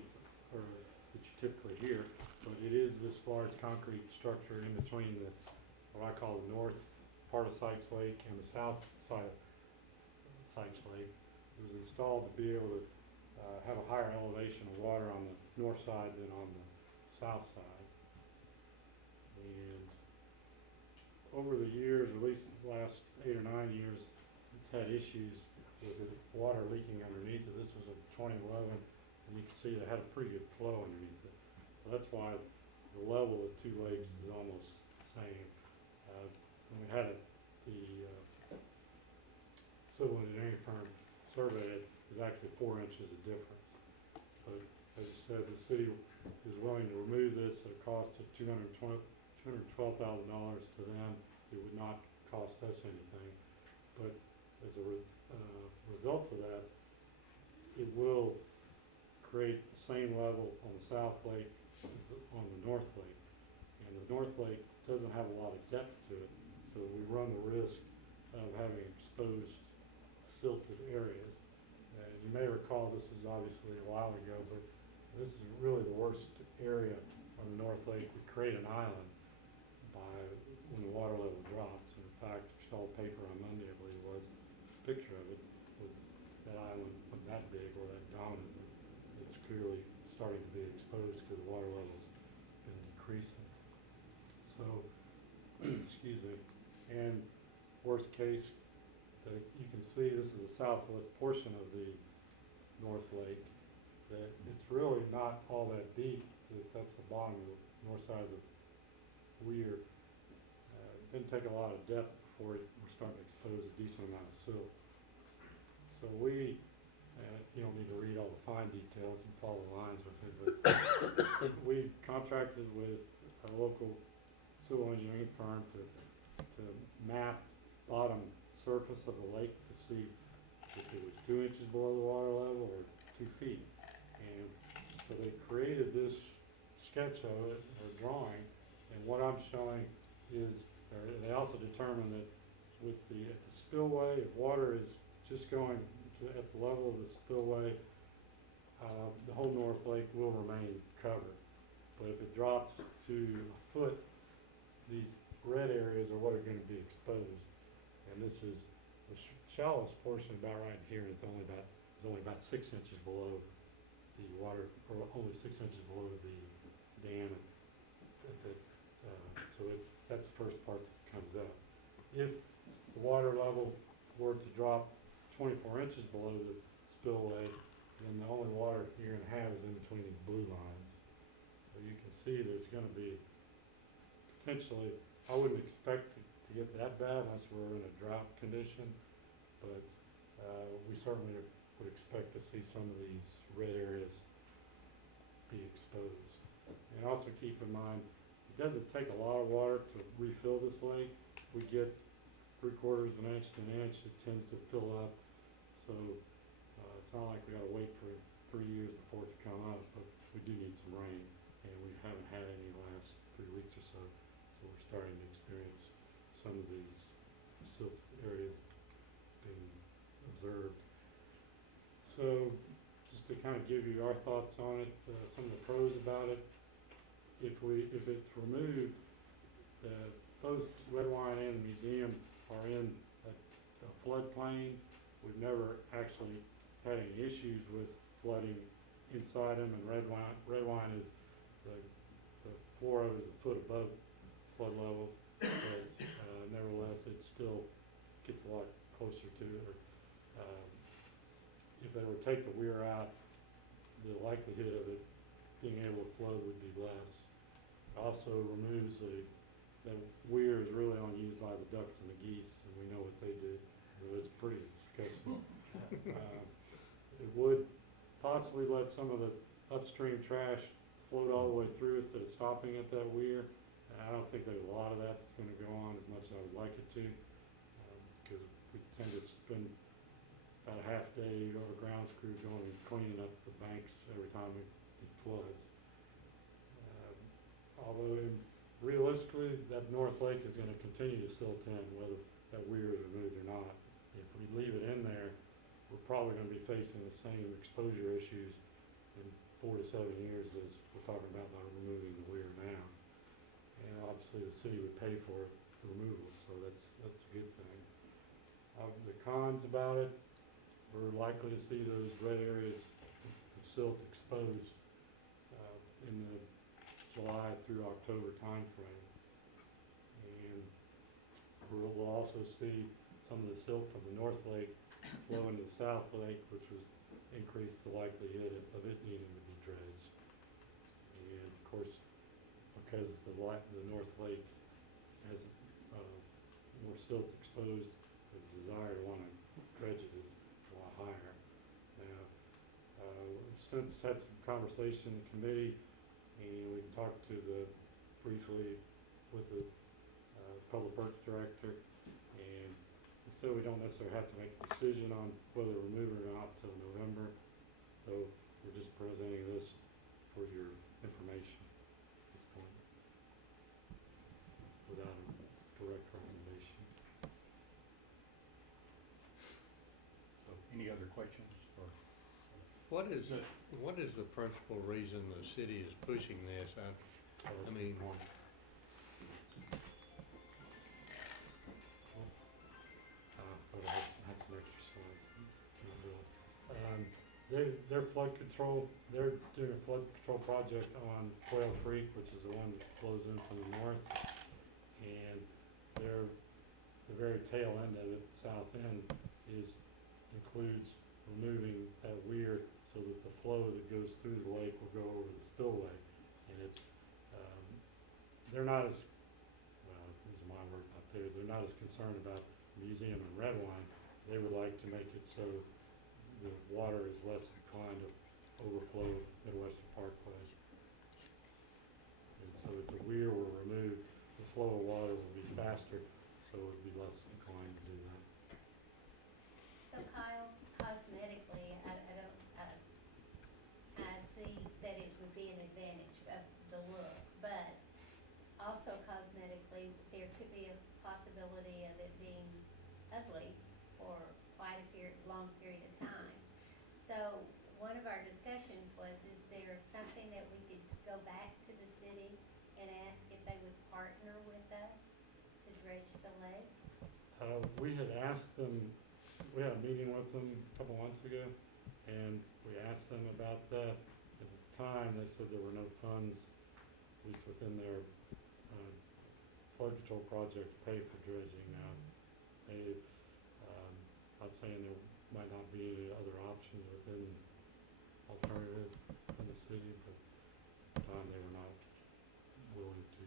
or that you typically hear, but it is this large concrete structure in between the, what I call the north part of Sykes Lake and the south side of Sykes Lake. It was installed to be able to have a higher elevation of water on the north side than on the south side. And over the years, or at least the last 8 or 9 years, it's had issues with the water leaking underneath it. This was a 2011, and you can see it had a pretty good flow underneath it. So that's why the level of two lakes is almost the same. When we had the civil engineering firm survey it, there's actually 4 inches of difference. But as I said, the city is willing to remove this at a cost of $212,000 to them. It would not cost us anything. But as a result of that, it will create the same level on the South Lake as on the North Lake. And the North Lake doesn't have a lot of depth to it, so we run the risk of having exposed silted areas. And you may recall, this is obviously a while ago, but this is really the worst area on the North Lake. We create an island when the water level drops. And in fact, if you saw a paper on Monday, I believe it was, a picture of it with that island that big or that dominant. It's clearly starting to be exposed because the water level's been decreasing. So, excuse me, and worst case, you can see this is the southwest portion of the North Lake. That it's really not all that deep. That's the bottom of the north side of the weir. It didn't take a lot of depth before we're starting to expose a decent amount of silt. So we, you don't need to read all the fine details and follow the lines with it, but we contracted with a local civil engineering firm to map bottom surface of the lake to see if it was 2 inches below the water level or 2 feet. And so they created this sketch of it, or drawing, and what I'm showing is, or they also determined that with at the spillway, if water is just going at the level of the spillway, the whole North Lake will remain covered. But if it drops to a foot, these red areas are what are going to be exposed. And this is the shallowest portion about right here, and it's only about 6 inches below the water, or only 6 inches below the dam. That's the first part that comes up. If the water level were to drop 24 inches below the spillway, then the only water you're going to have is in between these blue lines. So you can see there's going to be potentially, I wouldn't expect it to get that bad unless we're in a drought condition, but we certainly would expect to see some of these red areas be exposed. And also keep in mind, it doesn't take a lot of water to refill this lake. We get 3/4 of an inch to an inch. It tends to fill up. So it's not like we gotta wait for 3 years before it to come up, but we do need some rain, and we haven't had any the last 3 weeks or so. So we're starting to experience some of these silt areas being observed. So just to kind of give you our thoughts on it, some of the pros about it, if it's removed, both Redwine and the museum are in a floodplain. We've never actually had any issues with flooding inside them, and Redwine is the floor of it is a foot above flood level, but nevertheless it still gets a lot closer to it. If they were to take the weir out, the likelihood of it being able to flow would be less. Also removes that weir is really only used by the ducks and the geese, and we know what they do. It's pretty disgusting. It would possibly let some of the upstream trash float all the way through instead of stopping at that weir. I don't think that a lot of that's gonna go on as much as I would like it to, because we tend to spend about a half day or a grounds crew going and cleaning up the banks every time it floods. Although realistically, that North Lake is gonna continue to silt in, whether that weir is removed or not. If we leave it in there, we're probably gonna be facing the same exposure issues in 4 to 7 years as we're talking about by removing the weir now. And obviously the city would pay for the removal, so that's a good thing. The cons about it, we're likely to see those red areas of silt exposed in the July through October timeframe. And we'll also see some of the silt from the North Lake flow into the South Lake, which would increase the likelihood of it needing to be dredged. And of course, because the North Lake has more silt exposed, the desire to want to dredge it is a lot higher. Now, since had some conversation in the committee, and we can talk to briefly with the public works director, and so we don't necessarily have to make a decision on whether to remove it or not till November. So we're just presenting this for your information at this point, without a direct recommendation. So, any other questions? Or What is the principal reason the city is pushing this? I mean, that's an extra slide. Not really. Their flood control, they're doing a flood control project on Quail Creek, which is the one that flows in from the north. And the very tail end of it, south end, includes removing that weir so that the flow that goes through the lake will go over the spillway. And it's, they're not as, well, these are my words, not theirs, they're not as concerned about the museum and Redwine. They would like to make it so the water is less inclined to overflow Midwestern Parkway. And so if the weir were removed, the flow of water would be faster, so it would be less inclined to do that. So Kyle, cosmetically, I see that it would be an advantage of the look, but also cosmetically, there could be a possibility of it being ugly for quite a long period of time. So one of our discussions was, is there something that we could go back to the city and ask if they would partner with us to dredge the lake? We had asked them, we had a meeting with them a couple months ago, and we asked them about that. At the time, they said there were no funds, at least within their flood control project, to pay for dredging. Now, not saying there might not be any other options within alternative in the city, but at the time they were not willing to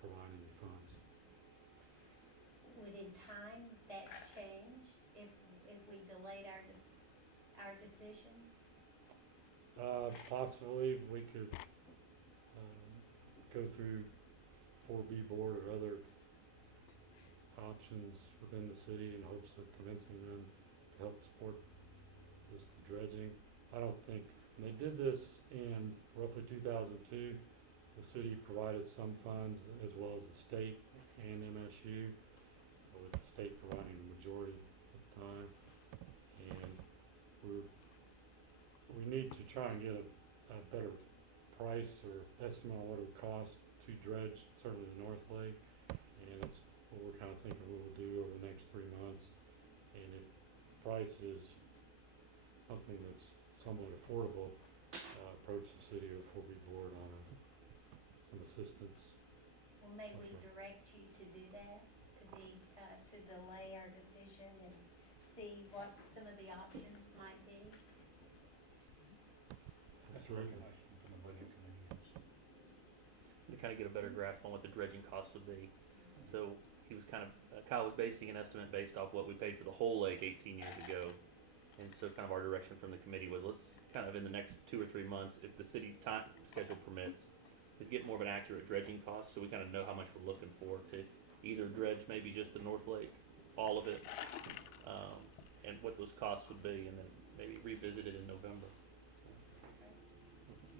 provide any funds. Would in time that change if we delayed our decision? Possibly, we could go through 4B board or other options within the city in hopes of convincing them to help support this dredging. I don't think, and they did this in roughly 2002. The city provided some funds as well as the state and MSU, with the state providing the majority at the time. And we need to try and get a better price or estimate on what it would cost to dredge certainly the North Lake. And it's what we're kind of thinking we will do over the next 3 months. And if price is something that's somewhat affordable, approach the city or 4B board on some assistance. Well, may we direct you to do that, to delay our decision and see what some of the options might be? That's a recommendation from the budget kind of get a better grasp on what the dredging costs would be. So he was kind of, Kyle was basing an estimate based off what we paid for the whole lake 18 years ago. And so kind of our direction from the committee was, let's kind of in the next 2 or 3 months, if the city's time schedule permits, is get more of an accurate dredging cost, so we kind of know how much we're looking for to either dredge maybe just the North Lake, all of it, and what those costs would be, and then maybe revisit it in November.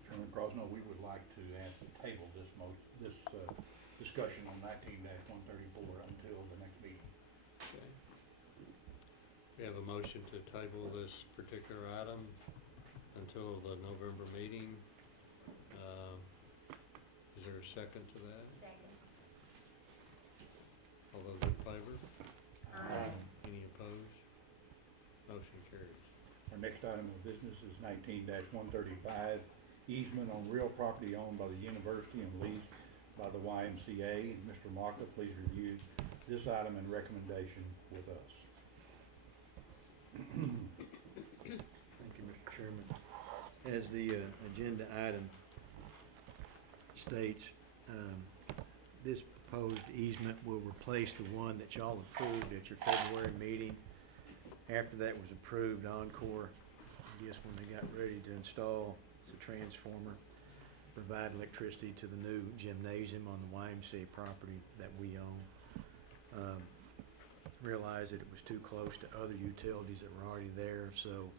Chairman Crosno, we would like to ask to table this discussion on 19-134 until the next meeting. Okay. We have a motion to table this particular item until the November meeting. Is there a second to that? Second. All those in favor? Aye. Any opposed? Motion carries. Our next item of business is 19-135, easement on real property owned by the university and leased by the YMCA. Mr. Maka, please review this item and recommendation with us. Thank you, Mr. Chairman. As the agenda item states, this proposed easement will replace the one that y'all approved at your February meeting. After that was approved, Encore, I guess when they got ready to install the transformer, provide electricity to the new gymnasium on the YMCA property that we own. Realized that it was too close to other utilities that were already there, so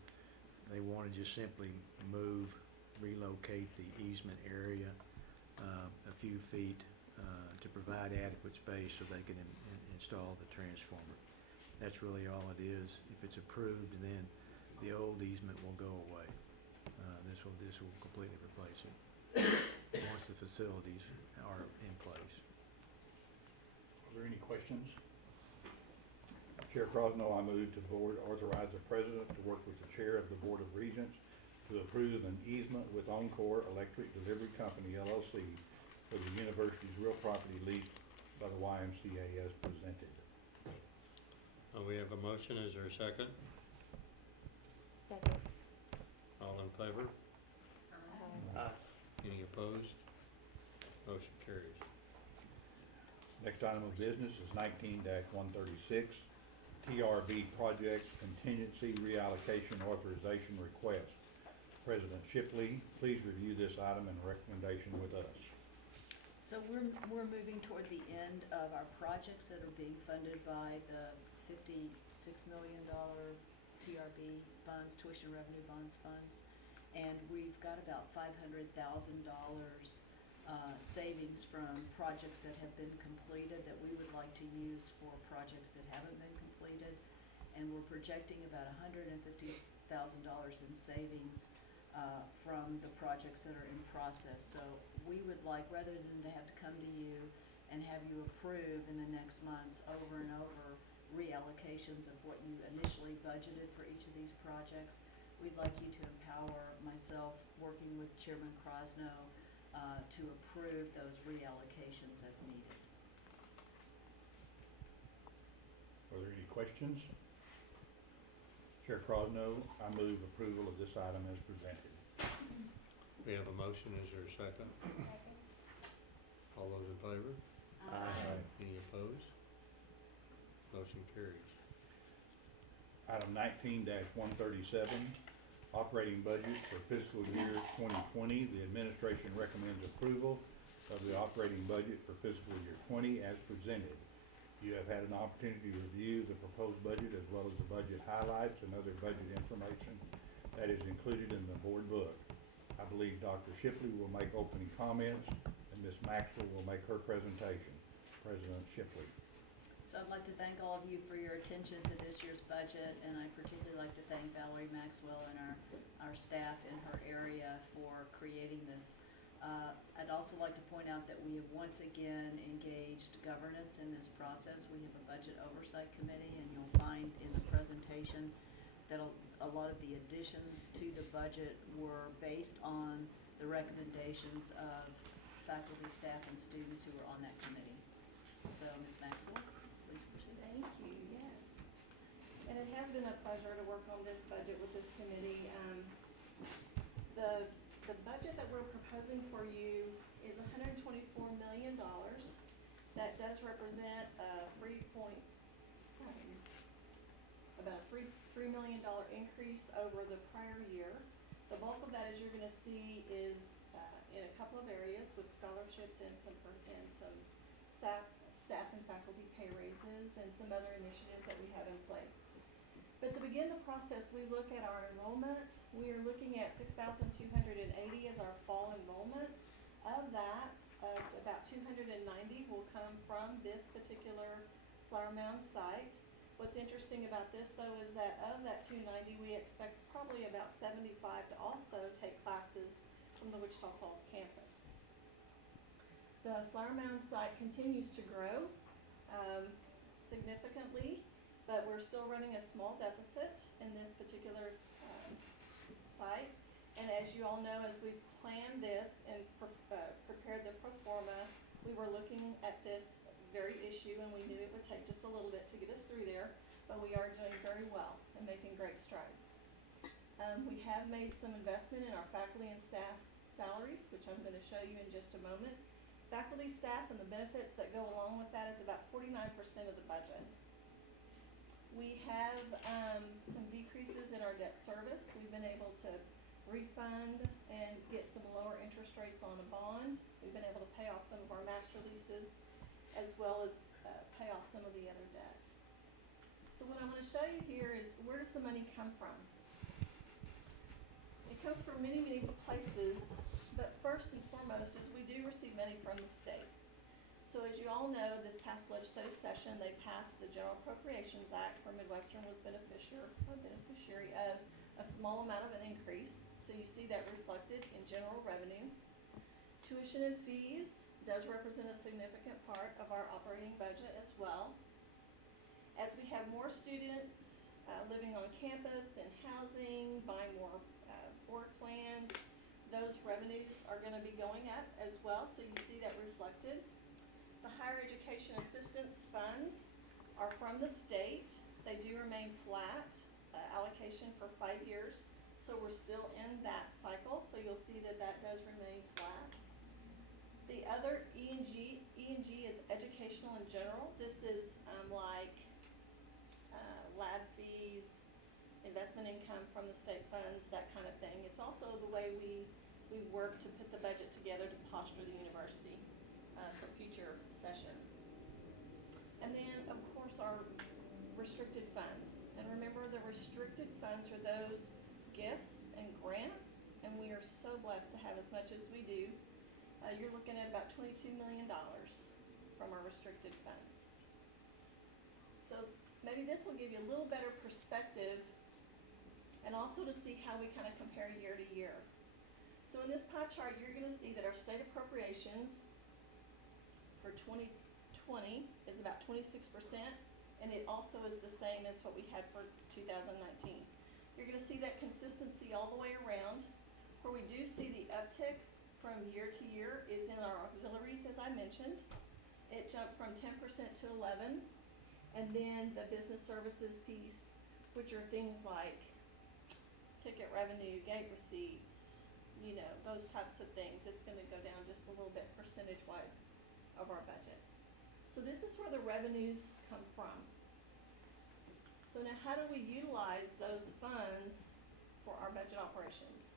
they want to just simply relocate the easement area a few feet to provide adequate space so they can install the transformer. That's really all it is. If it's approved, then the old easement will go away. This will completely replace it once the facilities are in place. Are there any questions? Chair Crosno, I move to the board authorize the president to work with the chair of the Board of Regents to approve an easement with Encore Electric Delivery Company LLC for the university's real property leased by the YMCA as presented. We have a motion. Is there a second? Second. All in favor? Aye. Any opposed? Motion carries. Next item of business is 19-136, TRB Projects Contingency Reallocation Authorization Request. President Shipley, please review this item and recommendation with us. So we're moving toward the end of our projects that are being funded by the $56 million TRB funds, tuition revenue bonds funds. And we've got about $500,000 savings from projects that have been completed that we would like to use for projects that haven't been completed. And we're projecting about $150,000 in savings from the projects that are in process. So we would like, rather than to have to come to you and have you approve in the next months over and over reallocations of what you initially budgeted for each of these projects, we'd like you to empower myself, working with Chairman Crosno, to approve those reallocations as needed. Are there any questions? Chair Crosno, I move approval of this item as presented. We have a motion. Is there a second? Second. All those in favor? Aye. Any opposed? Motion carries. Item 19-137, operating budget for fiscal year 2020. The administration recommends approval of the operating budget for fiscal year 20 as presented. You have had an opportunity to review the proposed budget as well as the budget highlights and other budget information that is included in the board book. I believe Dr. Shipley will make opening comments and Ms. Maxwell will make her presentation. President Shipley. So I'd like to thank all of you for your attention to this year's budget, and I'd particularly like to thank Valerie Maxwell and our staff in her area for creating this. I'd also like to point out that we have once again engaged governance in this process. We have a budget oversight committee, and you'll find in the presentation that a lot of the additions to the budget were based on the recommendations of faculty, staff, and students who were on that committee. So, Ms. Maxwell, please proceed. Thank you, yes. And it has been a pleasure to work on this budget with this committee. The budget that we're proposing for you is $124,900,000 million. That does represent a about a $3 million increase over the prior year. The bulk of that, as you're gonna see, is in a couple of areas with scholarships and some staff and faculty pay raises and some other initiatives that we have in place. But to begin the process, we look at our enrollment. We are looking at 6,280 as our fall enrollment. Of that, about 290 will come from this particular Flower Mound site. What's interesting about this, though, is that of that 290, we expect probably about 75 to also take classes from the Wichita Falls campus. The Flower Mound site continues to grow significantly, but we're still running a small deficit in this particular site. And as you all know, as we planned this and prepared the pro forma, we were looking at this very issue, and we knew it would take just a little bit to get us through there, but we are doing very well and making great strides. We have made some investment in our faculty and staff salaries, which I'm going to show you in just a moment. Faculty, staff, and the benefits that go along with that is about 49% of the budget. We have some decreases in our debt service. We've been able to refund and get some lower interest rates on a bond. We've been able to pay off some of our master leases, as well as pay off some of the other debt. So what I'm going to show you here is, where does the money come from? It comes from many, many places, but first and foremost is we do receive money from the state. So as you all know, this past legislative session, they passed the General Appropriations Act, where Midwestern was a beneficiary of a small amount of an increase. So you see that reflected in general revenue. Tuition and fees does represent a significant part of our operating budget as well. As we have more students living on campus and housing, buying more board plans, those revenues are going to be going up as well, so you see that reflected. The higher education assistance funds are from the state. They do remain flat, allocation for 5 years, so we're still in that cycle, so you'll see that that does remain flat. The other E&G is educational in general. This is like lab fees, investment income from the state funds, that kind of thing. It's also the way we work to put the budget together to posture the university for future sessions. And then, of course, our restricted funds. And remember, the restricted funds are those gifts and grants, and we are so blessed to have as much as we do. You're looking at about $22 million from our restricted funds. So maybe this will give you a little better perspective, and also to see how we kind of compare year to year. So in this pie chart, you're going to see that our state appropriations for 2020 is about 26%, and it also is the same as what we had for 2019. You're going to see that consistency all the way around. Where we do see the uptick from year to year is in our auxiliaries, as I mentioned. It jumped from 10% to 11%, and then the business services piece, which are things like ticket revenue, gate receipts, you know, those types of things. It's going to go down just a little bit percentage-wise of our budget. So this is where the revenues come from. So now how do we utilize those funds for our budget operations?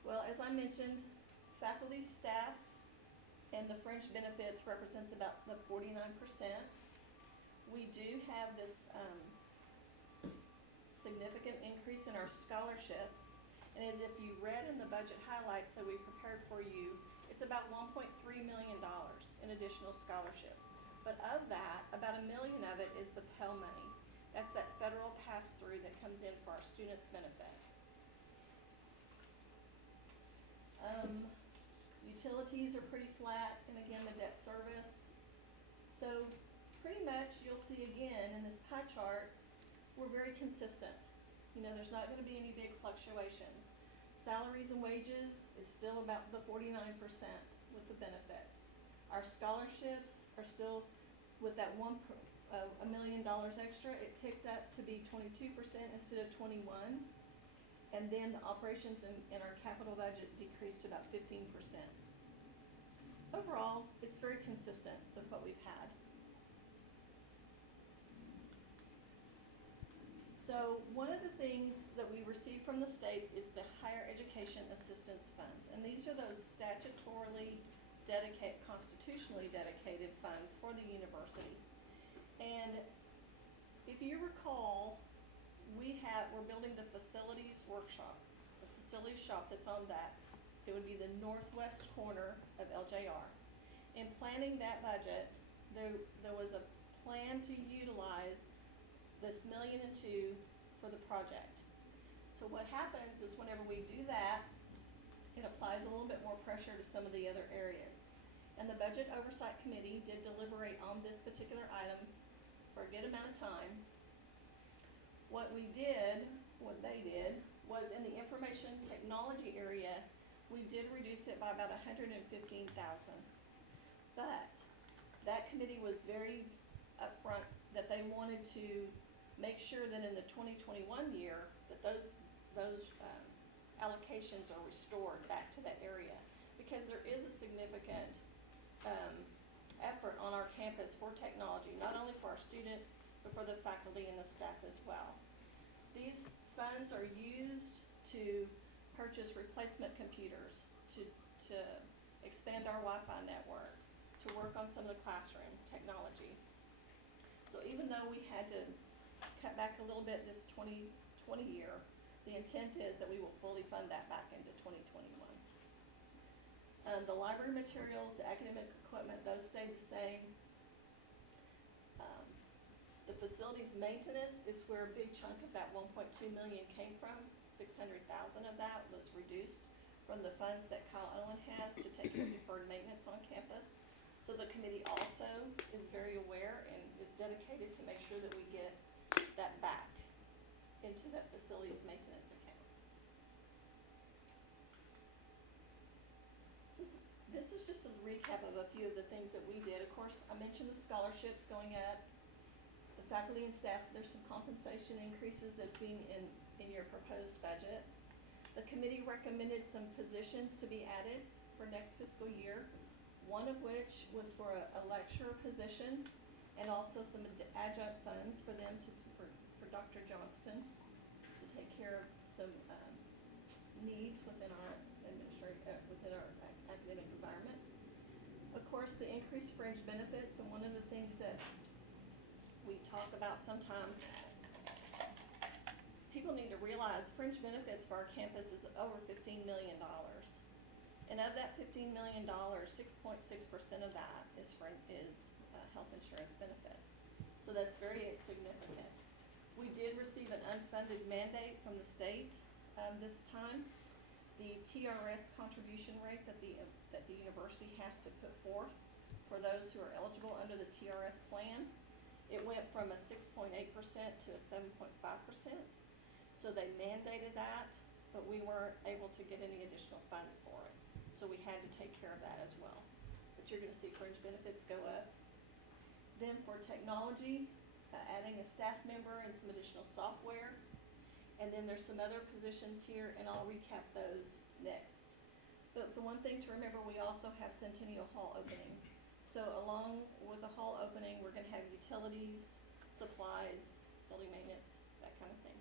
Well, as I mentioned, faculty, staff, and the fringe benefits represents about the 49%. We do have this significant increase in our scholarships. And as if you read in the budget highlights that we prepared for you, it's about $1.3 million in additional scholarships. But of that, about $1 million of it is the Pell money. That's that federal pass-through that comes in for our students' benefit. Utilities are pretty flat, and again, the debt service. So pretty much you'll see again in this pie chart, we're very consistent. You know, there's not going to be any big fluctuations. Salaries and wages is still about the 49% with the benefits. Our scholarships are still, with that $1 million extra, it ticked up to be 22% instead of 21%. And then the operations in our capital budget decreased to about 15%. overall, it's very consistent with what we've had. So one of the things that we receive from the state is the Higher Education Assistance Funds. And these are those statutorily constitutionally dedicated funds for the university. And if you recall, we're building the facilities workshop, the facilities shop that's on that. It would be the northwest corner of LJR. In planning that budget, there was a plan to utilize this $1.2 million for the project. So what happens is whenever we do that, it applies a little bit more pressure to some of the other areas. And the Budget Oversight Committee did deliberate on this particular item for a good amount of time. What they did, was in the information technology area, we did reduce it by about $115,000. But that committee was very upfront that they wanted to make sure that in the 2021 year that those allocations are restored back to that area, because there is a significant effort on our campus for technology, not only for our students but for the faculty and the staff as well. These funds are used to purchase replacement computers, to expand our Wi-Fi network, to work on some of the classroom technology. So even though we had to cut back a little bit this 2020 year, the intent is that we will fully fund that back into 2021. The library materials, the academic equipment, those stay the same. The facilities maintenance is where a big chunk of that $1.2 million came from. $600,000 of that was reduced from the funds that Kyle Owen has to take care of deferred maintenance on campus. So the committee also is very aware and is dedicated to make sure that we get that back into that facilities maintenance account. So this is just a recap of a few of the things that we did. Of course, I mentioned the scholarships going up. The faculty and staff, there's some compensation increases that's being in your proposed budget. The committee recommended some positions to be added for next fiscal year, one of which was for a lecturer position and also some adjunct funds for them for Dr. Johnston to take care of some needs within our academic environment. Of course, the increased fringe benefits, and one of the things that we talk about sometimes, people need to realize fringe benefits for our campus is over $15 million. And of that $15 million, 6.6% of that is health insurance benefits. So that's very significant. We did receive an unfunded mandate from the state this time. The TRS contribution rate that the university has to put forth for those who are eligible under the TRS plan, it went from a 6.8% to a 7.5%. So they mandated that, but we weren't able to get any additional funds for it. So we had to take care of that as well. But you're gonna see fringe benefits go up. Then for technology, adding a staff member and some additional software. And then there's some other positions here, and I'll recap those next. But the one thing to remember, we also have Centennial Hall opening. So along with the hall opening, we're gonna have utilities, supplies, building maintenance, that kind of thing.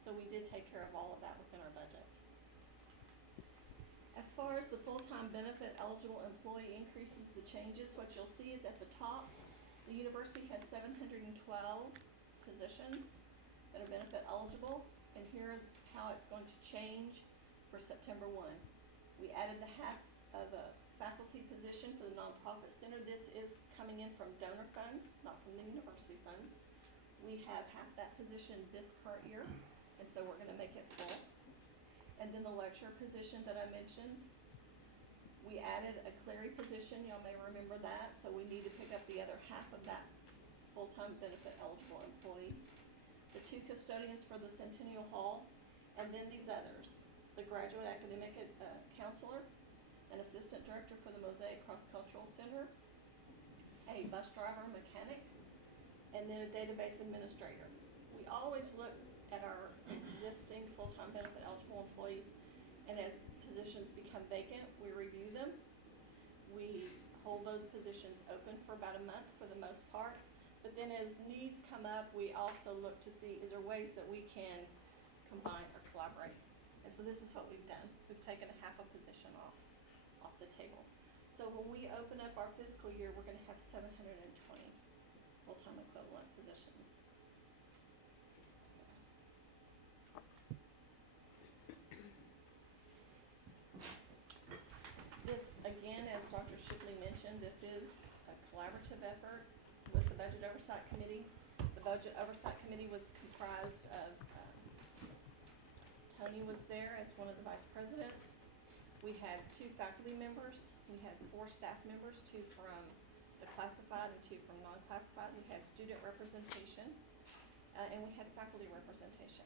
So we did take care of all of that within our budget. As far as the full-time benefit eligible employee increases, the changes, what you'll see is at the top, the university has 712 positions that are benefit eligible, and here how it's going to change for September 1. We added the half of a faculty position for the nonprofit center. This is coming in from donor funds, not from the university funds. We have half that position this current year, and so we're gonna make it full. And then the lecturer position that I mentioned, we added a Clary position, y'all may remember that, so we need to pick up the other half of that full-time benefit eligible employee. The 2 custodians for the Centennial Hall, and then these others, the graduate academic counselor, an assistant director for the Mosaic Cross-Cultural Center, a bus driver mechanic, and then a database administrator. We always look at our existing full-time benefit eligible employees, and as positions become vacant, we review them. We hold those positions open for about a month for the most part. But then as needs come up, we also look to see, is there ways that we can combine or collaborate? And so this is what we've done. We've taken a half a position off the table. So when we open up our fiscal year, we're gonna have 720 full-time equivalent positions. This, again, as Dr. Shipley mentioned, this is a collaborative effort with the Budget Oversight Committee. The Budget Oversight Committee was comprised of, Tony was there as one of the vice presidents. We had 2 faculty members. We had 4 staff members, 2 from the classified and 2 from non-classified. We had student representation, and we had faculty representation.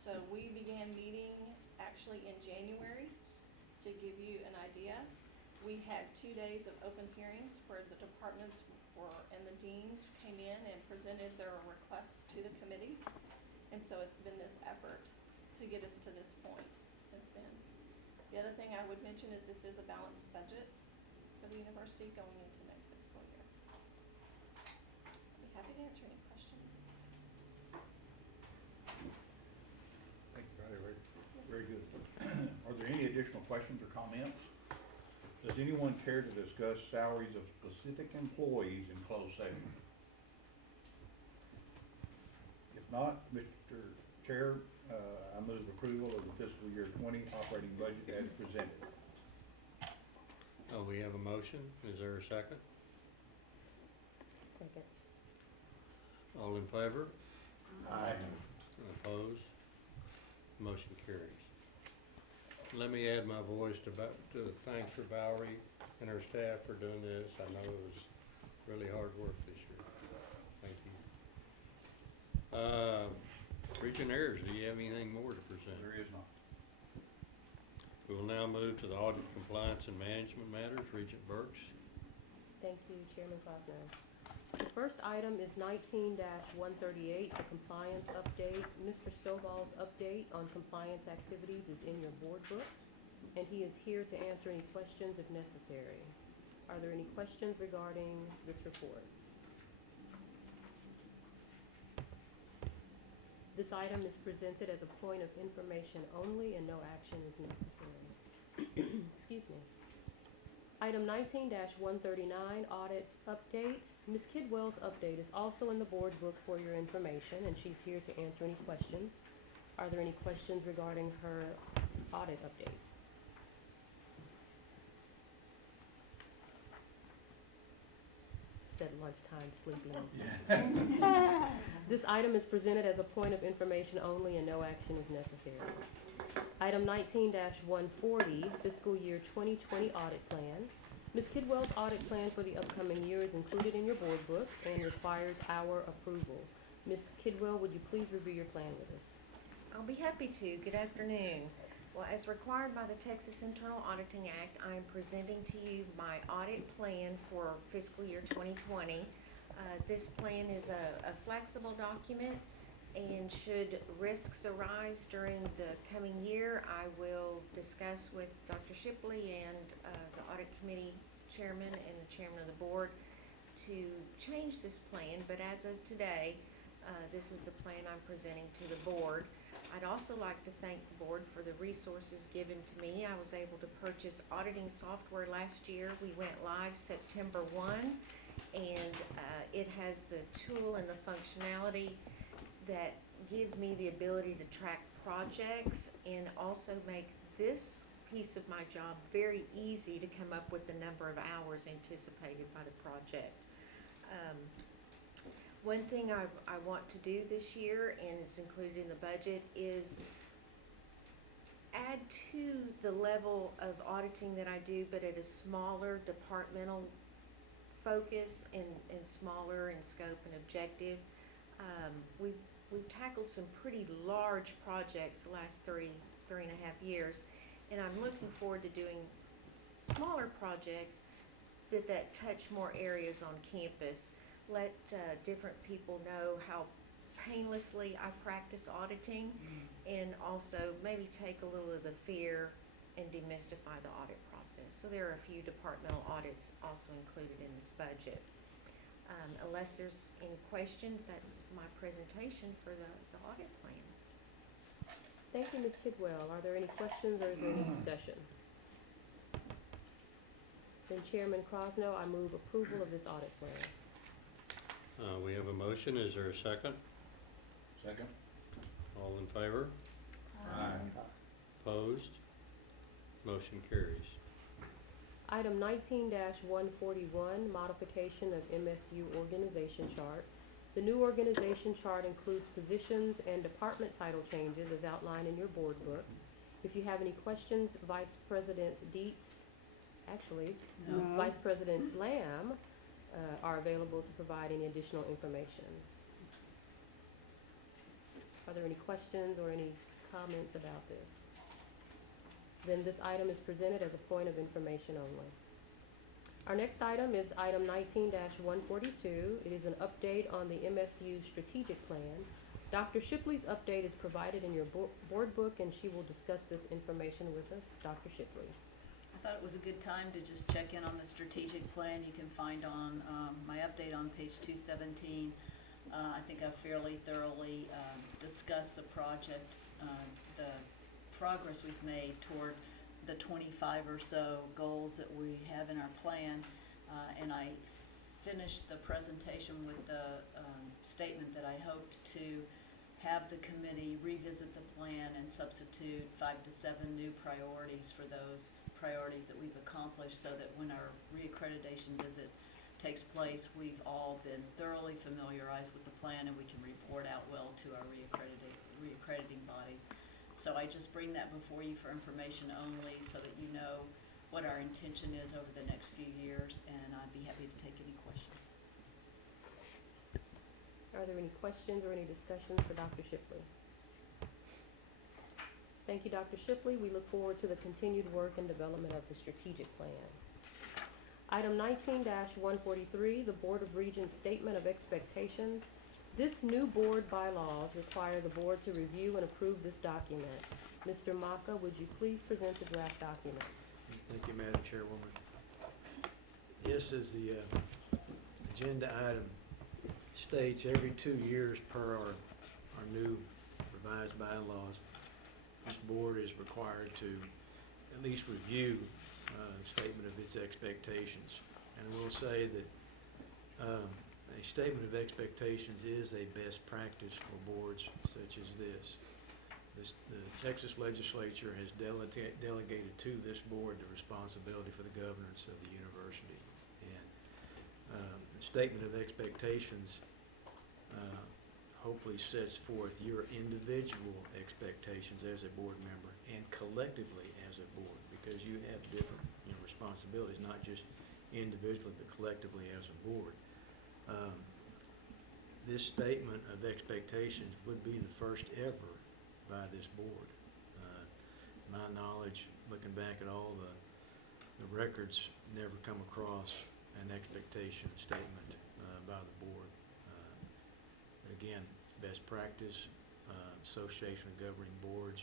So we began meeting actually in January. To give you an idea, we had 2 days of open hearings where the departments and the deans came in and presented their requests to the committee. And so it's been this effort to get us to this point since then. The other thing I would mention is this is a balanced budget for the university going into next fiscal year. I'd be happy to answer any questions. Thank you, Riley. Very good. Are there any additional questions or comments? Does anyone care to discuss salaries of specific employees in closed session? If not, Mr. Chair, I move approval of the fiscal year 20 operating budget as presented. We have a motion. Is there a second? Second. All in favor? Aye. Opposed? Motion carries. Let me add my voice to thanks for Valerie and her staff for doing this. I know it was really hard work this year. Thank you. Regent, do you have anything more to present? There is not. We will now move to the audit, compliance, and management matters. Regent Burks. Thank you, Chairman Fosno. The first item is 19-138, the compliance update. Mr. Stovall's update on compliance activities is in your board book, and he is here to answer any questions if necessary. Are there any questions regarding this report? This item is presented as a point of information only, and no action is necessary. Excuse me. Item 19-139, audit update. Ms. Kidwell's update is also in the board book for your information, and she's here to answer any questions. Are there any questions regarding her audit update? Said lunchtime sleepiness. This item is presented as a point of information only, and no action is necessary. Item 19-140, fiscal year 2020 audit plan. Ms. Kidwell's audit plan for the upcoming year is included in your board book and requires our approval. Ms. Kidwell, would you please review your plan with us? I'll be happy to. Good afternoon. Well, as required by the Texas Internal Auditing Act, I am presenting to you my audit plan for fiscal year 2020. This plan is a flexible document, and should risks arise during the coming year, I will discuss with Dr. Shipley and the audit committee chairman and the chairman of the board to change this plan. But as of today, this is the plan I'm presenting to the board. I'd also like to thank the board for the resources given to me. I was able to purchase auditing software last year. We went live September 1, and it has the tool and the functionality that give me the ability to track projects and also make this piece of my job very easy to come up with the number of hours anticipated by the project. One thing I want to do this year, and it's included in the budget, is add to the level of auditing that I do, but at a smaller departmental focus and smaller in scope and objective. We've tackled some pretty large projects the last three and a half years, and I'm looking forward to doing smaller projects that touch more areas on campus. Let different people know how painlessly I practice auditing, and also maybe take a little of the fear and demystify the audit process. process. So there are a few departmental audits also included in this budget. Unless there's any questions, that's my presentation for the audit plan. Thank you, Ms. Kidwell. Are there any questions or is there any discussion? Then Chairman Crosno, I move approval of this audit plan. We have a motion. Is there a second? Second. All in favor? Aye. Opposed? Motion carries. Item 19-141, modification of MSU organization chart. The new organization chart includes positions and department title changes as outlined in your board book. If you have any questions, Vice Presidents Vice Presidents Lamb are available to provide any additional information. Are there any questions or any comments about this? Then this item is presented as a point of information only. Our next item is item 19-142. It is an update on the MSU strategic plan. Dr. Shipley's update is provided in your board book, and she will discuss this information with us. Dr. Shipley. I thought it was a good time to just check in on the strategic plan. You can find on my update on page 217. I think I've fairly thoroughly discussed the project, the progress we've made toward the 25 or so goals that we have in our plan, and I finished the presentation with the statement that I hoped to have the committee revisit the plan and substitute 5 to 7 new priorities for those priorities that we've accomplished, so that when our reaccreditation visit takes place, we've all been thoroughly familiarized with the plan and we can report out well to our reaccrediting body. So I just bring that before you for information only, so that you know what our intention is over the next few years, and I'd be happy to take any questions. Are there any questions or any discussions for Dr. Shipley? Thank you, Dr. Shipley. We look forward to the continued work and development of the strategic plan. Item 19-143, the Board of Regents Statement of Expectations. This new board bylaws require the board to review and approve this document. Mr. Maka, would you please present the draft document? Thank you, Madam Chairwoman. This is the agenda item. States every 2 years per our new revised bylaws, this board is required to at least review a statement of its expectations. And I will say that a statement of expectations is a best practice for boards such as this. The Texas legislature has delegated to this board the responsibility for the governance of the university. And the statement of expectations hopefully sets forth your individual expectations as a board member and collectively as a board, because you have different responsibilities, not just individually but collectively as a board. This statement of expectations would be the first ever by this board. My knowledge, looking back at all the records, never come across an expectation statement by the board. But again, best practice, Association of Governing Boards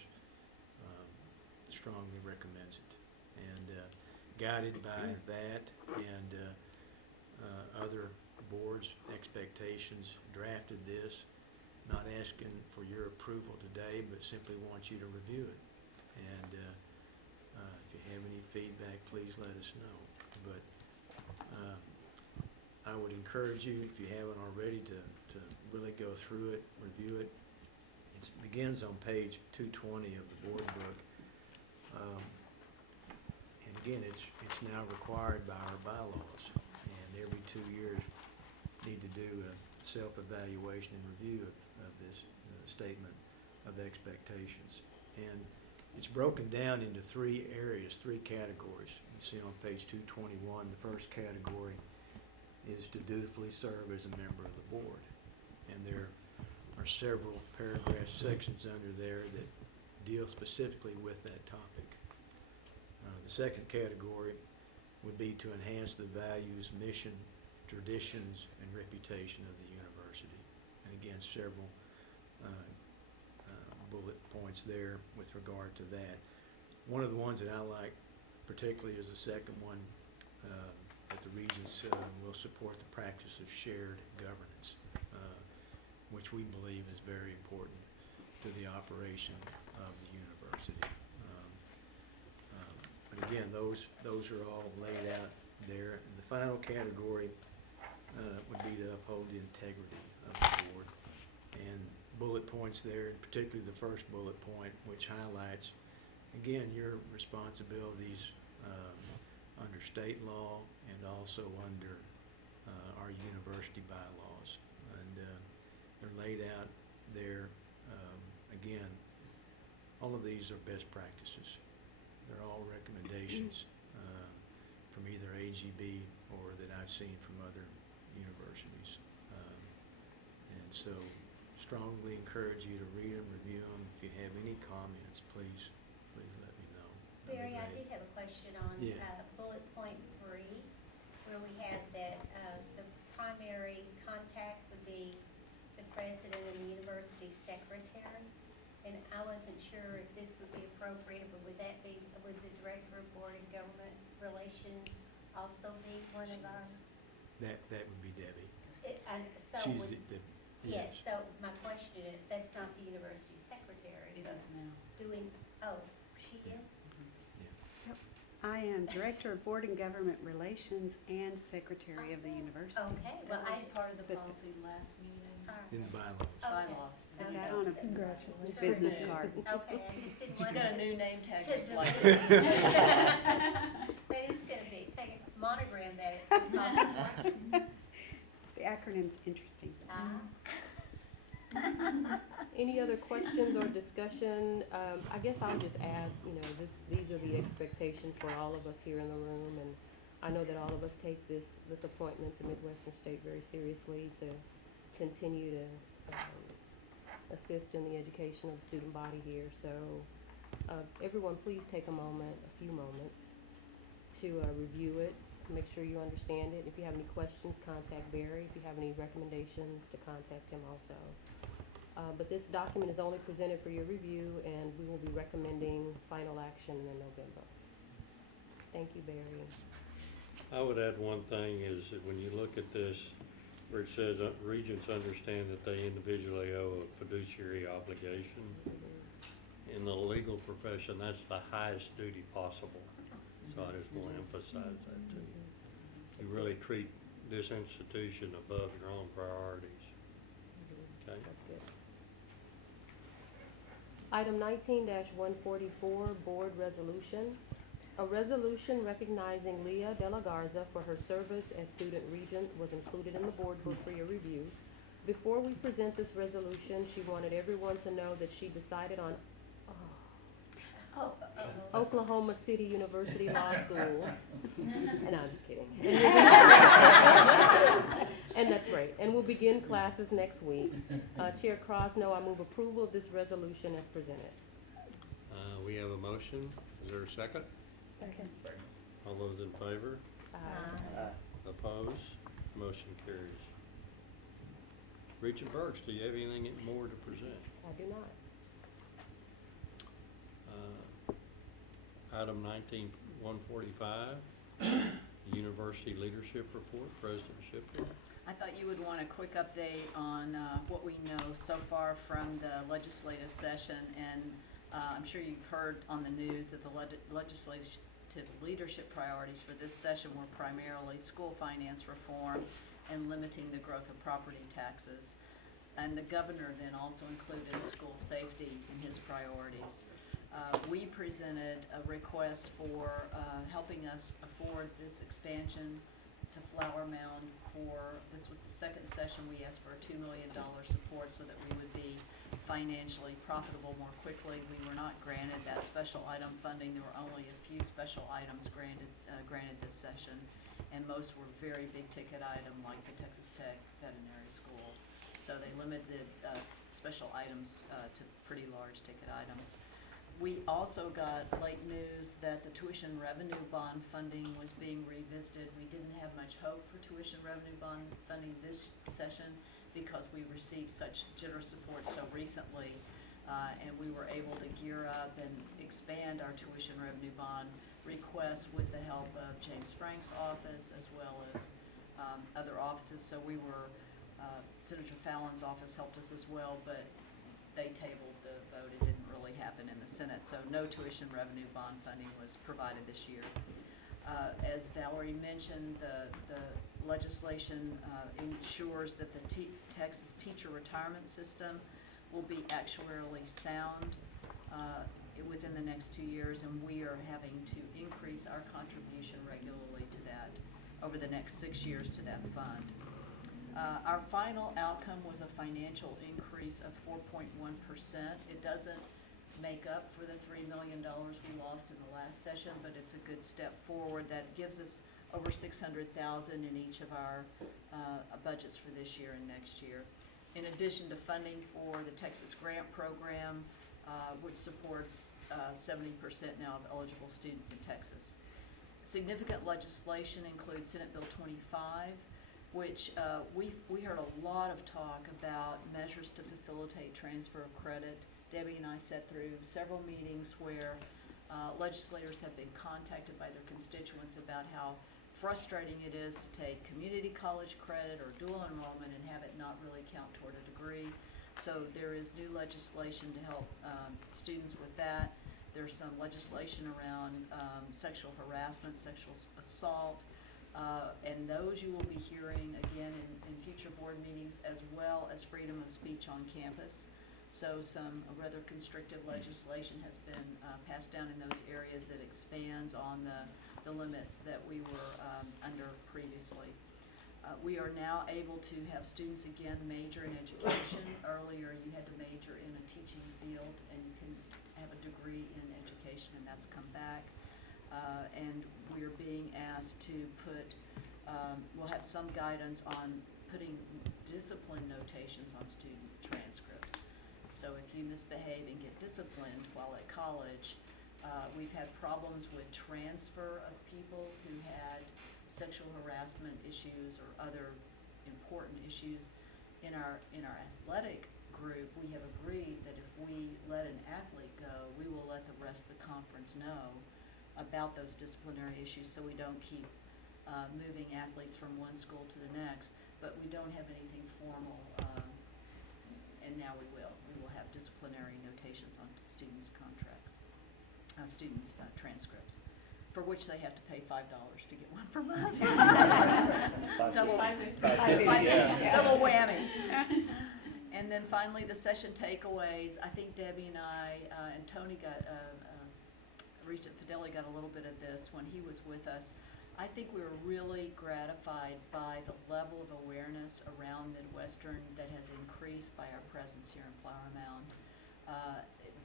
strongly recommends it. And guided by that and other boards' expectations, drafted this, not asking for your approval today, but simply want you to review it. And if you have any feedback, please let us know. But I would encourage you, if you haven't already, to really go through it, review it. It begins on page 220 of the board book. And again, it's now required by our bylaws. And every 2 years, need to do a self-evaluation and review of this statement of expectations. And it's broken down into 3 areas, 3 categories. You see on page 221, the first category is to dutifully serve as a member of the board. And there are several paragraph sections under there that deal specifically with that topic. The second category would be to enhance the values, mission, traditions, and reputation of the university. And again, several bullet points there with regard to that. One of the ones that I like particularly as a second one, that the Regents will support the practice of shared governance, which we believe is very important to the operation of the university. But again, those are all laid out there. And the final category would be to uphold the integrity of the board. And bullet points there, and particularly the first bullet point, which highlights, again, your responsibilities under state law and also under our university bylaws. And they're laid out there. Again, all of these are best practices. They're all recommendations from either AGB or that I've seen from other universities. And so strongly encourage you to read them, review them. If you have any comments, please let me know. That'd be Barry, I great. did have a question on Yeah. bullet point 3, where we have that the primary contact would be the president and the university secretary. And I wasn't sure if this would be appropriate, but would the director of board and government relations also be one of ours? That would be Debbie. So She's would, the yes, so my question is, that's not the university secretary. It does now. She is? I am Director of Board and Government Relations and Secretary of the University. Okay, well, That was I, part of the policy last meeting. In the bylaws. Bylaws. Put Okay. that on a Congratulations. business card. okay, I just didn't She's want got to. a new name tag to just the- like That is gonna be, take a monogram that it's possible. The acronym's interesting. Any other questions or discussion? I guess I'll just add, these are the expectations for all of us here in the room, and I know that all of us take this appointment to Midwestern State very seriously to continue to assist in the education of the student body here. So everyone, please take a few moments to review it, make sure you understand it. If you have any questions, contact Barry. If you have any recommendations, to contact him also. But this document is only presented for your review, and we will be recommending final action in November. Thank you, Barry. I would add one thing is that when you look at this, where it says Regents understand that they individually owe a fiduciary obligation. In the legal profession, that's the highest duty possible. So I just want to emphasize that to you. You really treat this institution above your own priorities. Okay? That's good. Item 19-144, Board Resolutions. A resolution recognizing Leah De La Garza for her service as student regent was included in the board book for your review. Before we present this resolution, she wanted everyone to know that she decided on Oklahoma City University Law School. No, I'm just kidding. And that's great. And we'll begin classes next week. Chair Crosno, I move approval of this resolution as presented. We have a motion. Is there a second? Second. All those in favor? Aye. Opposed? Motion carries. Regent Burks, do you have anything more to present? I do not. Item 19-145, University Leadership Report, President Shipfield. I thought you would want a quick update on what we know so far from the legislative session, and I'm sure you've heard on the news that the legislative leadership priorities for this session were primarily school finance reform and limiting the growth of property taxes. And the governor then also included school safety in his priorities. We presented a request for helping us afford this expansion to Flower Mound this was the second session. We asked for a $2 million support so that we would be financially profitable more quickly. We were not granted that special item funding. There were only a few special items granted this session, and most were very big ticket item like the Texas Tech Veterinary School. So they limited special items to pretty large ticket items. We also got late news that the tuition revenue bond funding was being revisited. We didn't have much hope for tuition revenue bond funding this session because we received such generous support so recently, and we were able to gear up and expand our tuition revenue bond request with the help of James Frank's office as well as other offices. So we were, Senator Fallon's office helped us as well, but they tabled the vote. It didn't really happen in the Senate. So no tuition revenue bond funding was provided this year. As Valerie mentioned, the legislation ensures that the Texas teacher retirement system will be actuarially sound within the next 2 years, and we are having to increase our contribution regularly to that over the next 6 years to that fund. Our final outcome was a financial increase of 4.1%. It doesn't make up for the $3 million we lost in the last session, but it's a good step forward. That gives us over $600,000 in each of our budgets for this year and next year. In addition to funding for the Texas Grant Program, which supports 70% now of eligible students in Texas. Significant legislation includes Senate Bill 25, which we heard a lot of talk about measures to facilitate transfer of credit. Debbie and I sat through several meetings where legislators have been contacted by their constituents about how frustrating it is to take community college credit or dual enrollment and have it not really count toward a degree. So there is new legislation to help students with that. There's some legislation around sexual harassment, sexual assault, and those you will be hearing again in future board meetings, as well as freedom of speech on campus. So some rather constrictive legislation has been passed down in those areas that expands on the limits that we were under previously. We are now able to have students again major in education. Earlier you had to major in a teaching field and you can have a degree in education, and that's come back. And we are being asked to put, we'll have some guidance on putting discipline notations on student transcripts. So if you misbehave and get disciplined while at college, we've had problems with transfer of people who had sexual harassment issues or other important issues. In our athletic group, we have agreed that if we let an athlete go, we will let the rest of the conference know about those disciplinary issues, so we don't keep moving athletes from one school to the next. But we don't have anything formal, and now we will. We will have disciplinary notations on students' contracts, students' transcripts, for which they have to pay $5 to get one from us. Double whammy. And then finally, the session takeaways. I think Debbie and I and Tony got, Regent Fideli got a little bit of this when he was with us. I think we were really gratified by the level of awareness around Midwestern that has increased by our presence here in Flower Mound.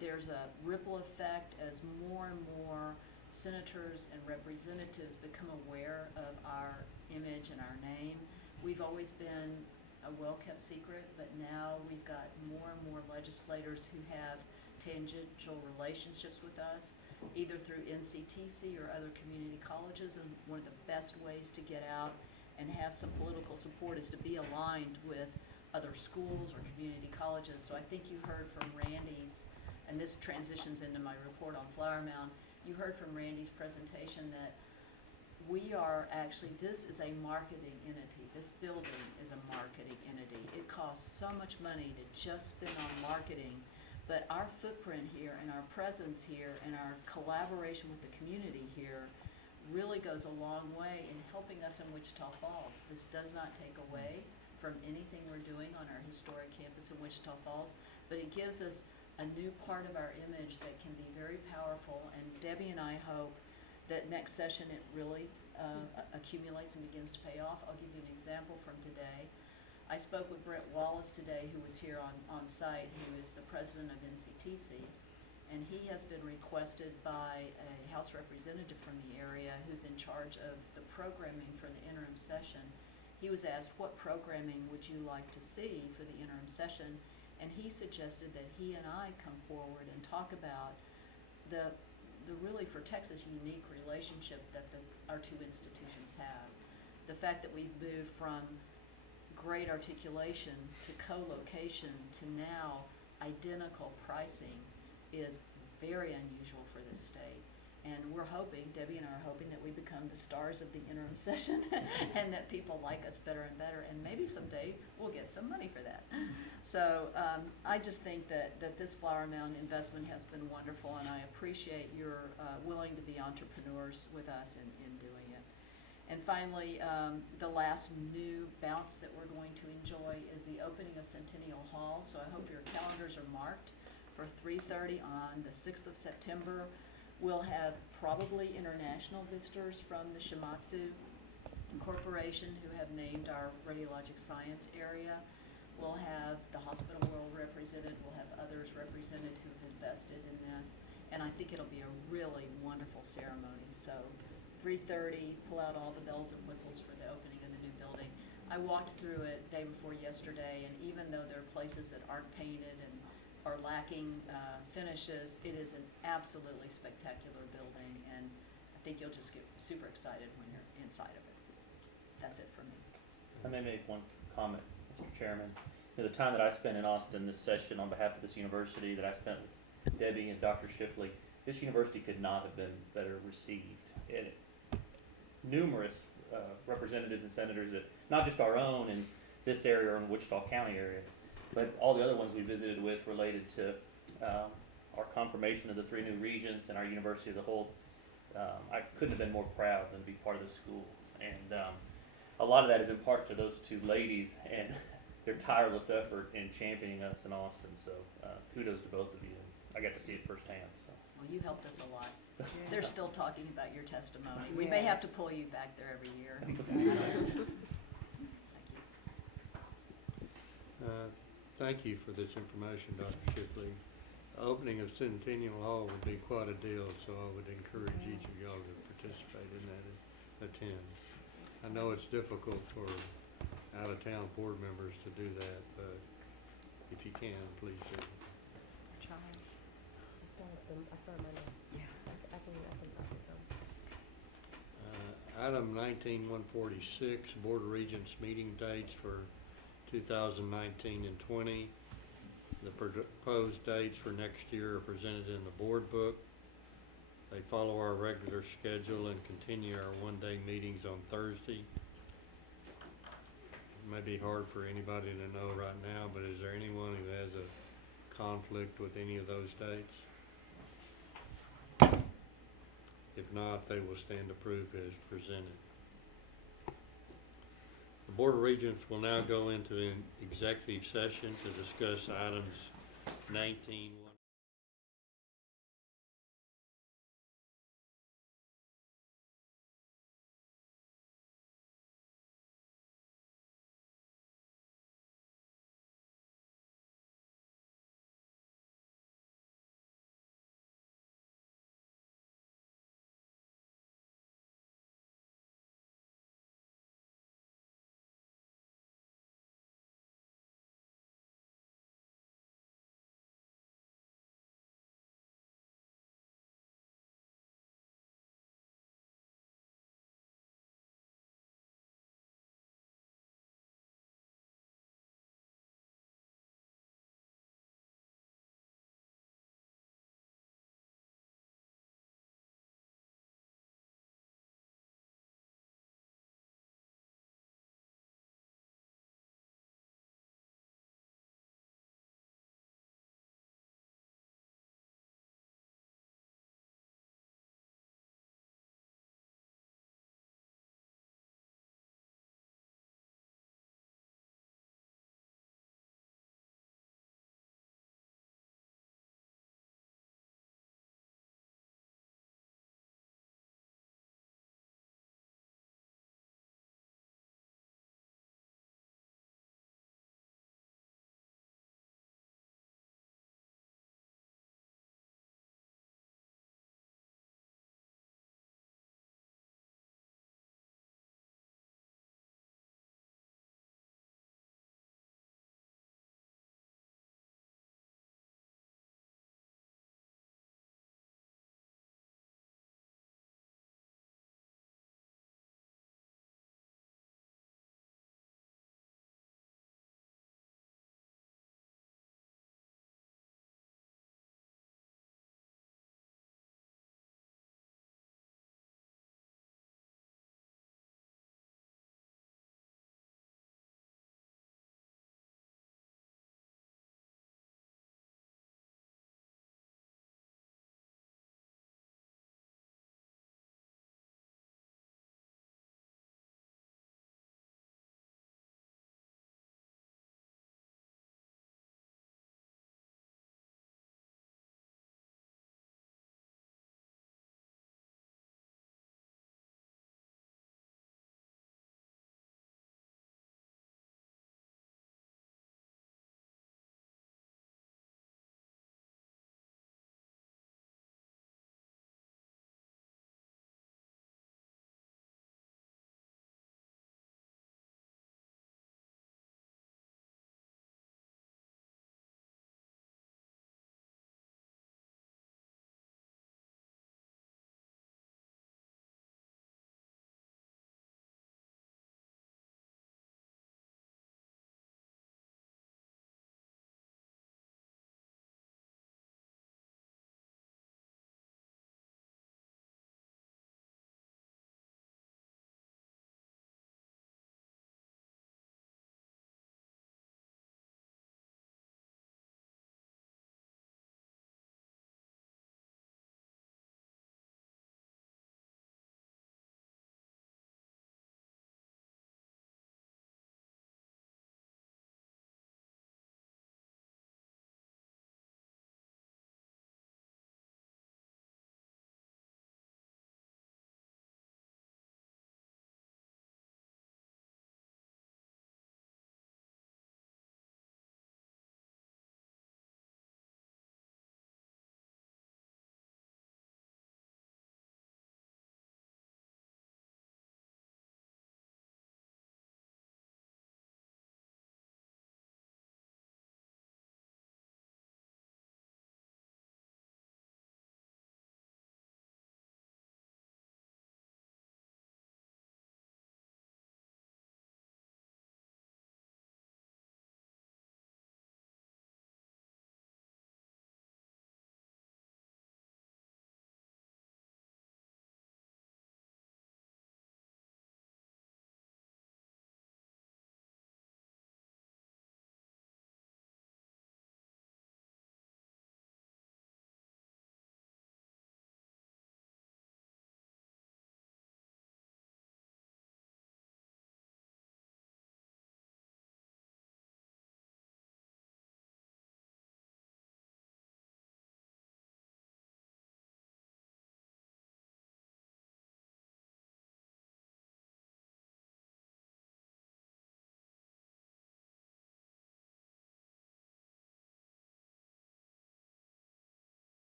There's a ripple effect as more and more senators and representatives become aware of our image and our name. We've always been a well-kept secret, but now we've got more and more legislators who have tangential relationships with us, either through NCTC or other community colleges, and one of the best ways to get out and have some political support is to be aligned with other schools or community colleges. So I think you heard from Randy's, and this transitions into my report on Flower Mound, you heard from Randy's presentation that we are actually, this is a marketing entity. This building is a marketing entity. It costs so much money to just spend on marketing, but our footprint here and our presence here and our collaboration with the community here really goes a long way in helping us in Wichita Falls. This does not take away from anything we're doing on our historic campus in Wichita Falls, but it gives us a new part of our image that can be very powerful, and Debbie and I hope that next session it really accumulates and begins to pay off. I'll give you an example from today. I spoke with Brett Wallace today, who was here on site, who is the president of NCTC, and he has been requested by a House representative from the area who's in charge of the programming for the interim session. He was asked, what programming would you like to see for the interim session? And he suggested that he and I come forward and talk about the really, for Texas, unique relationship that our two institutions have. The fact that we've moved from great articulation to co-location to now identical pricing is very unusual for this state. And we're hoping, Debbie and I are hoping that we become the stars of the interim session and that people like us better and better, and maybe someday we'll get some money for that. So I just think that this Flower Mound investment has been wonderful, and I appreciate your willing to be entrepreneurs with us in doing it. And finally, the last new bounce that we're going to enjoy is the opening of Centennial Hall. So I hope your calendars are marked for 3:30 on the 6th of September. We'll have probably international visitors from the Shimatsu Corporation, who have named our radiologic science area. We'll have the hospital world represented. We'll have others represented who have invested in this. And I think it'll be a really wonderful ceremony. So 3:30, pull out all the bells and whistles for the opening of the new building. I walked through it day before yesterday, and even though there are places that aren't painted and are lacking finishes, it is an absolutely spectacular building, and I think you'll just get super excited when you're inside of it. That's it for me. I may make one comment, Mr. Chairman. The time that I spent in Austin this session on behalf of this university, that I spent with Debbie and Dr. Shipley, this university could not have been better received. And numerous representatives and senators, that not just our own in this area or in Wichita County area, but all the other ones we visited with related to our confirmation of the 3 new regents and our university as a whole. I couldn't have been more proud than to be part of this school. And a lot of that is in part to those 2 ladies and their tireless effort in championing us in Austin. So kudos to both of you. I got to see it firsthand. So. Well, you helped us a lot. They're still talking about your testimony. We may have to Yes. pull you back there every year. Thank you for this information, Dr. Shipley. Opening of Centennial Hall would be quite a deal, so I would encourage each of y'all to participate in that and attend. I know it's difficult for out-of-town board members to do that, but if you can, please do. I started my name. Yeah. I can Item 19-146, Board of Regents meeting dates for 2019 and 20. The proposed dates for next year are presented in the board book. They follow our regular schedule and continue our one-day meetings on Thursday. It may be hard for anybody to know right now, but is there anyone who has a conflict with any of those dates? If not, they will stand approved as presented. The Board of Regents will now go into an executive session to discuss items 19,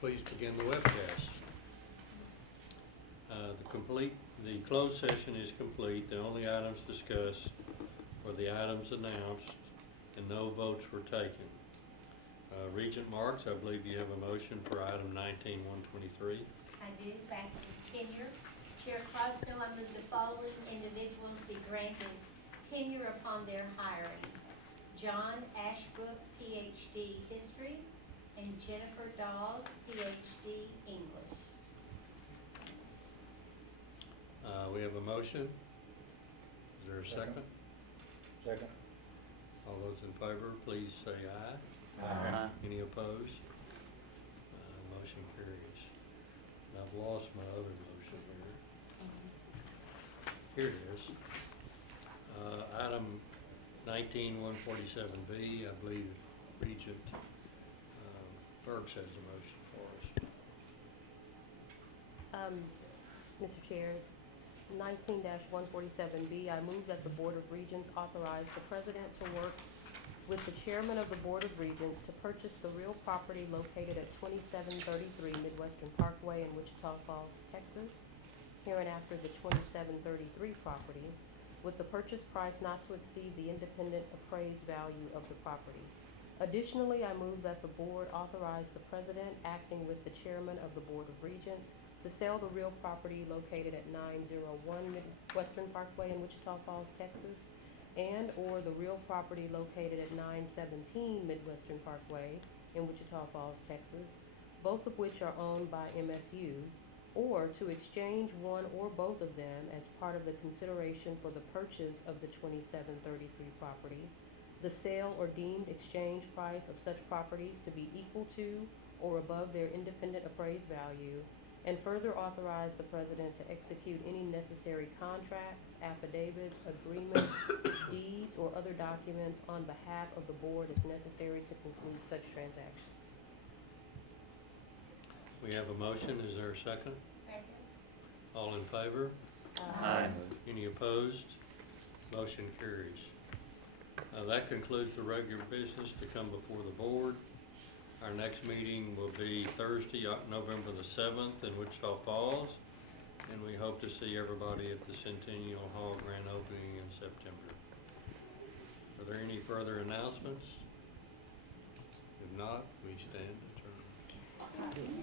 please begin the webcast. The closed session is complete. The only items discussed were the items announced, and no votes were taken. Regent Marks, I believe you have a motion for item 19-123. I do, faculty tenure. Chair Crosno, I move the following individuals be granted tenure upon their hiring. John Ashbrook, PhD History, and Jennifer Dawes, PhD English. We have a motion. Is there a second? Second. All those in favor, please say aye. Aye. Any opposed? Motion carries. I've lost my other motion here. Here it is. Item 19-147B, I believe Regent Burks has the motion for us. Mr. Chair, 19-147B, I move that the Board of Regents authorize the President to work with the Chairman of the Board of Regents to purchase the real property located at 2733 Midwestern Parkway in Wichita Falls, Texas, hereinafter the 2733 property, with the purchase price not to exceed the independent appraised value of the property. Additionally, I move that the Board authorize the President, acting with the Chairman of the Board of Regents, to sell the real property located at 901 Midwestern Parkway in Wichita Falls, Texas, and or the real property located at 917 Midwestern Parkway in Wichita Falls, Texas, both of which are owned by MSU, or to exchange one or both of them as part of the consideration for the purchase of the 2733 property, the sale or deemed exchange price of such properties to be equal to or above their independent appraised value, and further authorize the President to execute any necessary contracts, affidavits, agreements, deeds, or other documents on behalf of the Board as necessary to conclude such transactions. We have a motion. Is there a second? Second. All in favor? Aye. Any opposed? Motion carries. That concludes the regular business to come before the Board. Our next meeting will be Thursday, November the 7th in Wichita Falls, and we hope to see everybody at the Centennial Hall grand opening in September. Are there any further announcements? If not, we stand adjourned.